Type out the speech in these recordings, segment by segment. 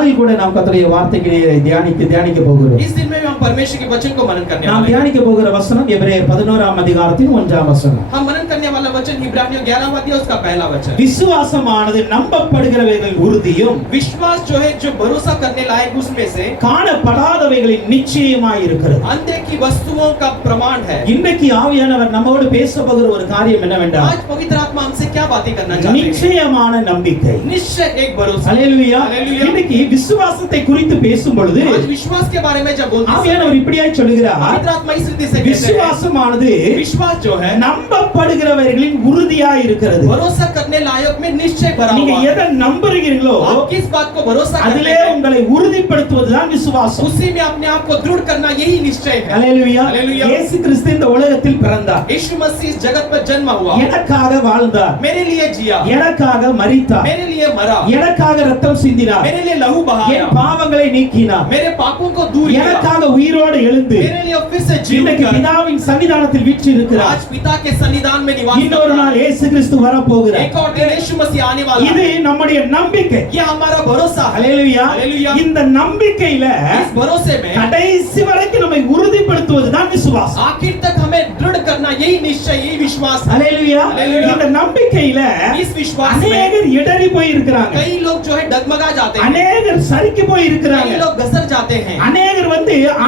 நாளில் கூட நாம் கர்த்தருடைய வார்த்தைகளை தியானிக்க போகிறோம். इस दिन में भी हम परमेश्वर के वचन को मनन करने நாம் वाले हैं. தியானிக்க போகிற வசனம் எபிரேயர் 11ஆம் அதிகாரத்தின் 1ஆம் வசனம். हम मनन करने वाला वचन इब्रानियों 11वां अध्याय उसका पहला वचन. விசுவாசமானது நம்பப்படுகிறவைகள் உறுதியும் विश्वास जो है जो भरोसा करने लायक उसमें से காணப்படாதவைகளின் நிச்சயமாய் இருக்கிறது. अनदेखी वस्तुओं का प्रमाण है. இன்றைக்கு ஆவியானவர் நம்மோடு பேச போகிற ஒரு காரியம் என்னவென்றால் आज पवित्र आत्मा हमसे क्या बातें करना चाहते हैं? நிச்சயமான நம்பிக்கை. निश्चय एक भरोसा. ஹalleluya. हालेलुया. இன்னைக்கு விசுவாசத்தை குறித்து பேசும் பொழுது आज विश्वास के बारे में जब बोलते हैं ஆவியானவர் இப்படியாய் சொல்கிறார், पवित्र आत्मा इस रीति से कहते हैं விசுவாசமானது विश्वास जो है நம்பப்படுகிறவர்களின் உறுதியாய் இருக்கிறது. भरोसा करने लायक में निश्चय भरा நீங்க हुआ है. எதை நம்புறீங்களோ आप किस बात को भरोसा करते அதிலே हैं உங்களை உறுதிப்படுத்துவதுதான் விசுவாசம். उसी में अपने आप को दृढ़ करना यही निश्चय है. ஹalleluya. हालेलुया. இயேசு கிறிஸ்து இந்த உலகத்தில் பிறந்தார். यीशु मसीह इस जगत में जन्म हुआ, எனக்காக வாழ்ந்தார், मेरे लिए जिया, எனக்காக மரித்தார், मेरे लिए मरा, எனக்காக ரத்தம் சிந்தினார், मेरे लिए लहू बहाया, என் பாவங்களை நீக்கினார், मेरे पापों को दूर किया, எனக்காக உயிரோடு எழுந்து मेरे लिए फिर से இன்றைக்கு जीवित कर பிதாவின் சன்னிதானத்தில் வீற்றிருக்கிறார். आज पिता के सन्निधान में निवास இன்னொரு करता நாள் है. இயேசு கிறிஸ்து வரப்போகிறார். एक और दिन यीशु मसीह आने वाला இது है. நம்முடைய நம்பிக்கை. ये हमारा भरोसा है. ஹalleluya. हालेलुया. இந்த நம்பிக்கையில इस भरोसे में கடைசி வரைக்கும் நம்மை உறுதிப்படுத்துவதுதான் விசுவாசம். आखिर तक हमें दृढ़ करना यही निश्चय, यही विश्वास है. ஹalleluya. हालेलुया. இந்த நம்பிக்கையில इस विश्वास में அநேகர் இடறி போய் இருக்கிறாங்க, कई लोग जो है डगमगा जाते हैं, அநேகர் சறுக்கி போய் कई இருக்கிறாங்க, लोग घसर जाते हैं, அநேகர்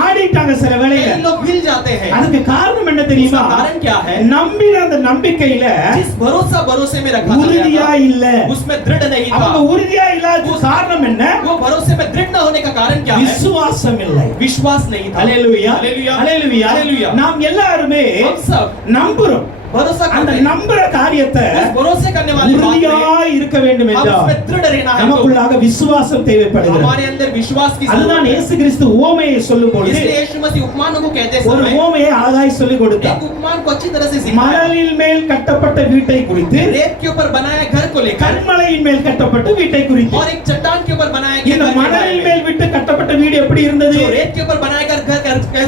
ஆடிட்டாங்க சில வேளையில. कई लोग हिल जाते हैं. அதுக்கு காரணம் என்ன தெரியுமா? उसका कारण क्या है? நம்பின அந்த நம்பிக்கையில जिस भरोसे में रखा உறுதியா गया இல்ல. था, उसमें दृढ़ नहीं था. அவங்க உறுதியா இல்லாத காரணம் என்ன? वो भरोसे में दृढ़ न होने का कारण क्या है? விசுவாசம் இல்லை. विश्वास नहीं था. ஹalleluya. हालेलुया. ஹalleluya. हालेलुया. நாம் எல்லாருமே हम सब நம்புறோம். भरोसा அந்த करते हैं. நம்புற காரியத்தை उस भरोसे करने वाली बात உறுதியா में இருக்க வேண்டும் हम என்றால் उसमें दृढ़ रहना है. तो நமக்குள்ளாக விசுவாசம் தேவைப்படுகிறது. हमारे अंदर विश्वास की அதுதான் जरूरत है. இயேசு கிறிஸ்து உவமையை சொல்லும் பொழுது इसलिए यीशु मसीह उपमानों को कहते ஒரு समय உவமையை அழகாய் சொல்லிக் கொடுத்தார். एक उपमान को अच्छी तरह से सिखाया. மணலின் மேல் கட்டப்பட்ட வீட்டை குறித்து, रेत के ऊपर बनाया घर को लेकर கன்மலையின் மேல் கட்டப்பட்ட வீட்டை குறித்து. और एक चट्टान के ऊपर बनाया இந்த घर के बारे மணலின் में. மேல் விட்டு கட்டப்பட்ட வீடு எப்படி இருந்தது? जो रेत के ऊपर बनाया घर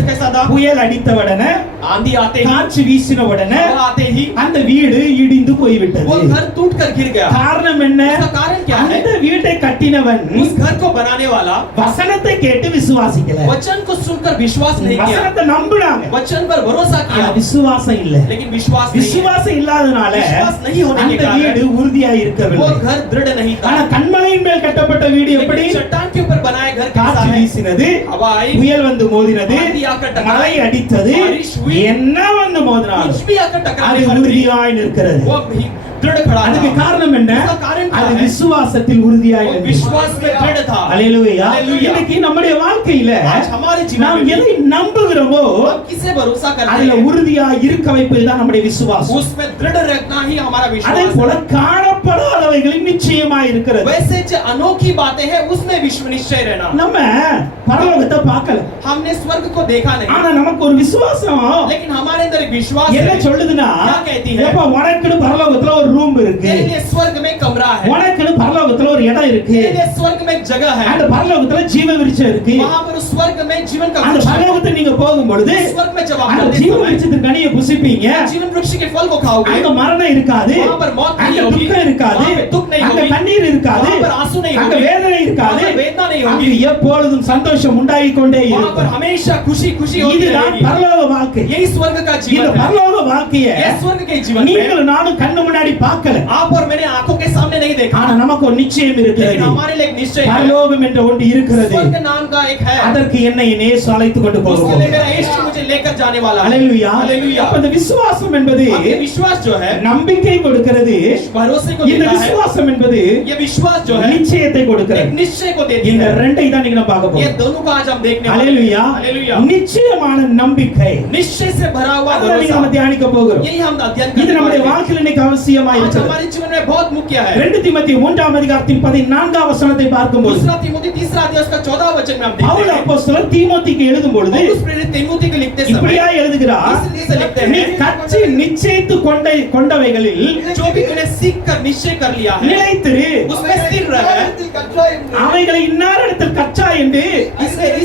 कैसा था? புயல் அடித்த உடனே, आंधी आते ही, காற்று வீசின உடனே हवा आते ही அந்த வீடு இடிந்து போய்விட்டது. वो घर टूट कर गिर गया. காரணம் என்ன? इसका कारण क्या है? அந்த வீட்டை கட்டினவன் उस घर को बनाने वाला வசனத்தை கேட்டு விசுவாசிக்கல. वचन को सुनकर विश्वास नहीं किया, வசனத்தை நம்புறாங்க, वचन पर भरोसा ஆனா किया, விசுவாசம் இல்ல. लेकिन विश्वास नहीं है. விசுவாசம் இல்லாதனால विश्वास नहीं होने के அந்த कारण வீடு உறுதியா वो இருக்கவில்லை. घर दृढ़ नहीं था. ஆனா கன்மலையின் மேல் கட்டப்பட்ட வீடு எப்படி? लेकिन चट्टान के ऊपर बनाया घर कैसा காற்று है? வீசினது, हवा आई, புயல் வந்து மோதினது, आंधी आकर टकराई, மழை அடித்தது, बारिश हुई, என்ன வந்து மோதினாலும் कुछ भी आकर அது टकराने पर भी உறுதியாய் நிற்கிறது. वो भी दृढ़ खड़ा அதுக்கு था. காரணம் என்ன? इसका कारण क्या அது है? விசுவாசத்தில் உறுதியாய் वो நிற்கிறது. विश्वास में दृढ़ था. அல்லேலூயா. हालेलुया. இன்னைக்கு நம்முடைய வாழ்க்கையில आज हमारे जीवन நாம் में எதை நம்புகிறோமோ हम किसे भरोसा करते அதுல हैं, உறுதியா இருக்க வைப்பதுதான் நம்முடைய விசுவாசம். उसमें दृढ़ रखना ही हमारा அதே विश्वास போல है. காணப்படாதவைகளில் நிச்சயமாய் இருக்கிறது. वैसे जो अनोखी बातें हैं उसमें विश्व निश्चय रहना. நம்ம பரலோகத்தை பார்க்கல, हमने स्वर्ग को देखा नहीं, ஆனா நமக்கு ஒரு விசுவாசம் लेकिन हमारे अंदर एक विश्वास என்ன है. சொல்லுதுன்னா, क्या कहती है? எப்ப உனக்குன்னு பரலோகத்துல ஒரு ரூம் இருக்கு, तेरे लिए स्वर्ग में कमरा है, உனக்குன்னு பரலோகத்துல ஒரு இடம் இருக்கு, तेरे लिए स्वर्ग में एक जगह है, அந்த பரலோகத்துல ஜீவ விருட்சம் இருக்கு. वहां पर उस स्वर्ग में जीवन का அந்த वृक्ष है. பரலோகத்தை நீங்க போகும் பொழுது उस स्वर्ग में जब आप அந்த जाते ஜீவ समय விருட்சத்தின் கனியை புசிப்பீங்க. जीवन वृक्ष के फल को खाओगे, அங்க மரணம் இருக்காது, वहां पर मौत नहीं அங்க होगी, துக்கம் இருக்காது, वहां पे दुख नहीं அங்க होगी, கண்ணீர் இருக்காது, वहां पर आंसू नहीं அங்க होगी, வேதனை இருக்காது, वहां पर वेदना नहीं அங்க होगी, எப்பொழுதும் சந்தோஷம் உண்டாகிக் கொண்டே वहां पर இருக்கும். हमेशा खुशी खुशी होती இதுதான் रहेगी. பரலோக வாழ்க்கை. यही स्वर्ग का இந்த जीवन है. பரலோக வாழ்க்கைய ये स्वर्ग के जीवन में நீங்கள் நானும் கண்ணு முன்னாடி பார்க்கல, आप और मैंने आंखों के सामने नहीं देखा, ஆனா நமக்கு ஒரு நிச்சயம் लेकिन இருக்கிறது. हमारे लिए एक निश्चय है. பரலோகம் என்ற ஒன்று இருக்கிறது. स्वर्ग नाम का एक है, அதற்கு என்னை இயேசு அழைத்துக் கொண்டு उसके போகிறார். लिए मेरा यीशु मुझे लेकर जाने वाला है. அல்லேலூயா. हालेलुया. அப்ப இந்த விசுவாசம் என்பது अब ये विश्वास जो है நம்பிக்கை கொடுக்கிறது. भरोसे को இந்த देता है. விசுவாசம் என்பது ये विश्वास जो है நிச்சயத்தை கொடுக்கிறது. एक निश्चय को देती இந்த है. ரெண்டை தான் நீங்க பார்க்க ये போறோம். दोनों का आज हम देखने वाले हैं. அல்லேலூயா. हालेलुया. நிச்சயமான நம்பிக்கை, निश्चय से भरा हुआ அதை நீங்க भरोसा, நம்ம தியானிக்க போகிறோம். यही हम अध्ययन இது करने நம்முடைய वाले हैं. வாழ்க்கையில் இன்னைக்கு அவசியமாய் आज இருக்கிறது. हमारे जीवन में बहुत मुख्य है. 2 தீமோத்தேயு 3ஆம் அதிகாரத்தின் 14ஆம் வசனத்தை பார்க்கும்போது दूसरा तीमुथी तीसरा अध्याय उसका 14वां वचन में हम देखते பவுல் हैं. அப்போஸ்தலர் தீமோத்தேயுக்கு எழுதும் பொழுது पौलुस प्रेरित तीमुथी को लिखते समय இப்படியா எழுதுகிறார், इस रीति से लिखते நீ हैं, கட்சி நிச்சயித்து கொண்டவைகளில் जो भी तूने सीख कर निश्चय कर लिया है நிலைத்திரு, उसमें स्थिर रह. அவைகளை இன்னாரிடத்தில் கற்றா என்று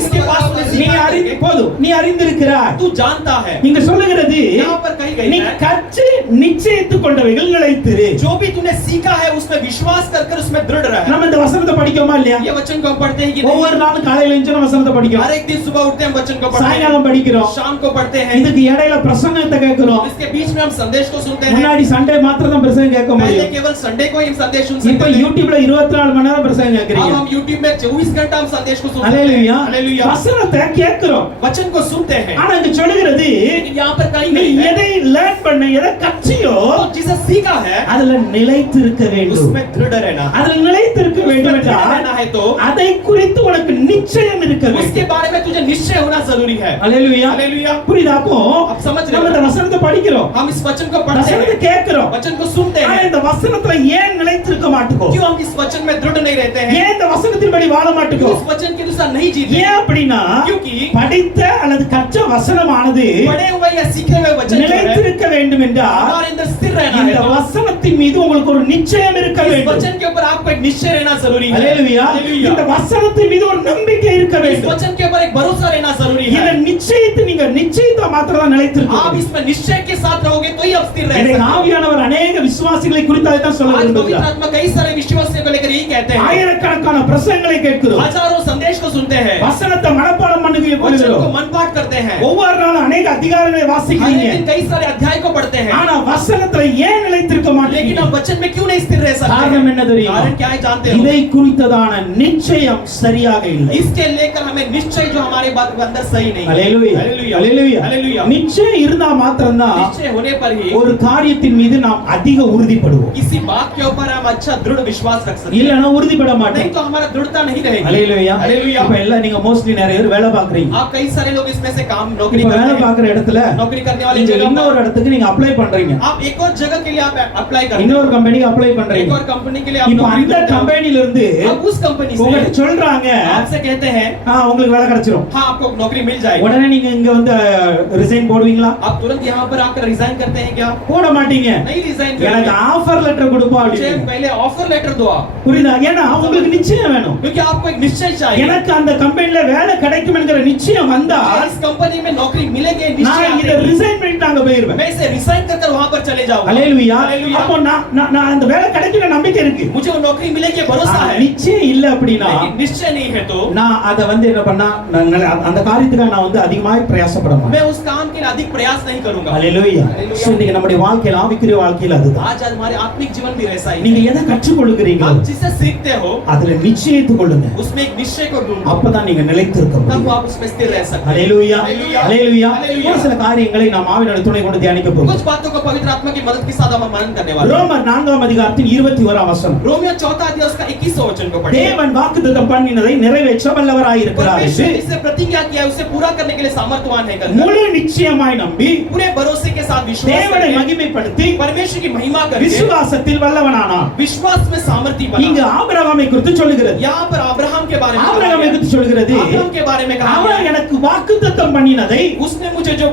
इसके पास तूने நீ सीखा है, போதும் நீ அறிந்திருக்கிறாய். तू जानता है. இங்க சொல்லுகிறது यहाँ पर कही गई நீ है கற்று நிச்சயித்துக் கொண்டவைகள் நிலைத்திரு. जो भी तूने सीखा है उसमें विश्वास कर उसमें दृढ़ रहे. நம்ம இந்த வசனத்தை படிக்கோமா இல்லையா? ये वचन को हम पढ़ते हैं कि नहीं? ஒவ்வொரு நாளும் காலையில எழுந்து நம்ம வசனத்தை படிக்கிறோம், हर एक दिन सुबह उठते हैं वचन को पढ़ते हैं, சாயங்காலம் படிக்கிறோம், शाम को पढ़ते हैं, இதுக்கு இடையில பிரசங்கத்தை கேட்கிறோம். इसके बीच में हम संदेश को सुनते हैं. முன்னாடி சண்டே மாத்திரம் தான் பிரசங்கம் கேட்க पहले முடியும். केवल संडे को ही संदेश सुन இப்ப सकते थे. யூடியூப்ல 24 மணி நேரம் பிரசங்கம் अब கேக்குறீங்க. हम YouTube में 24 घंटा हम संदेश को सुनते हैं. அல்லேலூயா. हालेलुया. வசனத்தை கேட்கிறோம், वचन को सुनते हैं. ஆனா இங்க சொல்லுகிறது लेकिन यहाँ पर कहीं நீ नहीं है. எதை லேர்ன் பண்ண, எதை கற்றியோ तो जिसे सीखा है அதுல நிலைத்திருக்க வேண்டும். उसमें दृढ़ रहना. அதுல நிலைத்திருக்க வேண்டும் उसमें दृढ़ என்றால் रहना है तो அதை குறித்து உனக்கு நிச்சயம் இருக்க வேண்டும். उसके बारे में तुझे निश्चय होना जरूरी है. அல்லேலூயா. हालेलुया. புரியுதா? அப்போ अब समझ रहे நம்ம இந்த हो? வசனத்தை படிக்கிறோம், हम इस वचन को पढ़ते வசனத்தை हैं, கேட்கிறோம், वचन को सुनते ஆனா हैं. இந்த வசனத்துல ஏன் நிலைத்திருக்க மாட்டோம்? क्यों हम इस वचन में दृढ़ नहीं रहते हैं? ஏன் இந்த வசனத்தின்படி வாழ क्यों மாட்டோம்? इस वचन के अनुसार नहीं जीते? ஏன் அப்படின்னா क्योंकि படித்த அல்லது கற்ற வசனமானது पढ़े हुए या सीखे हुए वचन जो है நிலைத்திருக்க வேண்டும் என்றால் हमारे अंदर स्थिर रहना இந்த है. तो வசனத்தின் மீது உங்களுக்கு ஒரு நிச்சயம் இருக்க इस வேண்டும். वचन के ऊपर आपको एक निश्चय रहना जरूरी है. அல்லேலூயா. हालेलुया. இந்த வசனத்தின் மீது ஒரு நம்பிக்கை இருக்க इस வேண்டும். वचन के ऊपर एक भरोसा रहना जरूरी இந்த है. நிச்சயத்தை நீங்க நிச்சயத்தை மாத்திரம் தான் நிலைத்திருக்க आप முடியும். इसमें निश्चय के साथ रहोगे तो ही आप स्थिर रह இன்றைக்கு सकते हो. ஆவியானவர் अनेक விசுவாசிகளை குறித்து அதை தான் சொல்ல आज पवित्र விரும்புகிறார். आत्मा कई सारे विश्वासियों को लेकर यही कहते हैं. ஆயிரக்கணக்கான பிரசங்கங்களை கேட்கிறோம், हजारों संदेश को सुनते हैं, வசனத்தை மனப்பாடம் वचन को பண்ணுகிறோம், मनपाठ करते हैं, ஒவ்வொரு நாளும் अनेक அதிகாரங்களை हर வாசிக்கிறீங்க, दिन कई सारे अध्याय को पढ़ते हैं. ஆனா வசனத்துல ஏன் நிலைத்திருக்க लेकिन மாட்டீங்க? आप वचन में क्यों नहीं स्थिर रह सकते? காரணம் என்ன தெரியுமா? कारण क्या है जानते हो? இதை குறித்ததான நிச்சயம் சரியாக இல்லை. इसके लेकर हमें निश्चय जो हमारे अंदर सही नहीं है. அல்லேலூயா. हालेलुया. அல்லேலூயா. हालेलुया. நிச்சயம் இருந்தா மாத்திரம்தான் निश्चय होने पर ही ஒரு காரியத்தின் மீது நாம் அதிக உறுதிப்படுவோம், किसी बात के ऊपर हम अच्छा दृढ़ विश्वास रख सकते हैं. இல்லனா உறுதிப்பட नहीं மாட்டோம். तो हमारा दृढ़ता नहीं रहेगी. அல்லேலூயா. हालेलुया. இப்ப எல்லாம் நீங்க மோஸ்ட்லி நிறைய பேர் வேலை பாக்குறீங்க. आप कई सारे लोग इसमें से काम नौकरी இப்ப வேலை करते हैं. பாக்குற இடத்துல नौकरी करने वाली நீங்க जगह இன்னொரு இடத்துக்கு நீங்க அப்ளை பண்றீங்க, आप एक और जगह के लिए आप अप्लाई करते இன்னொரு கம்பெனிக்கு அப்ளை हैं. एक பண்றீங்க. और कंपनी के लिए आप இப்ப नौकरी அந்த करते हो. கம்பெனில இருந்து अब उस कंपनी உங்களுக்கு से சொல்றாங்க आपसे कहते हैं உங்களுக்கு வேலை கிடைச்சிரும், हाँ आपको नौकरी मिल जाएगी. உடனே நீங்க இங்க வந்து ரிசைன் போடுவீங்களா? आप तुरंत यहाँ पर आकर रिजाइन करते हैं क्या? போட மாட்டீங்க. नहीं रिजाइन எனக்கு करेंगे. ஆஃபர் லெட்டர் கொடுப்பா मुझे அப்படின்னு. पहले ऑफर लेटर दो आप, புரியுதா? ஏன்னா உங்களுக்கு நிச்சயம் வேணும். क्योंकि आपको एक निश्चय चाहिए. எனக்கு அந்த கம்பெனில வேலை கிடைக்கும் என்கிற நிச்சயம் வந்தா इस कंपनी में नौकरी मिलेगी நான் निश्चय இத आएगी. ரிசைன் பண்ணிட்டு அங்க போயிருவேன். मैं इसे रिजाइन कर वहां पर चले जाऊंगा. அல்லேலூயா. हालेलुया. அப்போ நான் அந்த வேலை கிடைக்கிற நம்பிக்கை இருக்கு, मुझे वो नौकरी मिलेगी भरोसा ஆனா है. நிச்சயம் இல்ல அப்படின்னா लेकिन निश्चय नहीं है तो நான் அத வந்து என்ன பண்ணா அந்த காரியத்துக்காக நான் வந்து அதிகமாக பிரயாசப்பட மாட்டேன். मैं उस काम के लिए अधिक प्रयास नहीं करूंगा. அல்லேலூயா. हालेलुया. சோ இன்னைக்கு நம்முடைய வாழ்க்கையில ஆவிக்குரிய வாழ்க்கையில அதுதான். आज हमारे आत्मिक जीवन भी ऐसा ही நீங்க है. எதை கற்றுக்கொள்கிறீங்களோ आप जिसे सीखते हो அதுல நிச்சயித்துக் கொள்ளுங்க, उसमें एक निश्चय को ढूंढो, அப்பதான் நீங்க நிலைத்திருக்க तब முடியும். आप उसमें स्थिर रह सकते हैं. அல்லேலூயா. हालेलुया. அல்லேலூயா. हालेलुया. ஒரு சில காரியங்களை நாம் ஆவியானவருடைய துணை கொண்டு தியானிக்க போகிறோம். कुछ बातों को पवित्र आत्मा की मदद के साथ हम मनन करने वाले हैं. ரோமர் 4ஆம் அதிகாரத்தின் 21ஆம் வசனம். रोमियो 4 अध्याय उसका 21वां वचन को पढ़िए. தேவன் வாக்குத்தத்தம் பண்ணினதை நிறைவேற்ற வல்லவராய் இருக்கிறார் परमेश्वर என்று जिससे प्रतिज्ञा किया है उसे पूरा करने के लिए सामर्थ्यवान है करके முழு நிச்சயமாய் நம்பி पूरे भरोसे के साथ विश्वास தேவனை करके மகிமைப்படுத்தி परमेश्वर की महिमा करके விசுவாசத்தில் வல்லவனானான். विश्वास में सामर्थ्य இங்கு बना. ஆபிரகாமை குறித்து சொல்லுகிறது. यहाँ पर अब्राहम के बारे में कहा ஆபிரகாமை गया है. குறித்து சொல்லுகிறது, अब्राहम के बारे में कहा அவர் गया है. எனக்கு வாக்குத்தத்தம் பண்ணினதை उसने मुझे जो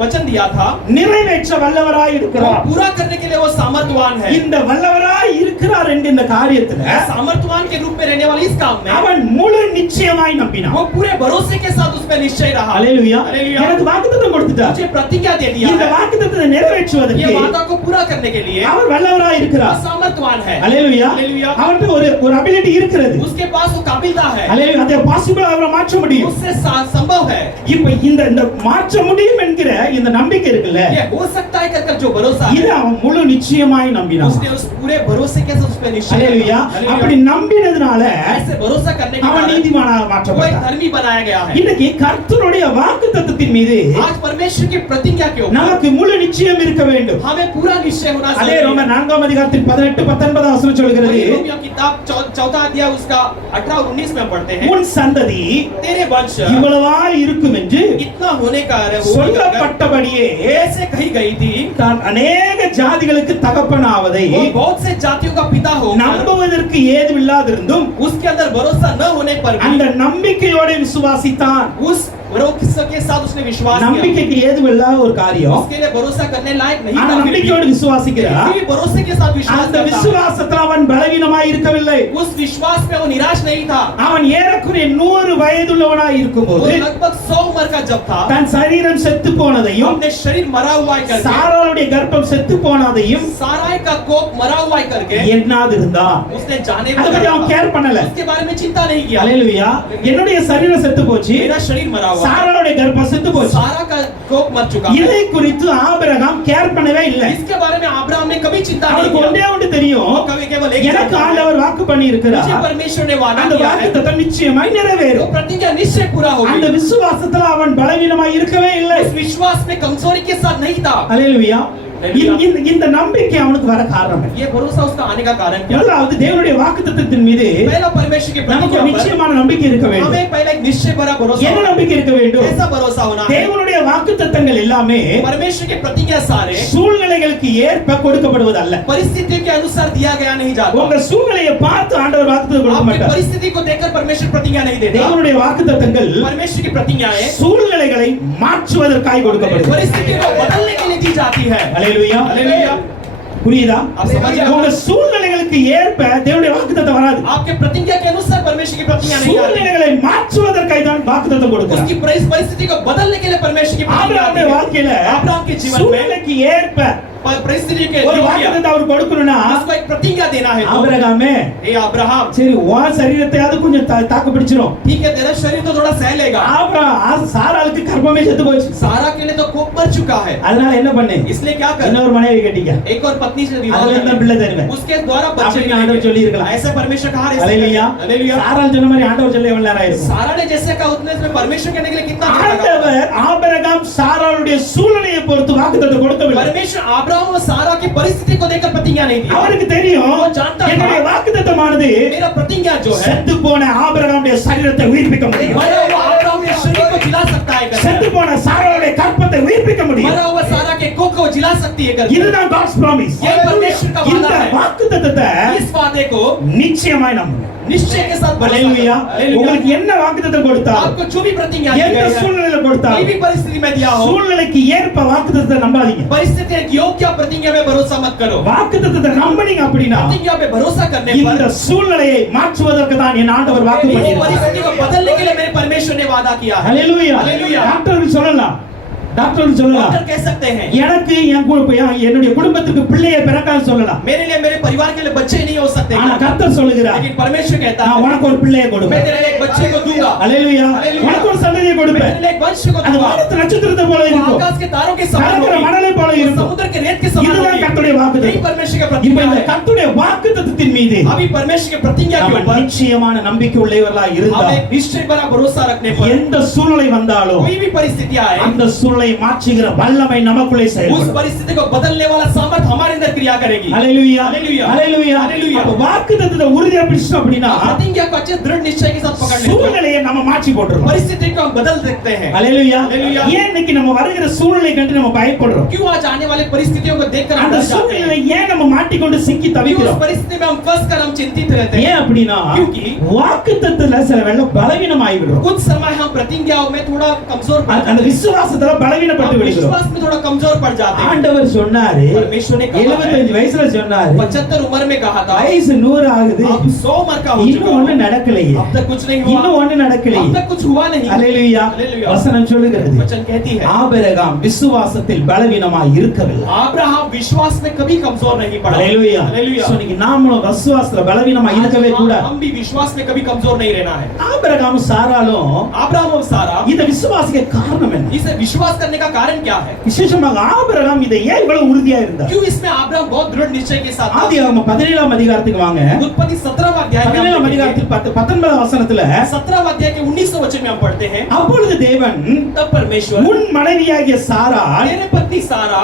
वचन दिया था நிறைவேற்ற வல்லவராய் वो இருக்கிறார். पूरा करने के लिए वो सामर्थ्यवान है. இந்த வல்லவராய் இருக்கிறார் என்ற இந்த காரியத்துல सामर्थ्यवान के रूप में रहने वाले इस काम में அவன் முழு நிச்சயமாய் நம்பினான். वो पूरे भरोसे के साथ उसमें निश्चय रहा. அல்லேலூயா. हालेलुया. எனக்கு வாக்குத்தத்தம் கொடுத்துட்டார். मुझे प्रतिज्ञा दे दिया இந்த है. வாக்குத்தத்தத்தை நிறைவேற்றுவதற்கு ये वादा को पूरा करने के लिए அவர் வல்லவராய் वो இருக்கிறார். सामर्थ्यवान है. அல்லேலூயா. हालेलुया. அவர்ட்ட ஒரு அபிலிட்டி இருக்கிறது. उसके पास वो काबिलियता है. அல்லேலூயா. அதை பாசிபிள் அவரை மாற்ற முடியும். उससे संभव है. இப்ப இந்த மாற்ற முடியும் என்கிற இந்த நம்பிக்கை இருக்குல்ல, ये हो सकता है कर जो भरोसा இது है அவன் முழு நிச்சயமாய் நம்பினான். उसने उस पूरे भरोसे के साथ उस पे निश्चय அல்லேலூயா. हालेलुया. அப்படி நம்பினதுனால ऐसे भरोसा करने के அவன் कारण நீதிமானாக वो एक மாற்றப்பட்டான். धर्मी बनाया गया है. இன்னைக்கு கர்த்தருடைய வாக்குத்தத்தத்தின் மீது आज परमेश्वर की प्रतिज्ञा के ऊपर நமக்கு முழு நிச்சயம் இருக்க வேண்டும். हमें पूरा निश्चय होना அதே चाहिए. ரோமர் 4ஆம் அதிகாரத்தின் 18 19 வசனம் சொல்கிறது, रोमियो किताब 4 अध्याय उसका 18 और 19 में पढ़ते हैं. உன் சந்ததி तेरे वंश இவ்வளவாய் இருக்கும் என்று इतना होने का है वो சொல்லப்பட்டபடியே ऐसे कही गई थी தான் अनेक ஜாதிகளுக்கு தகப்பனாவதை वो बहुत से जातियों का पिता होगा. நம்புவதற்கு ஏதுமில்லாதிருந்தும் उसके अंदर भरोसा न होने पर அந்த भी நம்பிக்கையோட விசுவாசித்தான். उस के साथ उसने विश्वास किया। நம்பிக்கைக்கு ஏதுவில்ல ஒரு காரியம். उसके लिए भरोसा करने लायक नहीं ஆனா था, फिर भी நம்பிக்கையோடு விசுவாசிக்கிறார். फिर भी भरोसे के साथ विश्वास அந்த करता है। விசுவாசத்துல அவன் பலவீனமாய் இருக்கவில்லை. उस विश्वास में वो निराश नहीं था। அவன் ஏறக்குறைய 100 வயதுள்ளவனாய் वो இருக்கும்போது लगभग 100 उम्र का जब था, தன் சரீரம் செத்து போனதையும் अपने शरीर मरा हुआ है करके, சாராளுடைய கர்ப்பம் செத்து போனதையும் साराय का कोप मरा हुआ है करके எண்ணாது இருந்தான். उसने जाने அதை பத்தி அவன் கேர் பண்ணல. उसके बारे में चिंता नहीं किया। அல்லேலூயா. என்னுடைய சரீரம் செத்து போச்சு, मेरा शरीर मरा हुआ है, சாராளுடைய கர்ப்பம் செத்து போச்சு. सारा का कोप मर चुका है। இதை குறித்து ஆபிரகாம் கேர் பண்ணவே இல்லை. इसके बारे में अब्राहम ने कभी चिंता नहीं அவனுக்கு किया। ஒன்றே ஒன்று தெரியும், कभी केवल एक எனக்கு जानता है, ஆண்டவர் வாக்கு பண்ணி मुझे இருக்கிறார், परमेश्वर ने वादा அந்த किया है, வாக்குத்தத்தம் நிச்சயமாய் वो நிறைவேறும். प्रतिज्ञा निश्चय पूरा அந்த होगी। விசுவாசத்துல அவன் பலவீனமாய் இருக்கவே இல்லை. उस विश्वास में कमजोरी के साथ नहीं था। அல்லேலூயா. இந்த நம்பிக்கை அவனுக்கு வர காரணம் என்ன? ये भरोसा उसका आने का कारण क्या? முதலாவது தேவனுடைய வாக்குத்தத்தத்தின் மீது पहला परमेश्वर के நமக்கு प्रतिज्ञा पर நிச்சயமான நம்பிக்கை இருக்க வேண்டும். हमें पहले एक निश्चय भरा भरोसा என்ன होना। நம்பிக்கை இருக்க வேண்டும்? ऐसा भरोसा होना है, தேவனுடைய வாக்குத்தத்தங்கள் எல்லாமே परमेश्वर के प्रतिज्ञा सारे சூழ்நிலைகளுக்கு ஏற்ப கொடுக்கப்படுவதல்ல. परिस्थितियों के अनुसार दिया गया नहीं जाता। உங்க சூழ்நிலையை பார்த்து ஆண்டவர் வாக்குத்தத்தம் கொடுக்க आपकी மாட்டார். परिस्थिति को देखकर परमेश्वर प्रतिज्ञा नहीं देता। தேவனுடைய வாக்குத்தத்தங்கள் परमेश्वर की प्रतिज्ञाएं சூழ்நிலைகளை மாற்றுவதற்காக கொடுக்கப்படுகிறது. परिस्थिति को बदलने के लिए दी जाती है। அல்லேலூயா. हालेलुया। புரியுதா? आप समझ रहे हो? உங்க சூழ்நிலைகளுக்கு ஏற்ப தேவனுடைய வாக்குத்தத்தம் வராது. आपके प्रतिज्ञा के अनुसार परमेश्वर की प्रतिज्ञा नहीं आती। சூழ்நிலைகளை மாற்றுவதற்காக தான் வாக்குத்தத்தம் கொடுக்கிறார். उसकी परिस्थिति को बदलने के लिए परमेश्वर की प्रतिज्ञा आती ஆபிரகாமுடைய है। வாழ்க்கையில अब्राहम के जीवन में சூழ்நிலைக்கு ஏற்ப परिस्थिति के ஒரு योग्य வாக்குத்தத்தம் அவர் கொடுக்கணும்னா उसको एक प्रतिज्ञा देना है। तो ஆபிரகாமே, ए अब्राहम, சரி உன் சரீரத்தையாவது கொஞ்சம் தாக்கு பிடிச்சிரும். ठीक है तेरा शरीर तो थोड़ा सह लेगा। சாராளுக்கு கர்ப்பமே செத்து போச்சு. सारा के लिए तो कोप मर चुका है, அதனால என்ன பண்ணு, इसलिए क्या कर, இன்னொரு மனைவி கட்டிக்க, एक और पत्नी से विवाह அதுல कर இருந்தா ले। பிள்ளை தருவேன். उसके द्वारा बच्चे அப்படின்னு ஆண்டவர் சொல்லி இருக்கலாம். ऐसे परमेश्वर कहा அல்லேலூயா. हालेलुया। சாராள் சொன்ன மாதிரி ஆண்டவர் சொல்லி எவ்வளவு நேரம் ஆயிருக்கும்? सारा ने जैसे कहा उतने में परमेश्वर कहने के लिए कितना देर लगा? ஆண்டவர் ஆபிரகாம் சாராளுடைய சூழ்நிலையை பொறுத்து வாக்குத்தத்தம் கொடுக்கவில்லை. परमेश्वर अब्राहम और सारा की परिस्थिति को देखकर प्रतिज्ञा नहीं दी। அவருக்கு தெரியும், वो जानता था, என்னுடைய வாக்குத்தத்தமானது मेरा प्रतिज्ञा जो है செத்து போன ஆபிரகாமுடைய சரீரத்தை உயிர்ப்பிக்க முடியும். मरा हुआ अब्राहम के शरीर को जिला सकता है करके। செத்து போன சாராளுடைய கற்பத்தை உயிர்ப்பிக்க முடியும். मरा हुआ सारा के कोख को जिला सकती है करके। இதுதான் God's promise. ये परमेश्वर का இந்த वादा है। வாக்குத்தத்தத்தை इस वादे को நிச்சயமாய் நம்புங்க. निश्चय के साथ भरोसा அல்லேலூயா. करो। हालेलुया। உங்களுக்கு என்ன வாக்குத்தத்தம் கொடுத்தா, आपको जो भी प्रतिज्ञा दी எந்த गई है, சூழ்நிலையில கொடுத்தா, कोई भी परिस्थिति में दिया हो, சூழ்நிலைக்கு ஏற்ப வாக்குத்தத்தத்தை நம்பாதீங்க. परिस्थिति के योग्य प्रतिज्ञा में भरोसा मत करो। வாக்குத்தத்தத்தை நம்பினீங்க அப்படின்னா प्रतिज्ञा पे भरोसा करने இந்த पर சூழ்நிலையை மாற்றுவதற்கு தான் என் ஆண்டவர் வாக்கு इस பண்ணியிருக்கிறார். परिस्थिति को बदलने के लिए मेरे परमेश्वर ने वादा किया है। அல்லேலூயா. அல்லேலூயா. டாக்டர் சொல்லலாம், டாக்டர் சொல்லலாம், डॉक्टर कह सकते हैं எனக்கு என்னுடைய குடும்பத்துக்கு பிள்ளையை பிறக்காது சொல்லலாம். मेरे लिए मेरे परिवार के लिए बच्चे नहीं हो सकते, ஆனா கர்த்தர் சொல்லுகிறார், लेकिन परमेश्वर कहता நான் है உனக்கு ஒரு பிள்ளையை मैं கொடுப்பேன். तेरे लिए एक बच्चे को दूंगा, அல்லேலூயா. அல்லேலூயா. உனக்கு ஒரு சந்ததியை मैं கொடுப்பேன். तेरे लिए एक वंश को அந்த दूंगा। வானத்து நட்சத்திரத்தை போல वो இருக்கும், आकाश के तारों के समान கடற்கரை होगी, மணலை போல वो இருக்கும். समुद्र के रेत के समान இதுதான் होगी। கர்த்தருடைய यही வாக்குத்தத்தம். परमेश्वर का இப்ப प्रतिज्ञा இந்த है। கர்த்தருடைய வாக்குத்தத்தத்தின் மீது अभी परमेश्वर की प्रतिज्ञा के நம்ம ऊपर நிச்சயமான நம்பிக்கை உள்ளவர்களாய் हम இருந்தால் एक निश्चय भरा भरोसा रखने पर எந்த சூழ்நிலை வந்தாலும் कोई भी परिस्थिति आए, அந்த சூழ்நிலை மாற்றுகிற வல்லமை நமக்குள்ளே उस செயல்படும். परिस्थिति को बदलने वाला सामर्थ हमारे अंदर क्रिया करेगी। அல்லேலூயா. அல்லேலூயா. அல்லேலூயா. அல்லேலூயா. அப்ப வாக்குத்தத்தத்தை உறுதியா பிடிச்சோம் அப்படின்னா प्रतिज्ञा को अच्छे दृढ़ निश्चय के साथ पकड़ने पर சூழ்நிலையை நம்ம மாற்றி போட்டுறோம். परिस्थिति को हम बदल सकते हैं। அல்லேலூயா. அல்லேலூயா. ஏன் இன்னைக்கு நம்ம வருகிற சூழ்நிலை கண்டு நம்ம பயப்படுறோம்? क्यों आज आने वाले परिस्थितियों को देखकर हम அந்த डर जाते हैं? சூழ்நிலை ஏன் நம்ம மாட்டிக்கொண்டு சிக்கி क्यों उस தவிக்கிறோம்? परिस्थिति में हम फंस कर हम चिंतित रहते हैं? ஏன் அப்படின்னா क्योंकि வாக்குத்தத்தத்துல சில வேளை பலவீனமாகி விடுறோம். कुछ समय हम प्रतिज्ञाओं में थोड़ा कमजोर पड़ அந்த जाते हैं, விசுவாசத்துல பலவீனப்பட்டு हम விடுகிறோம். विश्वास में थोड़ा कमजोर पड़ जाते हैं। ஆண்டவர் சொன்னாரு, परमेश्वर ने कहा है, 75 வயசுல சொன்னாரு, 75 उम्र में कहा था, வயசு 100 ஆகுது, अब 100 उम्र का हो चुका இன்னும் ஒண்ணு हूं, நடக்கலையே, अब तक कुछ नहीं हुआ, இன்னும் ஒண்ணு अब நடக்கலையே. तक कुछ हुआ नहीं। அல்லேலூயா. அல்லேலூயா. வசனம் சொல்லுகிறது, वचन कहती है ஆபிரகாம் விசுவாசத்தில் பலவீனமாய் இருக்கவில்லை. अब्राहम विश्वास में कभी कमजोर नहीं पड़ा। அல்லேலூயா. हालेलुया। சோ நீங்க நாமளும் விசுவாசத்துல பலவீனமாய் இருக்கவே கூடாது. हम भी विश्वास में कभी कमजोर नहीं रहना है। ஆபிரகாம் சாராலும் अब्राहम और सारा இந்த விசுவாசிக்க காரணம் என்ன? इसे विश्वास करने का कारण क्या है? விசேஷமாக ஆபிரகாம் இதை ஏன் இவ்வளவு உறுதியா இருந்தார்? क्यों इसमें अब्राहम बहुत दृढ़ निश्चय के साथ था? ஆதியாகமம் 17ஆம் அதிகாரத்துக்கு வாங்க. उत्पत्ति 17वां अध्याय में 17ஆம் हम देखेंगे। அதிகாரத்தில் 19ஆம் வசனத்துல 17वां अध्याय के 19वें वचन में हम पढ़ते हैं, அப்பொழுது தேவன் तब परमेश्वर உன் மனைவியாகிய சாராள் तेरे पत्नी सारा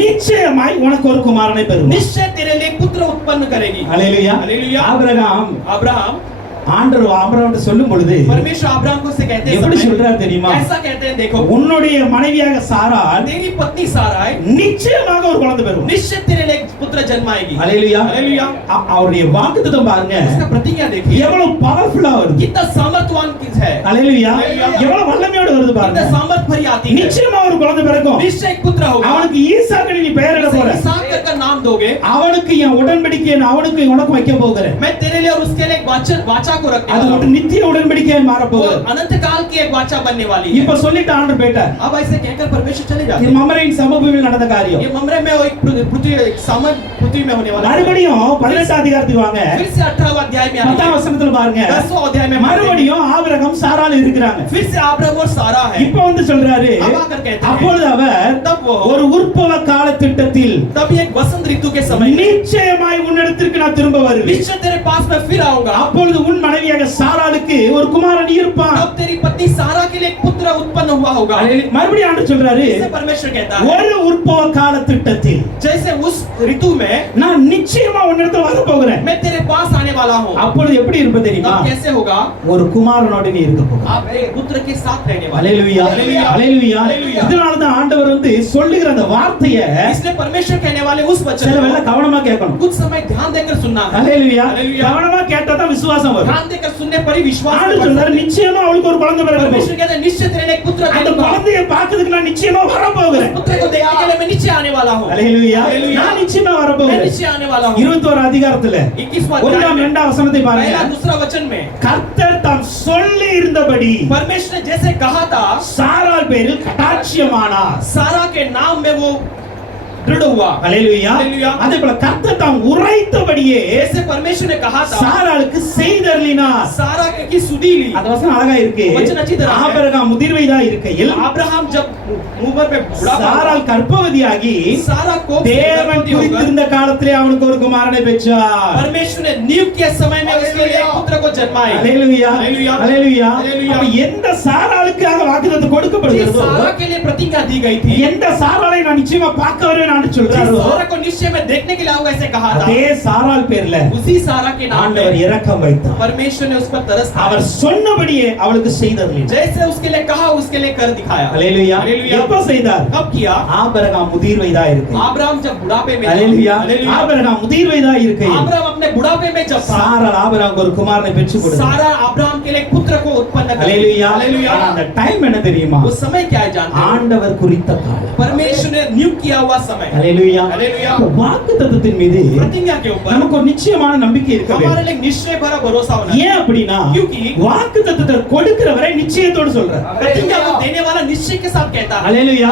நிச்சயமாய் உனக்கு ஒரு குமாரனை பெறுவார். निश्चय तेरे लिए पुत्र उत्पन्न करेगी। அல்லேலூயா. हालेलुया। ஆபிரகாம் अब्राहम ஆண்டவர் ஆபிரகாம்ட்ட சொல்லும் பொழுது परमेश्वर अब्राहम को से कहते எப்படி हैं, சொல்றார் தெரியுமா? ऐसा कहते हैं, देखो உன்னுடைய மனைவியாக சாராள் तेरी पत्नी सारा है, நிச்சயமாக ஒரு குழந்தை பெறுவார். निश्चय तेरे लिए एक पुत्र जन्माएगी। அல்லேலூயா. हालेलुया। அவருடைய வாக்குத்தத்தம் பாருங்க, उसका प्रतिज्ञा देखिए எவ்வளவு பவர்ஃபுல்லா வருது. कितना सामर्थवान है। அல்லேலூயா எவ்வளவு வல்லமையோடு வருது कितने பாருங்க सामर्थ भरी आती है। நிச்சயமா ஒரு குழந்தை பிறக்கும் निश्चय एक पुत्र होगा। அவனுக்கு ஈசாக்கு நீ பெயரிட போற इसहाक का नाम दोगे। அவனுக்கு என் உடன்படிக்கையை நான் அவனுக்கு உனக்கு வைக்க போகிறேன் मैं तेरे लिए और उसके लिए एक वाचा को रखने அது वाला ஒரு हूं। நித்திய உடன்படிக்கையை மாற वो போகுது अनंत काल की एक वाचा बनने वाली है। இப்ப சொல்லிட்டு ஆண்டு போயிட்டார் अब ऐसे कहकर परमेश्वर चले जाते இது हैं। மமரையின் சமபூமியில் நடந்த காரியம் ये ममरे में वो एक पृथ्वी में होने वाला है। மறுபடியும் 18 அதிகாரத்துக்கு வாங்க फिर से 18वां अध्याय में 10 வசனத்துல பாருங்க 10वां अध्याय में மறுபடியும் ஆபிரகாம் சாராள் இருக்கிறாங்க फिर से अब्राहम और सारा है। இப்ப வந்து சொல்றாரு अब आकर कहते हैं அப்பொழுது அவர் तब वो ஒரு உற்பவ கால திட்டத்தில் तब एक वसंत ऋतु के समय நிச்சயமாய் உன்னிடத்திற்கு நான் திரும்ப வருவேன் निश्चय तेरे पास मैं फिर आऊंगा। அப்பொழுது உன் மனைவியாக சாராளுக்கு ஒரு குமாரன் இருப்பான் तब तेरी पत्नी सारा के लिए एक पुत्र उत्पन्न हुआ होगा। மறுபடியும் ஆண்டு சொல்றாரு इसे परमेश्वर कहता है ஒரு உற்பவ கால திட்டத்தில் जैसे उस ऋतु में நான் நிச்சயமா உன்னிடத்தில் வர போகிறேன் मैं तेरे पास आने वाला हूँ। அப்பொழுது எப்படி இருப்பது தெரியுமா तब कैसे होगा? ஒரு குமாரனோடு நீ இருக்க போகிற आप एक पुत्र के साथ रहने वाले। அல்லேலூயா हालेलुया। அல்லேலூயா हालेलुया। இதனால தான் ஆண்டவர் வந்து சொல்லுகிற அந்த வார்த்தையை इसलिए परमेश्वर कहने वाले उस वचन சில வேளை को கவனமா கேட்கணும் कुछ समय ध्यान देकर सुनना है। அல்லேலூயா हालेलुया। கவனமா கேட்டா தான் விசுவாசம் வரும் ध्यान देकर सुनने पर ही विश्वास ஆண்டு बढ़ता சொல்றாரு है। நிச்சயமா அவளுக்கு ஒரு குழந்தை பிறக்க परमेश्वर போகுது कहते हैं निश्चय तेरे लिए एक पुत्र அந்த देगा। குழந்தையை பார்க்கிறதுக்கு நான் நிச்சயமா வர போகிறேன் पुत्र को देखने के लिए मैं नीचे आने वाला हूँ। அல்லேலூயா हालेलुया। நான் நிச்சயமா வர मैं போகிறேன் नीचे आने वाला हूँ। 21 அதிகாரத்துல 21वां अध्याय ஒன்றாம் में இரண்டாம் வசனத்தை पहला பாருங்க दूसरा वचन में கர்த்தர் தாம் சொல்லி இருந்தபடி परमेश्वर ने जैसे कहा था சாராள் பேரில் கட்டாட்சியமானார் सारा के नाम में वो दृढ़ हुआ। அல்லேலூயா हालेलुया। அதே போல கர்த்தர் தாம் உரைத்தபடியே जैसे परमेश्वर ने कहा था சாராளுக்கு செய்தருளினார் सारा की सुधी ली। அந்த வசனம் அழகா இருக்கு वचन अच्छी तरह है। ஆபிரகாம் முதிர்வயதா இருக்கையில் अब्राहम जब उम्र में बुढ़ा சாராள் கர்ப்பவதியாகி सारा को தேவன் குறித்திருந்த காலத்திலே அவனுக்கு ஒரு குமாரனை பெற்றார் परमेश्वर ने नियुक्त के समय में उसके लिए एक पुत्र को जन्माया। அல்லேலூயா हालेलुया। அல்லேலூயா हालेलुया। அப்ப எந்த சாராளுக்காக வாக்குத்தத்தம் जिस கொடுக்கப்படுகிறதோ सारा के लिए प्रतिज्ञा दी गई थी எந்த சாராளை நான் நிச்சயமா பார்க்க வருவேன் என்று जिस சொல்றாரோ सारा को निश्चय में देखने के लिए आऊंगा ऐसे कहा था அதே சாராள் பேர்ல उसी सारा के नाम ஆண்டவர் में இரக்கம் வைத்தார் परमेश्वर ने उस पर तरस அவர் खाया। சொன்னபடியே அவளுக்கு செய்தருளினார் जैसे उसके लिए कहा उसके लिए कर दिखाया। அல்லேலூயா हालेलुया। எப்ப செய்தார் कब किया? ஆபிரகாம் முதிர் வயதா இருக்கு अब्राहम जब बुढ़ापे में था। அல்லேலூயா हालेलुया। ஆபிரகாம் முதிர் வயதா இருக்கு अब्राहम अपने बुढ़ापे में जब था சாராள் ஆபிரகாமுக்கு ஒரு குமாரனை பெற்று கொடுத்தார் सारा अब्राहम के लिए एक पुत्र को उत्पन्न कर அல்லேலூயா हालेलुया। ஆனா அந்த டைம் என்ன தெரியுமா उस समय क्या है जानते हो? ஆண்டவர் குறித்த காலம் परमेश्वर ने नियुक्त किया हुआ समय அல்லேலூயா हालेलुया। வாக்குத்தத்தத்தின் மீது प्रतिज्ञा के ऊपर நமக்கு ஒரு நிச்சயமான நம்பிக்கை இருக்க हमारे வேண்டும் लिए निश्चय भरा भरोसा होना ஏன் அப்படின்னா क्योंकि வாக்குத்தத்தத்தை கொடுக்கிறவரை நிச்சயத்தோடு சொல்றார் प्रतिज्ञा को देने वाला निश्चय के साथ कहता है। அல்லேலூயா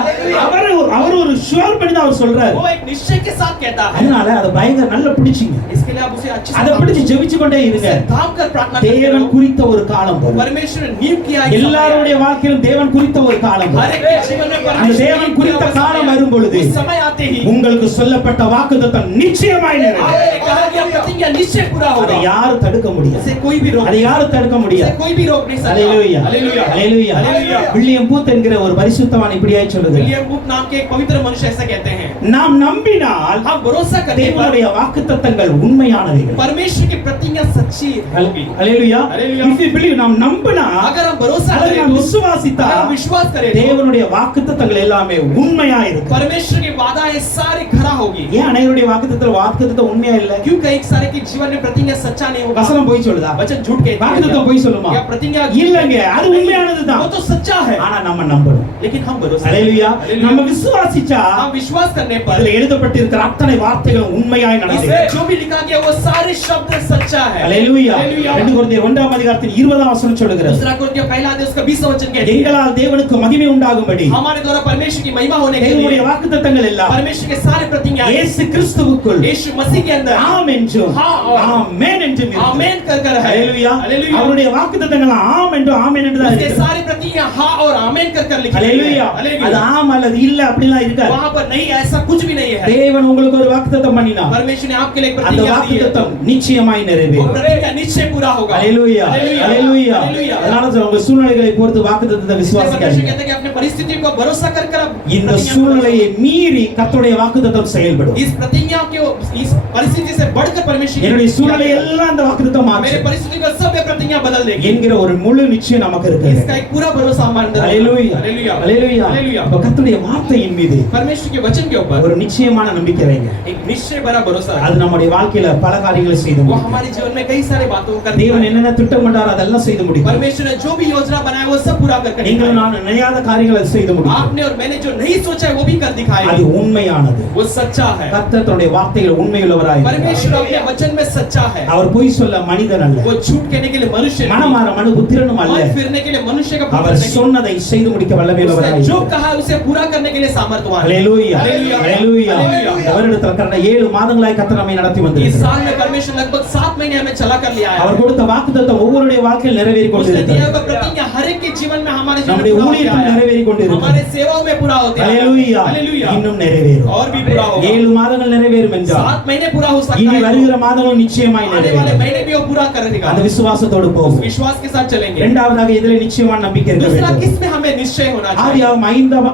அவர் ஒரு ஷுவர் பண்ணி தான் அவர் சொல்றாரு वो एक निश्चय के साथ कहता है। அதனால அதை பயங்கர நல்ல பிடிச்சிங்க इसके लिए आप उसे अच्छे से அதை பிடிச்சு ஜெபிச்சு கொண்டே இருங்க थाम कर प्रार्थना करते தேவன் रहो। குறித்த ஒரு காலம் வரும் परमेश्वर ने नियुक्त किया है। எல்லாருடைய வாழ்க்கையிலும் தேவன் குறித்த ஒரு காலம் हर வரும் एक के जीवन में அந்த परमेश्वर ने தேவன் नियुक्त குறித்த किया हुआ காலம் समय வரும் பொழுது उस समय आते ही உங்களுக்கு சொல்லப்பட்ட வாக்குத்தத்தம் நிச்சயமாய் நிறைவேறும் आपने कहा कि प्रतिज्ञा निश्चय पूरा அதை होगा। யாரும் தடுக்க முடியாது इसे कोई भी रोक அதை யாரும் தடுக்க इसे முடியாது कोई भी रोक नहीं सकता। அல்லேலூயா हालेलुया। அல்லேலூயா हालेलुया। வில்லியம் பூத் என்கிற ஒரு பரிசுத்தவான் இப்படியாய் சொல்லுகிறார் विलियम बुक नाम के एक पवित्र मनुष्य ऐसा कहते हैं நாம் நம்பினால் हम भरोसा करने पर தேவனுடைய வாக்குத்தத்தங்கள் உண்மையானவைகள் परमेश्वर की प्रतिज्ञा सच्ची होगी। அல்லேலூயா हालेलुया। if you believe நாம் நம்பினா अगर हम भरोसा அதை करें நாம் तो விசுவாசித்தா अगर हम विश्वास करें तो தேவனுடைய வாக்குத்தத்தங்கள் எல்லாமே உண்மையா இருக்கு परमेश्वर की वादा है सारी खरा होगी। ஏன் அனைவருடைய வாக்குத்தத்தம் உண்மையா இல்ல क्यों कई सारे के जीवन में प्रतिज्ञा सच्चा नहीं होगा? வசனம் போய் சொல்லுதா वचन झूठ कहते हैं வாக்குத்தத்தம் போய் சொல்லுமா क्या प्रतिज्ञा இல்லங்க அது உண்மையானதுதான் वो तो सच्चा है ஆனா நம்ம நம்பணும் लेकिन हम भरोसा அல்லேலூயா हालेलुया। நம்ம விசுவாசிச்சா हम विश्वास करने पर அதுல எழுதப்பட்டிருக்கிற அத்தனை வார்த்தைகளும் உண்மையாய் इसमें நடக்கும் जो भी लिखा गया वो सारे शब्द सच्चा है। அல்லேலூயா हालेलुया। 2 கொரிந்தியர் 1ஆம் அதிகாரத்தின் 20ஆம் வசனம் சொல்லுகிறது दूसरा कोरिन्थियों पहला अध्याय उसका 20वां वचन कहते हैं எங்களால் தேவனுக்கு மகிமை உண்டாகும்படி हमारे द्वारा परमेश्वर की महिमा होने के தேவனுடைய लिए வாக்குத்தத்தங்கள் எல்லாம் परमेश्वर के सारे प्रतिज्ञा இயேசு கிறிஸ்துவுக்குள் यीशु मसीह के अंदर ஆம் என்றும் हाँ और ஆமென் என்றும் இருக்கிறது. आमेन कर है। அல்லேலூயா हालेलुया। அவருடைய வாக்குத்தத்தங்கள் ஆம் என்றும் ஆமென் என்று தான் उसके இருக்கிறது. सारे प्रतिज्ञा हाँ और आमेन कर लिखी गई है। அல்லேலூயா அது हालेलुया। ஆம் அல்லது இல்ல அப்படிலாம் இருக்காது वहां पर नहीं ऐसा कुछ भी नहीं है। தேவன் உங்களுக்கு ஒரு வாக்குத்தத்தம் பண்ணினா परमेश्वर ने आपके लिए एक அந்த प्रतिज्ञा दी है வாக்குத்தத்தம் நிச்சயமாய் वो நிறைவேறும் प्रतिज्ञा निश्चय पूरा होगा। அல்லேலூயா हालेलुया। அல்லேலூயா हालेलुया। அதனால தான் உங்க சூழ்நிலைகளை பொறுத்து வாக்குத்தத்தத்தை इसलिए परमेश्वर விசுவாசிக்காதீங்க कहते हैं कि अपने परिस्थिति को भरोसा कर आप இந்த प्रतिज्ञा சூழ்நிலையை மீறி கர்த்தருடைய வாக்குத்தத்தம் செயல்படும் इस प्रतिज्ञा के इस परिस्थिति से बढ़कर परमेश्वर की என்னுடைய प्रतिज्ञा சூழ்நிலை है। எல்லாம் அந்த வாக்குத்தத்தம் मेरे மாற்றும் परिस्थिति को सब भव्य प्रतिज्ञा बदल देगी என்கிற ஒரு முழு நிச்சயம் நமக்கு இருக்கு. इसका एक पूरा भरोसा हमारे अंदर ஹalleluya हालेलुया ஹalleluya. हालेलुया அப்ப கர்த்தருடைய வார்த்தையின் மீது परमेश्वर के वचन के ऊपर ஒரு நிச்சயமான நம்பிக்கை வைங்க. एक निश्चय भरा भरोसा அது நம்முடைய வாழ்க்கையில பல காரியங்களை செய்து वो முடிக்கும். हमारे जीवन में कई सारे बातों को कर தேவன் என்னென்ன திட்டம் கொண்டாரோ அதெல்லாம் செய்து முடிக்கும். परमेश्वर ने जो भी योजना बनाया वो सब पूरा करके நீங்கள் दिखाया। நான் நினையாத காரியங்களை செய்து முடிக்கும். आपने और मैंने जो नहीं सोचा है वो भी कर அது दिखाया। உண்மையானது. वो सच्चा है। கர்த்தர் தன்னுடைய வார்த்தையில் உண்மையுள்ளவராய் இருக்கிறார். परमेश्वर अपने वचन में सच्चा है। அவர் பொய் சொல்ல மனிதன் அல்ல. वो झूठ कहने के लिए मनुष्य नहीं। மனமாற மனுபுத்திரனும் அல்ல. मन फिरने के लिए मनुष्य का पुत्र அவர் नहीं। சொன்னதை செய்து முடிக்க வல்லமையுள்ளவராய் उसने जो இருக்கிறார். कहा उसे पूरा करने के लिए सामर्थ्यवान है। ஹalleluya हालेलुया ஹalleluya. हालेलुया। அவரிடத்தில் கடந்த 7 மாதங்களாய் கர்த்தர் நம்மை நடத்தி इस வந்திருக்கிறார். साल में परमेश्वर लगभग 7 महीने हमें चला कर लिया है। அவர் கொடுத்த வாக்குத்தத்தம் ஒவ்வொருடைய வாழ்க்கையில் நிறைவேறி उसने दिया கொண்டிருக்கிறது. हुआ प्रतिज्ञा हर एक के जीवन में हमारे जीवन நம்முடைய में पूरा ஊழியத்தில் होता है। நிறைவேறி கொண்டிருக்கிறது. हमारे सेवाओं में पूरा होता है। ஹalleluya. हालेलुया। இன்னும் நிறைவேறும். और भी पूरा होगा। 7 மாதங்கள் நிறைவேறும் என்றால் 7 महीने पूरा हो सकता இனி है। வருகிற மாதங்கள் நிச்சயமாய் आने वाले நிறைவேறும். महीने भी वो पूरा करेगा। அந்த விசுவாசத்தோடு उस போகும். विश्वास के साथ चलेंगे। இரண்டாவதாக இதிலே நிச்சயமான நம்பிக்கை இருக்க दूसरा வேண்டும். किस में हमें निश्चय होना चाहिए? ஆதியாகமம்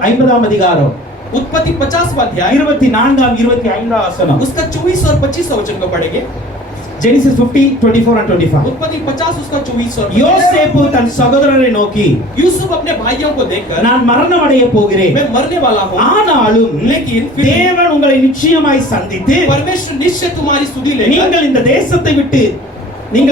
50ஆம் அதிகாரம் उत्पत्ति 50वां अध्याय 24 25 வசனம். उसका 24 और 25 वचन को पढ़ेंगे। Genesis 50 24 and 25. उत्पत्ति 50 उसका 24 और யோசேப்பு தன் சகோதரரை நோக்கி यूसुफ अपने भाइयों को देखकर நான் மரணம் அடைய போகிறேன். मैं मरने वाला हूँ। ஆனாலும் लेकिन फिर தேவன் உங்களை நிச்சயமாய் சந்தித்து परमेश्वर निश्चय तुम्हारी स्तुति लेगा। நீங்கள் இந்த தேசத்தை விட்டு तुम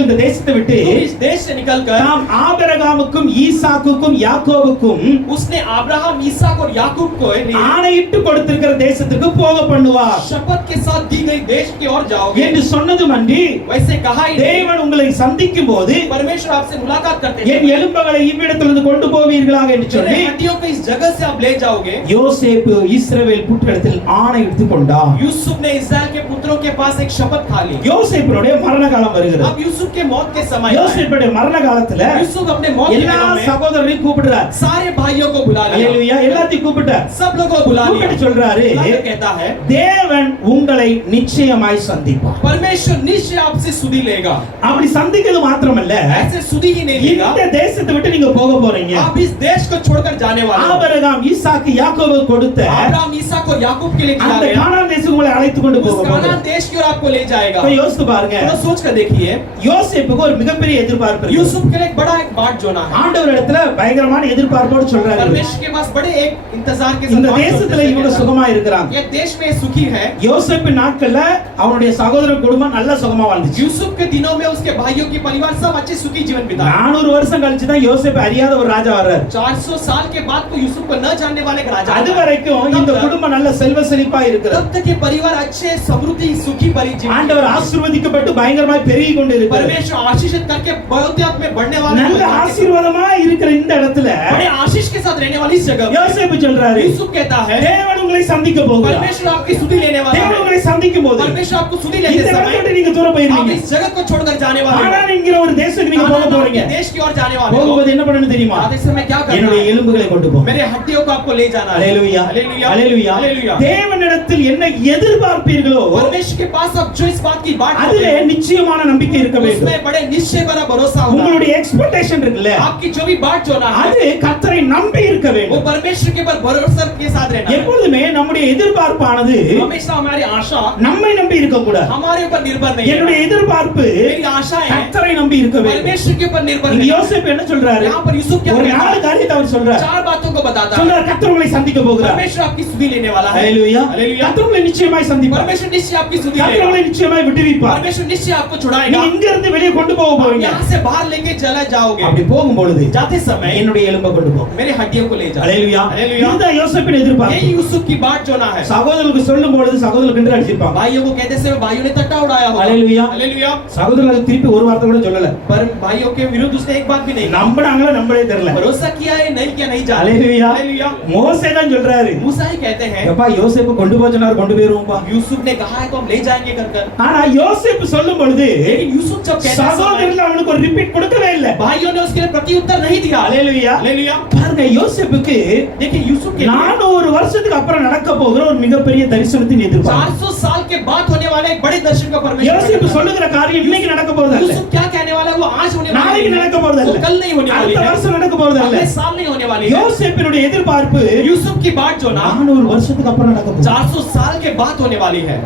इस देश से निकलकर தாம் ஆபிரகாமுக்கும் ஈசாக்குக்கும் யாக்கோபுக்கும் उसने अब्राहम इसहाक और याकूब को ஆணையிட்டு கொடுத்திருக்கிற தேசத்துக்கு போக பண்ணுவார் शपथ के साथ दी गई देश की ओर जाओगे என்று சொன்னதுமன்றி वैसे कहा ही नहीं। தேவன் உங்களை சந்திக்கும் போது परमेश्वर आपसे मुलाकात करते என் हैं। எலும்புகளை இவ்விடத்திலிருந்து கொண்டு போவீர்களாக என்று मेरे சொல்லி हड्डियों को इस जगह से आप ले जाओगे। யோசேப்பு இஸ்ரவேல் புத்திரத்தில் ஆணை எடுத்துக் கொண்டார். यूसुफ ने इस्राएल के पुत्रों के पास एक शपथ खा ली। யோசேப்புடைய மரண காலம் வருகிறது. अब यूसुफ के मौत के समय யோசேப்புடைய மரண காலத்துல यूसुफ अपने मौत के எல்லா दिनों में சகோதரரையும் கூப்பிடுறார். सारे भाइयों को बुला लिया। ஹalleluya. எல்லாத்தையும் கூப்பிட்டார். सब लोगों को बुला लिया। கூப்பிட்டு சொல்றாரு बुलाकर कहता है தேவன் உங்களை நிச்சயமாய் சந்திப்பார். परमेश्वर निश्चय आपसे सुधि लेगा। அப்படி சந்திக்கிறது மாத்திரமல்ல ऐसे सुधि ही नहीं लेगा, இந்த தேசத்தை விட்டு நீங்க போக போறீங்க. आप इस देश को छोड़कर जाने वाले हो। ஆபிரகாம் ஈசாக்கு யாக்கோபு கொடுத்த अब्राहम इसहाक और याकूब के लिए खिला அந்த गया। கானான் தேசம் உங்களை அழைத்து கொண்டு उस போக போகுது. कानान देश की ओर आपको ले जाएगा। இப்ப யோசித்து பாருங்க. थोड़ा सोच कर देखिए, யோசேப்புக்கு ஒரு மிகப்பெரிய எதிர்பார்ப்பு இருக்கு. यूसुफ के लिए एक बड़ा एक बाट जोना है। ஆண்டவர் இடத்துல பயங்கரமான எதிர்பார்ப்போடு சொல்றாரு परमेश्वर के पास बड़े एक इंतजार के இந்த साथ தேசத்துல இவங்க சுகமா இருக்கிறாங்க. ये देश में सुखी है। யோசேப்பு நாட்கள்ல அவனுடைய சகோதர குடும்பம் நல்ல சுகமா வாழ்ந்துச்சு. यूसुफ के दिनों में उसके भाइयों की परिवार सब अच्छे सुखी जीवन बिताए। 400 வருஷம் கழிச்சு தான் யோசேப்பு அறியாத ஒரு ராஜா வர்றாரு. 400 साल के बाद को यूसुफ को न जानने वाले एक राजा அது आता है। வரைக்கும் இந்த குடும்பம் நல்ல செல்வ செழிப்பா இருக்கிறது. तब तक ये परिवार अच्छे समृद्धि सुखी परिजीवन। ஆண்டவர் ஆசீர்வதிக்கப்பட்டு பயங்கரமாய் பெருகி கொண்டு இருக்கிறார். परमेश्वर आशीषित करके बहुतायत में बढ़ने वाले நல்ல ஆசீர்வாதமா இருக்கிற இந்த இடத்துல बड़े आशीष के साथ रहने वाली इस जगह யோசேப்பு சொல்றாரு यूसुफ कहता है தேவன் உங்களை சந்திக்க போகிறார். परमेश्वर आपकी स्तुति लेने वाला தேவன் है। உங்களை சந்திக்கும் போது परमेश्वर आपको स्तुति இந்த लेते இடத்தை समय விட்டு நீங்க தூர आप போயிருவீங்க. इस जगत को छोड़कर जाने वाले हो। கானான் என்கிற ஒரு தேசத்துக்கு நீங்க போக कानान போறீங்க. के देश की ओर जाने वाले हो। போகும்போது என்ன பண்ணணும் தெரியுமா? आते समय क्या करना என்னுடைய है? எலும்புகளை கொண்டு போ. मेरे हड्डियों को आपको ले जाना है। ஹalleluya हालेलुया ஹalleluya. हालेलुया। தேவனிடத்தில் என்ன எதிர்பார்ப்பீர்களோ परमेश्वर के पास आप जो इस बात की बात அதிலே करते हो, நிச்சயமான நம்பிக்கை இருக்க வேண்டும். उसमें बड़े निश्चय भरा भरोसा होना है। உங்களுடைய எக்ஸ்பெக்டேஷன் இருக்குல்ல आपकी जो भी बात जो ना है அது கர்த்தரை நம்பி இருக்க वो வேண்டும். परमेश्वर के पर भरोसा के साथ रहना है। எப்பொழுதுமே நம்முடைய எதிர்பார்ப்பானது हमेशा हमारी आशा நம்மை நம்பி இருக்க கூடாது. हमारे ऊपर निर्भर नहीं है। என்னுடைய எதிர்பார்ப்பு मेरी आशा है கர்த்தரை நம்பி இருக்க வேண்டும். परमेश्वर के ऊपर निर्भर இங்க नहीं है। யோசேப்பு என்ன சொல்றாரு? यहाँ पर यूसुफ क्या ஒரு कहता நாலு है? காரியத்தை அவர் சொல்றார். 4 बातों को बताता है। சொல்றார் கர்த்தர் உங்களை சந்திக்க போகிறார். परमेश्वर आपकी स्तुति लेने वाला है। ஹalleluya. हालेलुया। கர்த்தர் உங்களை நிச்சயமாய் சந்திப்பார். परमेश्वर निश्चय आपकी स्तुति கர்த்தர் लेगा। உங்களை நிச்சயமாய் விடுவிப்பார். परमेश्वर निश्चय आपको நீ छुड़ाएगा। இங்க இருந்து வெளியே கொண்டு போக आप போறீங்க. यहाँ से बाहर लेके चला जाओगे। அப்படி போகும் பொழுது जाते समय என்னுடைய எலும்பை கொண்டு போ. मेरे हड्डियों को ले जाओ। ஹalleluya. हालेलुया। இதுதான் யோசேப்பின் எதிர்பார்ப்பு. यही यूसुफ की बात जो ना है। சகோதரர்களுக்கு சொல்லும் பொழுது சகோதரர்கள் கிண்டல் அடிச்சிருப்பாங்க. भाइयों को कहते समय भाइयों ने तट्टा उड़ाया होगा। हालेलुया। हालेलुया। சகோதரர்கள் திருப்பி ஒரு வார்த்தை கூட சொல்லல. पर भाइयों के विरुद्ध उसने एक बात भी नहीं कहा। நம்பறாங்களா நம்பவே தெரியல. भरोसा किया है नहीं किया नहीं जाने। ஹalleluya. हालेलुया। மோசே தான் சொல்றாரு. मूसा ही कहते हैं அப்பா யோசேப்பு கொண்டு போக சொன்னார் கொண்டு போயிருவோம்பா. यूसुफ ने कहा है तो हम ले जाएंगे कर ஆனா யோசேப்பு சொல்லும் பொழுது लेकिन यूसुफ जब कहता है சகோதரர்கள் அவனுக்கு ஒரு ரிப்பீட் கொடுக்கவே இல்ல. भाइयों ने उसके लिए प्रत्युत्तर नहीं दिया। ஹalleluya. हालेलुया। பாருங்க யோசேப்புக்கு देखिए यूसुफ के लिए 400 வருஷத்துக்கு அப்புறம் நடக்க போகிற ஒரு மிகப்பெரிய தரிசனத்தின் எதிர்பார்ப்பு. 400 साल के बाद होने वाले एक बड़े दर्शन का परमेश्वर யோசேப்பு சொல்லுகிற காரியம் இன்னைக்கு நடக்க போறது அல்ல. यूसुफ क्या कहने वाला है वो आज होने वाला நாளைக்கு है। நடக்க போறது वो அல்ல. कल नहीं होने वाली அடுத்த है। வருஷம் நடக்க போறது அல்ல. अगले साल नहीं होने वाली है। யோசேப்பினுடைய எதிர்பார்ப்பு यूसुफ की बात जो ना 400 வருஷத்துக்கு அப்புறம் நடக்க போகுது. 400 साल के बाद होने वाली है।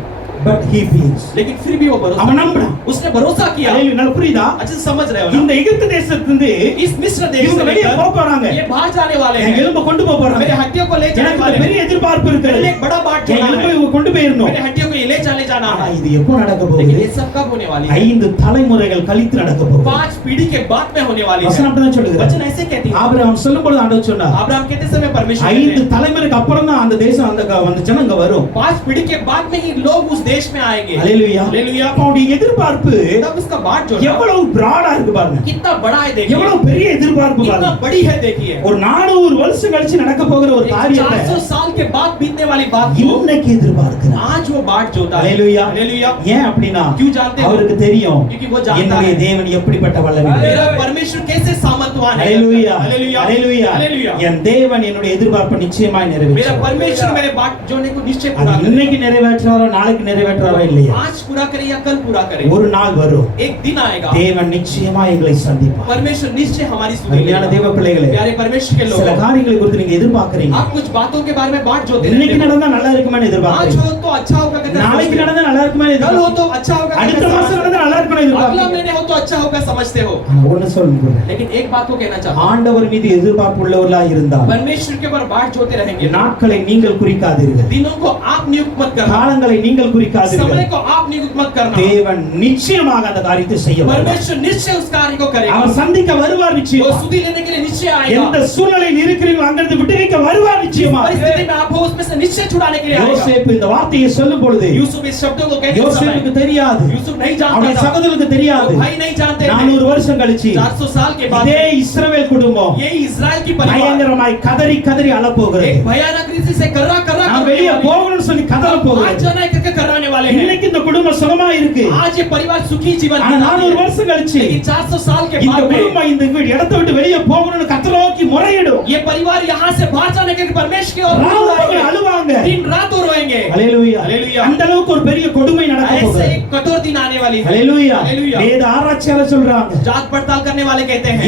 but he feels. लेकिन फिर भी वो भरोसा அவன் நம்புறான். उसने भरोसा किया ஹalleluya. நல்லா புரியுதா? अच्छे से समझ रहे हो ना இந்த எகிப்து தேசத்திலிருந்து इस मिस्र देश இவங்க से வெளிய लेकर போக போறாங்க. ये बाहर जाने वाले என் हैं எலும்பை கொண்டு போக போறாங்க. मेरे हड्डियों को ले जाने எனக்கு वाले பெரிய எதிர்பார்ப்பு मेरे இருக்கு. लिए एक बड़ा बाट என் जोड़ना எலும்பை है இவங்க கொண்டு போயிரணும். मेरे हड्डियों को ये ले जाने जाना ஆனா है இது எப்போ நடக்க लेकिन போகுது? ये सब कब होने वाली है 5 தலைமுறைகள் கழித்து நடக்க போகுது. 5 पीढ़ी के बाद में होने वाली வசனம் है அப்படிதான் சொல்லுது. वचन ऐसे कहती है ஆபிரகாம் சொல்லும்போது ஆண்டவர் சொன்னார், अब्राहम कहते समय परमेश्वर 5 कहते हैं, தலைமுறைக்கு அப்புறம் தான் அந்த தேசம் அந்த ஜனங்க வரும். 5 पीढ़ी के बाद में ही लोग उस देश में आएंगे ஹalleluya. हालेलुया அவங்களுடைய எதிர்பார்ப்பு तब उसका बाट जो எவ்வளவு பிராடா இருக்கு பாருங்க. कितना बड़ा है देखिए எவ்வளவு பெரிய எதிர்பார்ப்பு कितना பாருங்க. बड़ी है देखिए ஒரு 400 வருஷம் கழிச்சு நடக்க போகிற ஒரு காரியத்தை 400 साल के बाद बीतने वाली बात को இன்னைக்கு எதிர்பார்க்கிறார். आज वो बाट जोता है ஹalleluya. हालेलुया ஏன் அப்படினா क्यों जानते हो அவருக்கு தெரியும் क्योंकि वो जानता என்னுடைய है தேவன் எப்படிப்பட்ட வல்லமை. मेरा परमेश्वर कैसे सामर्थ्यवान है ஹalleluya. हालेलुया ஹalleluya. हालेलुया என் தேவன் என்னுடைய எதிர்பார்ப்பை நிச்சயமாய் मेरा நிறைவேற்றுவார். परमेश्वर मेरे बाट जोड़ने को निश्चय அது पूरा करे இன்னைக்கு நிறைவேற்றுவாரோ நாளைக்கு நிறைவேற்றுவாரோ இல்லையா, आज पूरा करे या कल पूरा करे ஒரு நாள் வரும். एक दिन आएगा தேவன் நிச்சயமா எங்களை சந்திப்பார். परमेश्वर निश्चय हमारी அருமையான सुनेगा தேவ பிள்ளைகளே, प्यारे परमेश्वर के சில लोग காரியங்களை குறித்து நீங்க எதிர்பார்க்கறீங்க. आप कुछ बातों के बारे में बात जोते இன்னைக்கு रहते हो நடந்தா நல்லா இருக்குமான்னு आज எதிர்பார்க்கறீங்க. हो तो अच्छा होगा कहते நாளைக்கு हैं நடந்தா நல்லா இருக்குமான்னு कल हो எதிர்பார்க்கறீங்க. तो अच्छा होगा அடுத்த कहते மாசம் हैं நடந்தா நல்லா இருக்குமான்னு अगला எதிர்பார்க்கறீங்க. महीने हो तो अच्छा होगा समझते हो ஆனா ஒண்ணு சொல்லுங்க, लेकिन एक बात को कहना चाहता हूं ஆண்டவர் மீது எதிர்பார்ப்பு உள்ளவர்களா இருந்தால் परमेश्वर के ऊपर बात जोते रहेंगे நாட்களை நீங்கள் குறிக்காதீர்கள், दिनों को आप नियुक्त मत करना காலங்களை நீங்கள் समय குறிக்காதீர்கள். को आप नियुक्त मत करना தேவன் நிச்சயமாக அந்த காரியத்தை செய்ய வருவார். परमेश्वर निश्चय उस कार्य को करेगा அவர் சந்திக்க வருவார் वो நிச்சயமா. सुधि लेने के लिए निश्चय எந்த आएगा சூழ்நிலையில் இருக்கிறீர்களோ அங்கிருந்து விடுவிக்க வருவார் நிச்சயமா. परिस्थिति में आप हो उसमें से निश्चय छुड़ाने के लिए आएगा யோசேப்பு இந்த வார்த்தையை சொல்லும் பொழுது यूसुफ इस शब्दों को कहते யோசேப்புக்கு समय தெரியாது, यूसुफ नहीं அவருடைய जानता था சகோதரருக்கு தெரியாது. वो भाई नहीं जानते थे 400 வருஷம் கழிச்சு 400 साल के बाद இதே இஸ்ரவேல் குடும்பம் ये इजराइल की परिवार பயங்கரமாய் கதறி கதறி அழப்போகிறது. एक भयानक रीति से कर्रा कर्रा நான் வெளியே போகணும்னு சொல்லி கதற आज போகிறது. जाना करके कराने वाले हैं இன்னைக்கு இந்த குடும்பம் சுகமா இருக்கு. आज ये परिवार सुखी जीवन ஆனா जीता 400 है। வருஷம் கழிச்சு लेकिन 400 साल के இந்த बाद में குடும்பம் இந்த இடத்தை விட்டு வெளியே போகணும்னு கத்தரை நோக்கி முறையிடும். ये परिवार यहाँ से बाहर जाने के लिए परमेश्वर की ओर ராவு பகல் बुलाएंगे। அழுவாங்க. दिन रात रोएंगे ஹalleluya. ஹalleluya. அந்த அளவுக்கு ஒரு பெரிய கொடுமை நடக்க ऐसे போகுது. एक कठोर दिन आने वाली है ஹalleluya. ஹalleluya. வேத ஆராய்ச்சியாளர் சொல்றாங்க, जांच पड़ताल करने वाले कहते हैं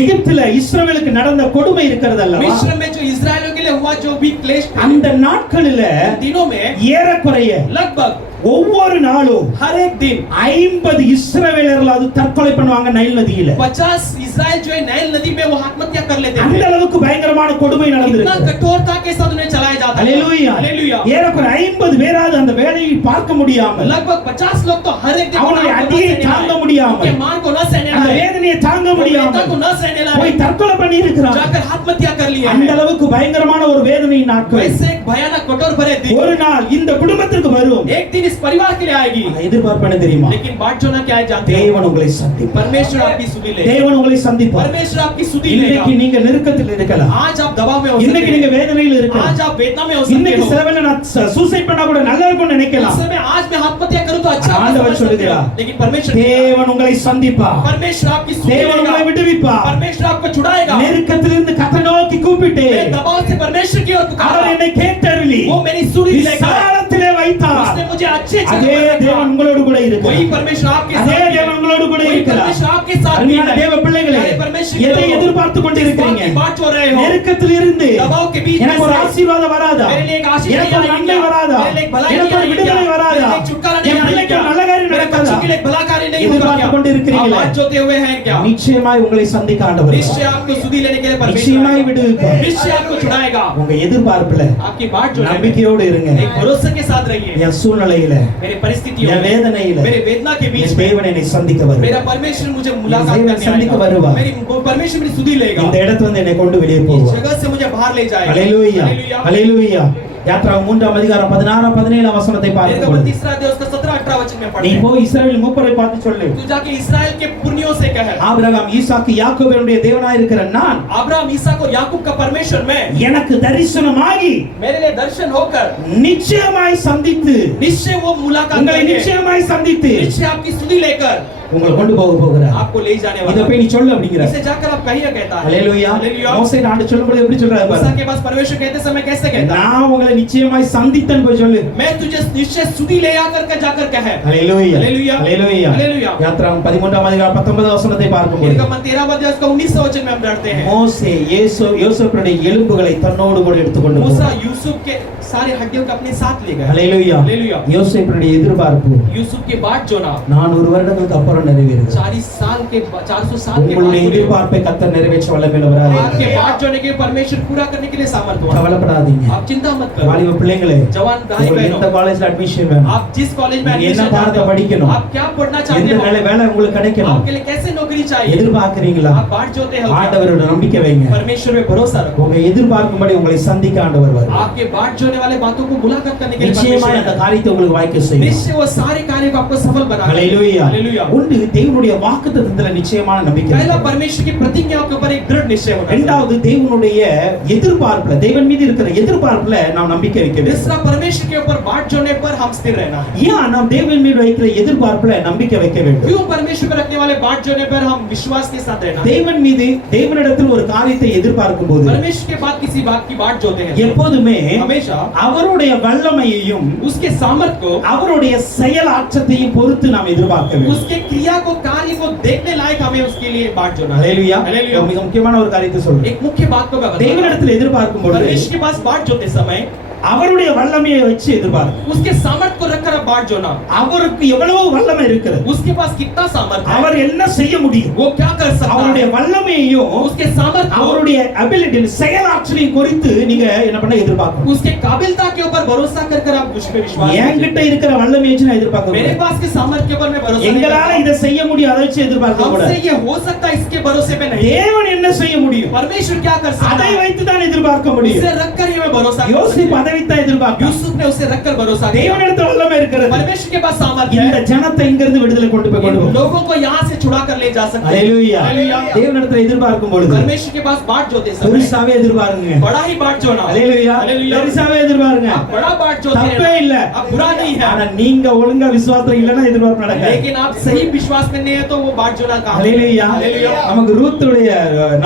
எகிப்துல இஸ்ரவேலுக்கு நடந்த கொடுமை இருக்கிறது அல்லவா, मिस्र में जो इजरायलियों के लिए हुआ जो भी क्लेश அந்த நாட்களில दिनों में ஏறக்குறைய लगभग ஒவ்வொரு நாளும் हर एक दिन 50 இஸ்ரவேலர்கள் அது தற்கொலை பண்ணுவாங்க நைல் நதியில. 50 इजराइल जो है नाइल नदी में वो आत्महत्या कर लेते அந்த हैं அளவுக்கு பயங்கரமான கொடுமை इतना நடந்திருக்கு. कठोरता के साथ उन्हें चलाया जाता है ஹalleluya. हालेलुया ஏறக்குறைய 50 பேராவது அந்த வேலையை பார்க்க முடியாமல், लगभग 50 लोग तो हर एक दिन அவனுடைய அடியை தாங்க முடியாமல், उनके मार को न सहने அந்த लाए வேதனையை தாங்க वेदना முடியாமல் को न सहने போய் लाए தற்கொலை பண்ணி இருக்கிறாங்க. जाकर आत्महत्या कर लिया அந்த है அளவுக்கு பயங்கரமான ஒரு வேதனை நாட்கள் वैसे एक भयानक कठोर भरे दिन ஒரு நாள் இந்த குடும்பத்திற்கு வரும். एक दिन इस परिवार के लिए आएगी எதிர்பார்ப்பன தெரியுமா, लेकिन बात जो ना क्या है जानते हो தேவன் உங்களை சந்திப்பார். परमेश्वर आपकी सुधि लेगा தேவன் உங்களை சந்திப்பார். परमेश्वर आपकी सुधि लेगा இன்னைக்கு நீங்க நெருக்கத்தில் இருக்கலாம், आज आप दबाव में हो இன்னைக்கு सकते நீங்க हैं வேதனையில் இருக்கலாம், आज आप वेदना में हो सकते இன்னைக்கு हो சில வேளை நான் சூசைட் பண்ணா கூட நல்லா இருக்கும்னு उस நினைக்கலாம். समय आज मैं आत्महत्या करूं तो अच्छा होगा ஆண்டவர் समझ सकते हो। சொல்லுகிறார், लेकिन परमेश्वर தேவன் உங்களை சந்திப்பார். परमेश्वर आपकी सुधि தேவன் உங்களை लेगा விடுவிப்பார். परमेश्वर आपको छुड़ाएगा நெருக்கத்திலிருந்து கர்த்தரை நோக்கி கூப்பிட்டு मैं दबाव से परमेश्वर की ओर அவர் पुकारा என்னை கேட்டருளி वो मेरी सुधि लेकर விசாலத்திலே வைத்தார். उसने मुझे अच्छे அதே जगह पर தேவன் रखा உங்களோடு கூட वही இருக்கிறார். परमेश्वर आपके அதே साथ தேவன் है உங்களோடு கூட वही இருக்கிறார். परमेश्वर आपके साथ भी அருமையான है தேவ பிள்ளைகளே, प्यारे परमेश्वर के எதை लोगों, எதிர்பார்த்து கொண்டிருக்கிறீங்க? इस बात की बाट जो रहे हो நெருக்கத்தில் இருந்து दबाव के बीच எனக்கு ஒரு में से ஆசீர்வாதம் வராதா, मेरे लिए एक आशीष எனக்கு नहीं ஒரு आएगी நன்மை क्या? வராதா, मेरे लिए एक भलाई எனக்கு नहीं ஒரு आएगी விடுதலை क्या? வராதா, मेरे लिए एक छुटकारा नहीं என் आएगा பிள்ளைக்கு क्या? ஒரு நல்ல காரியம் मेरे நடக்காதா? बच्चों के लिए एक भला कार्य नहीं होगा எதிர்பார்த்து क्या? கொண்டிருக்கிறீங்களே? आप बात जोते हुए हैं क्या? நிச்சயமாய் உங்களை சந்திக்க ஆண்டவர் निश्चय आपको सुधि लेने के लिए நிச்சயமாய் परमेश्वर விடுவிப்பார். निश्चय आपको छुड़ाएगा உங்க எதிர்பார்ப்புல आपकी बात जो है நம்பிக்கையோடு இருங்க. एक भरोसे के साथ रहिए என் சூழ்நிலையில, मेरे परिस्थितियों என் में வேதனையில मेरे वेदना के बीच என் में தேவன் என்னை சந்திக்க வருவார். मेरा परमेश्वर मुझे मुलाकात தேவன் करने சந்திக்க आएगा வருவார். मेरी परमेश्वर मेरी सुधि लेगा இந்த இடத்துல வந்து என்னை கொண்டு வெளியே इस போவார். जगह से मुझे बाहर ले जाएगा ஹalleluya. हालेलुया ஹalleluya. யாத்ராகமம் 3 அதிகாரம் 16 17 வசனத்தை निर्गमन பார்க்கும்போது, 3 अध्याय उसका 17 18 वचन में நீ पढ़ते हैं போய் இஸ்ரவேல் மூப்பரை பார்த்து சொல்லு, तू जाके इस्राएल के पुरनियों से कह ஆபிரகாம் ஈசாக்கு யாக்கோபுடைய தேவனாய் இருக்கிற நான் अब्राहम इसहाक और याकूब का परमेश्वर मैं எனக்கு தரிசனமாகி मेरे लिए दर्शन होकर நிச்சயமாய் சந்தித்து निश्चय वो मुलाकात உங்களை करेंगे நிச்சயமாய் சந்தித்து निश्चय आपकी सुधि लेकर உங்களை கொண்டு போகிறார். आपको ले जाने இத वाला போய் நீ சொல்லு அப்படிங்கிறார். इसे जाकर आप कहिए कहता है ஹalleluya. हालेलुया மோசே ஆண்டு சொல்லும்போது எப்படி சொல்றாரு मूसा பாருங்க. के पास परमेश्वर कहते समय कैसे कहता है நான் உங்களை நிச்சயமாய் சந்தித்தேன் போய் சொல்லு. मैं तुझे निश्चय सुधी ले आकर के जाकर कहे ஹalleluya. हालेलुया ஹalleluya. हालेलुया யாத்ராகமம் 13ஆம் அதிகாரம் 19ஆம் வசனத்தை பார்க்கும்போது निर्गमन 13 अध्याय उसका 19 वचन में हम पढ़ते हैं மோசே யோசேப்புடைய எலும்புகளை தன்னோடு கூட எடுத்துக்கொண்டு मूसा यूसुफ के सारे हड्डियों को अपने साथ ले गया ஹalleluya. हालेलुया யோசேப்புடைய எதிர்பார்ப்பு यूसुफ की बाट जो ना 400 வருடங்களுக்கு அப்புறம் நிறைவேறுது. 40 साल के 400 साल के உங்களுடைய बाद எதிர்பார்ப்பை கர்த்தர் நிறைவேற்ற வல்லமையுள்ளவராக आपके बाट जोने के परमेश्वर पूरा करने के लिए सामर्थ्य है கவலைப்படாதீங்க. आप चिंता मत करो வாலிப பிள்ளைகளே, जवान भाई உங்களுக்கு बहनों எந்த காலேஜ்ல அட்மிஷன் வேணும், आप जिस कॉलेज में நீங்க என்ன एडमिशन பாடத்தை चाहते हो படிக்கணும், आप क्या पढ़ना எந்த चाहते हो வேலை உங்களுக்கு கிடைக்கணும், आपके लिए कैसे नौकरी चाहिए எதிர்பார்க்கறீங்களா? आप बाट जोते हो क्या? ஆண்டவரோட நம்பிக்கை வைங்க. परमेश्वर में भरोसा रखो உங்க எதிர்பார்க்கும்படி உங்களை சந்திக்க ஆண்டவர் வருவார். आपके बाट जोने वाले बातों को मुलाकात करने के लिए நிச்சயமா परमेश्वर அந்த है। காரியத்தை உங்களுக்கு வாய்க்க செய்யும். निश्चय वो सारे कार्य को आपको सफल बना ஹalleluya. हालेलुया ஒன்று தேவனுடைய வாக்குத்தத்தத்துல நிச்சயமான நம்பிக்கை. पहला परमेश्वर की प्रतिज्ञा के ऊपर एक दृढ़ निश्चय होना चाहिए। இரண்டாவது தேவனுடைய எதிர்பார்ப்புல, தேவன் மீது இருக்கிற எதிர்பார்ப்புல நாம் நம்பிக்கை வைக்க வேண்டும். तीसरा परमेश्वर के ऊपर बाट जोड़ने पर हम स्थिर रहना है। ஏன் நாம் தேவன் மீது வைக்கிற எதிர்பார்ப்புல நம்பிக்கை வைக்க வேண்டும்? क्यों परमेश्वर पर रखने वाले बाट जोड़ने पर हम विश्वास के साथ रहना है? தேவன் மீது தேவனிடத்தில் ஒரு காரியத்தை எதிர்பார்க்கும் போது परमेश्वर के बाद किसी बात की बाट जोड़ते हैं எப்போதுமே हमेशा அவருடைய வல்லமையையும் उसके सामर्थ को அவருடைய செயல் ஆற்றத்தையும் பொறுத்து நாம் எதிர்பார்க்க வேண்டும். उसके क्रिया को कार्य को देखने लायक हमें उसके लिए बाट जोड़ना है। ஹalleluya. हालेलुया மிக முக்கியமான ஒரு காரியத்தை சொல்றேன். एक मुख्य बात को मैं बता தேவனிடத்தில் எதிர்பார்க்கும் பொழுது परमेश्वर के पास बाट जोड़ते समय அவருடைய வல்லமையை வச்சு எதிர்பார்க்க. उसके सामर्थ को रखकर आप बाट जोड़ना அவருக்கு எவ்வளவு வல்லமை இருக்கிறது, उसके पास कितना सामर्थ है அவர் என்ன செய்ய முடியும், वो क्या कर सकता அவருடைய है வல்லமையையும் उसके सामर्थ को அவருடைய அபிலிட்டி செயல் ஆற்றலையும் குறித்து நீங்க என்ன பண்ண எதிர்பார்க்கணும். उसके काबिलता के ऊपर भरोसा कर आप मुझ पे विश्वास என்கிட்ட இருக்கிற வல்லமையை வச்சு நான் எதிர்பார்க்க मेरे கூடாது. पास के सामर्थ के ऊपर मैं भरोसा नहीं எங்களால करता। இதை செய்ய முடியும் அதை வச்சு எதிர்பார்க்க हमसे கூடாது. ये हो सकता है इसके भरोसे पे नहीं தேவன் என்ன செய்ய முடியும் परमेश्वर क्या कर सकता அதை है வைத்து தான் எதிர்பார்க்க முடியும். उसे रखकर ही मैं भरोसा कर யோசிப்பு सकता அதை வைத்து தான் எதிர்பார்க்க. यूसुफ ने उसे रखकर भरोसा किया தேவனிடத்தில் வல்லமை இருக்கிறது. परमेश्वर के पास सामर्थ्य இந்த है ஜனத்தை இங்கிருந்து விடுதலை கொண்டு போய் கொண்டு इन போகும். लोगों को यहाँ से छुड़ा कर ले जा सकते हैं ஹalleluya. हालेलुया தேவனிடத்தில் எதிர்பார்க்கும் பொழுது परमेश्वर के पास बाट जोते समय பெருசாவே எதிர்பாருங்க. बड़ा ही बाट जोना ஹalleluya. हालेलुया பெருசாவே எதிர்பாருங்க. आप बड़ा बाट जोते தப்பே இல்ல. अब बुरा नहीं है ஆனா நீங்க ஒழுங்கா விசுவாசத்துல இல்லனா எதிர்பார்ப்பு நடக்காது. लेकिन आप सही विश्वास में नहीं है तो वो बाट जोना काम ஹalleluya. हालेलुया நமக்கு ரூத்துடைய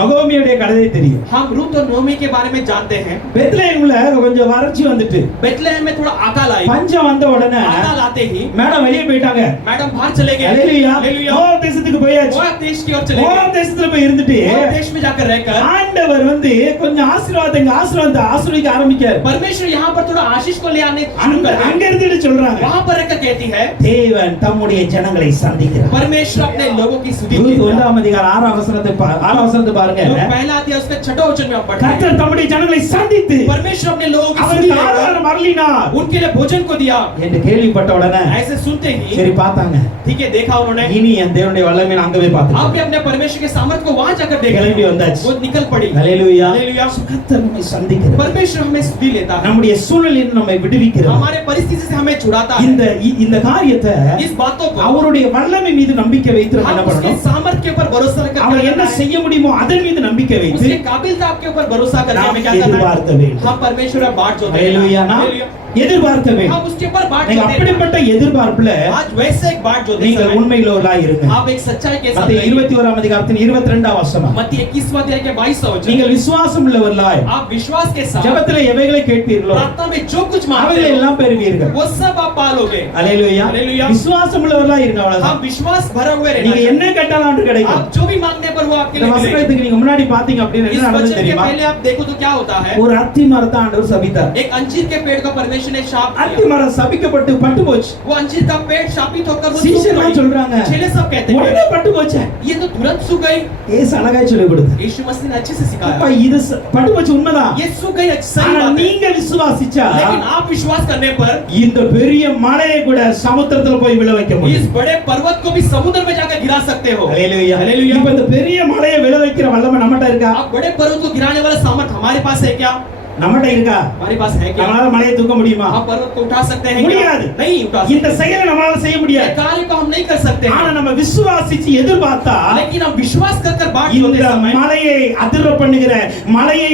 நகோமியுடைய கதை தெரியும். हम रूत और नोमी के बारे में जानते हैं பெத்லெஹேம்ல கொஞ்சம் வறட்சி வந்துட்டு बेथलेहम में थोड़ा अकाल आई பஞ்சம் வந்த உடனே अकाल आते ही மேடம் வெளியே போயிட்டாங்க. मैडम बाहर चले गए ஹalleluya. हालेलुया மோவாப் தேசத்துக்கு போயாச்சு. मोआब देश की ओर चले மோவாப் गए தேசத்துல போய் இருந்துட்டு मोआब देश में जाकर रहकर ஆண்டவர் வந்து கொஞ்சம் ஆசீர்வாதத்தை ஆசீர்வதிக்க ஆரம்பிக்காரு. परमेश्वर यहाँ पर थोड़ा आशीष को ले आने शुरू அங்க कर रहे அங்க இருந்துட்டு சொல்றாங்க, हैं। वहाँ पर रहकर कहती है தேவன் தம்முடைய ஜனங்களை சந்திக்கிறார். परमेश्वर अपने लोगों की सुधि ரூத் लेता है। ஒன்றாம் அதிகாரம் 6ஆம் வசனத்தை பாருங்க. लोग पहला अध्याय उसका 6वां वचन में हम पढ़ते हैं கர்த்தர் தம்முடைய ஜனங்களை சந்தித்து परमेश्वर अपने लोगों की सुधि அவருக்கு लेकर ஆகாரம் அருளினார் उनके लिए भोजन को दिया என்று கேள்விப்பட்ட உடனே ऐसे सुनते ही சரி பார்த்தாங்க. ठीक है देखा उन्होंने இனி என் தேவனுடைய வல்லமை அங்க போய் आप பார்த்தாங்க. भी अपने परमेश्वर के सामर्थ को वहां जाकर देख கிளம்பி வந்தாச்சு. वो निकल पड़ी ஹalleluya. हालेलुया கர்த்தர் நம்மை சந்திக்கிறார். परमेश्वर हमें सुधि लेता है நம்முடைய சூழலில் நம்மை விடுவிக்கிறார். हमारे परिस्थिति से हमें छुड़ाता है இந்த காரியத்தை इस बातों को அவருடைய வல்லமை மீது நம்பிக்கை வைத்து நம்ம என்ன हम उसके பண்ணணும், सामर्थ्य के ऊपर भरोसा रखकर அவர் क्या என்ன करना है? செய்ய முடியுமோ அதன் மீது நம்பிக்கை வைத்து उसके काबिलता के ऊपर भरोसा करने நாம் में क्या करना எதிர்பார்க்க है வேண்டும். हम परमेश्वर का बाट जोते ஹalleluya. நாம் हालेलुया எதிர்பார்க்க வேண்டும். हम उसके ऊपर बाट நீங்க जोते हैं அப்படிப்பட்ட எதிர்பார்ப்புல आज वैसे एक बाट जोते நீங்கள் समय உண்மையுள்ளவர்களாய் இருங்க. आप एक सच्चाई के साथ மத்தேயு रहिए। 21ஆம் அதிகாரத்தின் 22ஆம் வசனம். मत्ती 21वां अध्याय के 22वां वचन நீங்கள் விசுவாசம் உள்ளவர்களாய் आप विश्वास के साथ ஜெபத்திலே எவைகளை கேட்பீர்களோ प्रार्थना में जो कुछ मांगते அவைகளை हो எல்லாம் பெறுவீர்கள். वो सब आप पालोगे ஹalleluya. हालेलुया விசுவாசம் உள்ளவர்களாய் இருங்க அவ்வளவுதான். हम विश्वास भरा हुए நீங்க रहना என்ன கேட்டாலும் ஆண்டு கிடைக்கும். आप जो भी मांगने पर वो आपके இந்த लिए मिलेगा வசனத்துக்கு நீங்க முன்னாடி பாத்தீங்க அப்படின்னா इस என்ன நடந்தது वचन के தெரியுமா? पहले आप देखो तो क्या होता है ஒரு அத்தி மரத்தை ஆண்டவர் சபித்தார். एक अंजीर के पेड़ को परमेश्वर ने शाप அத்தி दिया மரம் சபிக்கப்பட்டு பட்டு போச்சு. वो अंजीर का पेड़ शापित होकर वो सूख சீஷர்லாம் गई சொல்றாங்க, चेले सब कहते हैं உடனே பட்டு போச்சு. ये तो तुरंत सूख गई ஏசு அழகாய் சொல்லி கொடுத்தார். यीशु मसीह ने अच्छे से அப்ப सिखाया இது பட்டு போச்சு உண்மைதான். ये सूख गई सही ஆனா बात है நீங்க விசுவாசிச்சா लेकिन आप विश्वास करने पर இந்த பெரிய மலையை கூட சமுத்திரத்துல போய் விழ வைக்க इस முடியும். बड़े पर्वत को भी समुद्र में जाकर गिरा सकते हो ஹalleluya. हालेलुया இப்ப இந்த பெரிய மலையை விழ வைக்கிற வல்லமை நம்மட்ட இருக்கா? आप बड़े पर्वत को गिराने वाला सामर्थ हमारे पास है क्या நம்மகிட்ட இருக்கா? हमारे पास है क्या? நம்மளால மலையை தூக்க முடியுமா? आप पर्वत को उठा सकते हैं क्या? முடியாது. नहीं उठा இந்த सकते। செயலை நம்மளால செய்ய ये முடியாது. कार्य को हम नहीं कर सकते ஆனா हैं। நம்ம விசுவாசிச்சு எதிர்பார்த்தா लेकिन हम विश्वास कर बात இந்த करते समय மலையை அதிர பண்ணுகிற, மலையை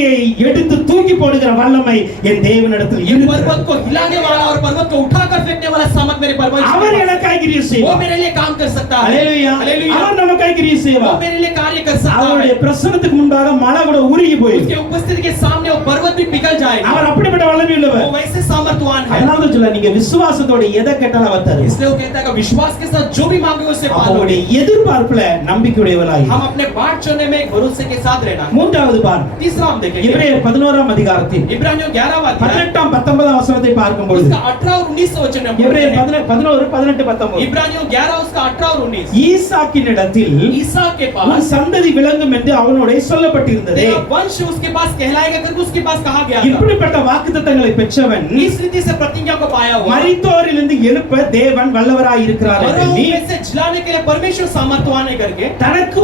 எடுத்து தூக்கி போடுகிற வல்லமை என் தேவனிடத்தில் ये இருக்கிறது. पर्वत को हिलाने वाला और पर्वत को उठाकर फेंकने वाला सामर्थ मेरे परमेश्वर அவர் के पास எனக்காக கிரியை है। वो செய்வார். मेरे लिए काम कर सकता है। அல்லேலூயா. हालेलुया। அவர் நமக்காக கிரியை वो செய்வார். मेरे लिए कार्य कर सकता அவருடைய है। பிரசன்னத்துக்கு முன்பாக மலை கூட உருகி போயிடும். उसके उपस्थिति के सामने वो पर्वत भी पिघल जाएगा। அவர் அப்படிப்பட்ட வல்லமை वो உள்ளவர். वैसे सामर्थवान है। அதனால தான் சொல்ல, நீங்க விசுவாசத்தோட எதை கேட்டாலும் அவர் தருவார். इसलिए वो कहता है कि विश्वास के साथ जो भी मांगे उससे पालो। அவருடைய எதிர்பார்ப்புல நம்பிக்கையுடையவராய். हम अपने बाट चुनने में एक भरोसे के साथ रहना। மூன்றாவது பாருங்க, तीसरा हम देखेंगे எபிரேயர் 11ஆம் அதிகாரத்தில் इब्रानियों 11वां अध्याय 18ஆம் 19ஆம் வசனத்தை பார்க்கும் பொழுது, उसका 18 और 19 वचन हम எபிரேயர் पढ़ते हैं। 11, 18, 19. इब्रानियों 11 उसका 18 और 19 ஈசாக்கின் இடத்தில் ईसा के உன் पास சந்ததி விளங்கும் என்று அவனோட சொல்லப்பட்டிருந்ததே. तेरा वंश उसके पास कहलाएगा करके उसके पास कहा गया था। இப்படிப்பட்ட வாக்குத்தத்தங்களை பெற்றவன் इस रीति से प्रतिज्ञा को पाया हुआ மரித்தோரிலிருந்து எழுப்ப தேவன் வல்லவராய் இருக்கிறார் என்று मरों எண்ணி, में से जिलाने के लिए परमेश्वर सामर्थ्यवान है करके தனக்கு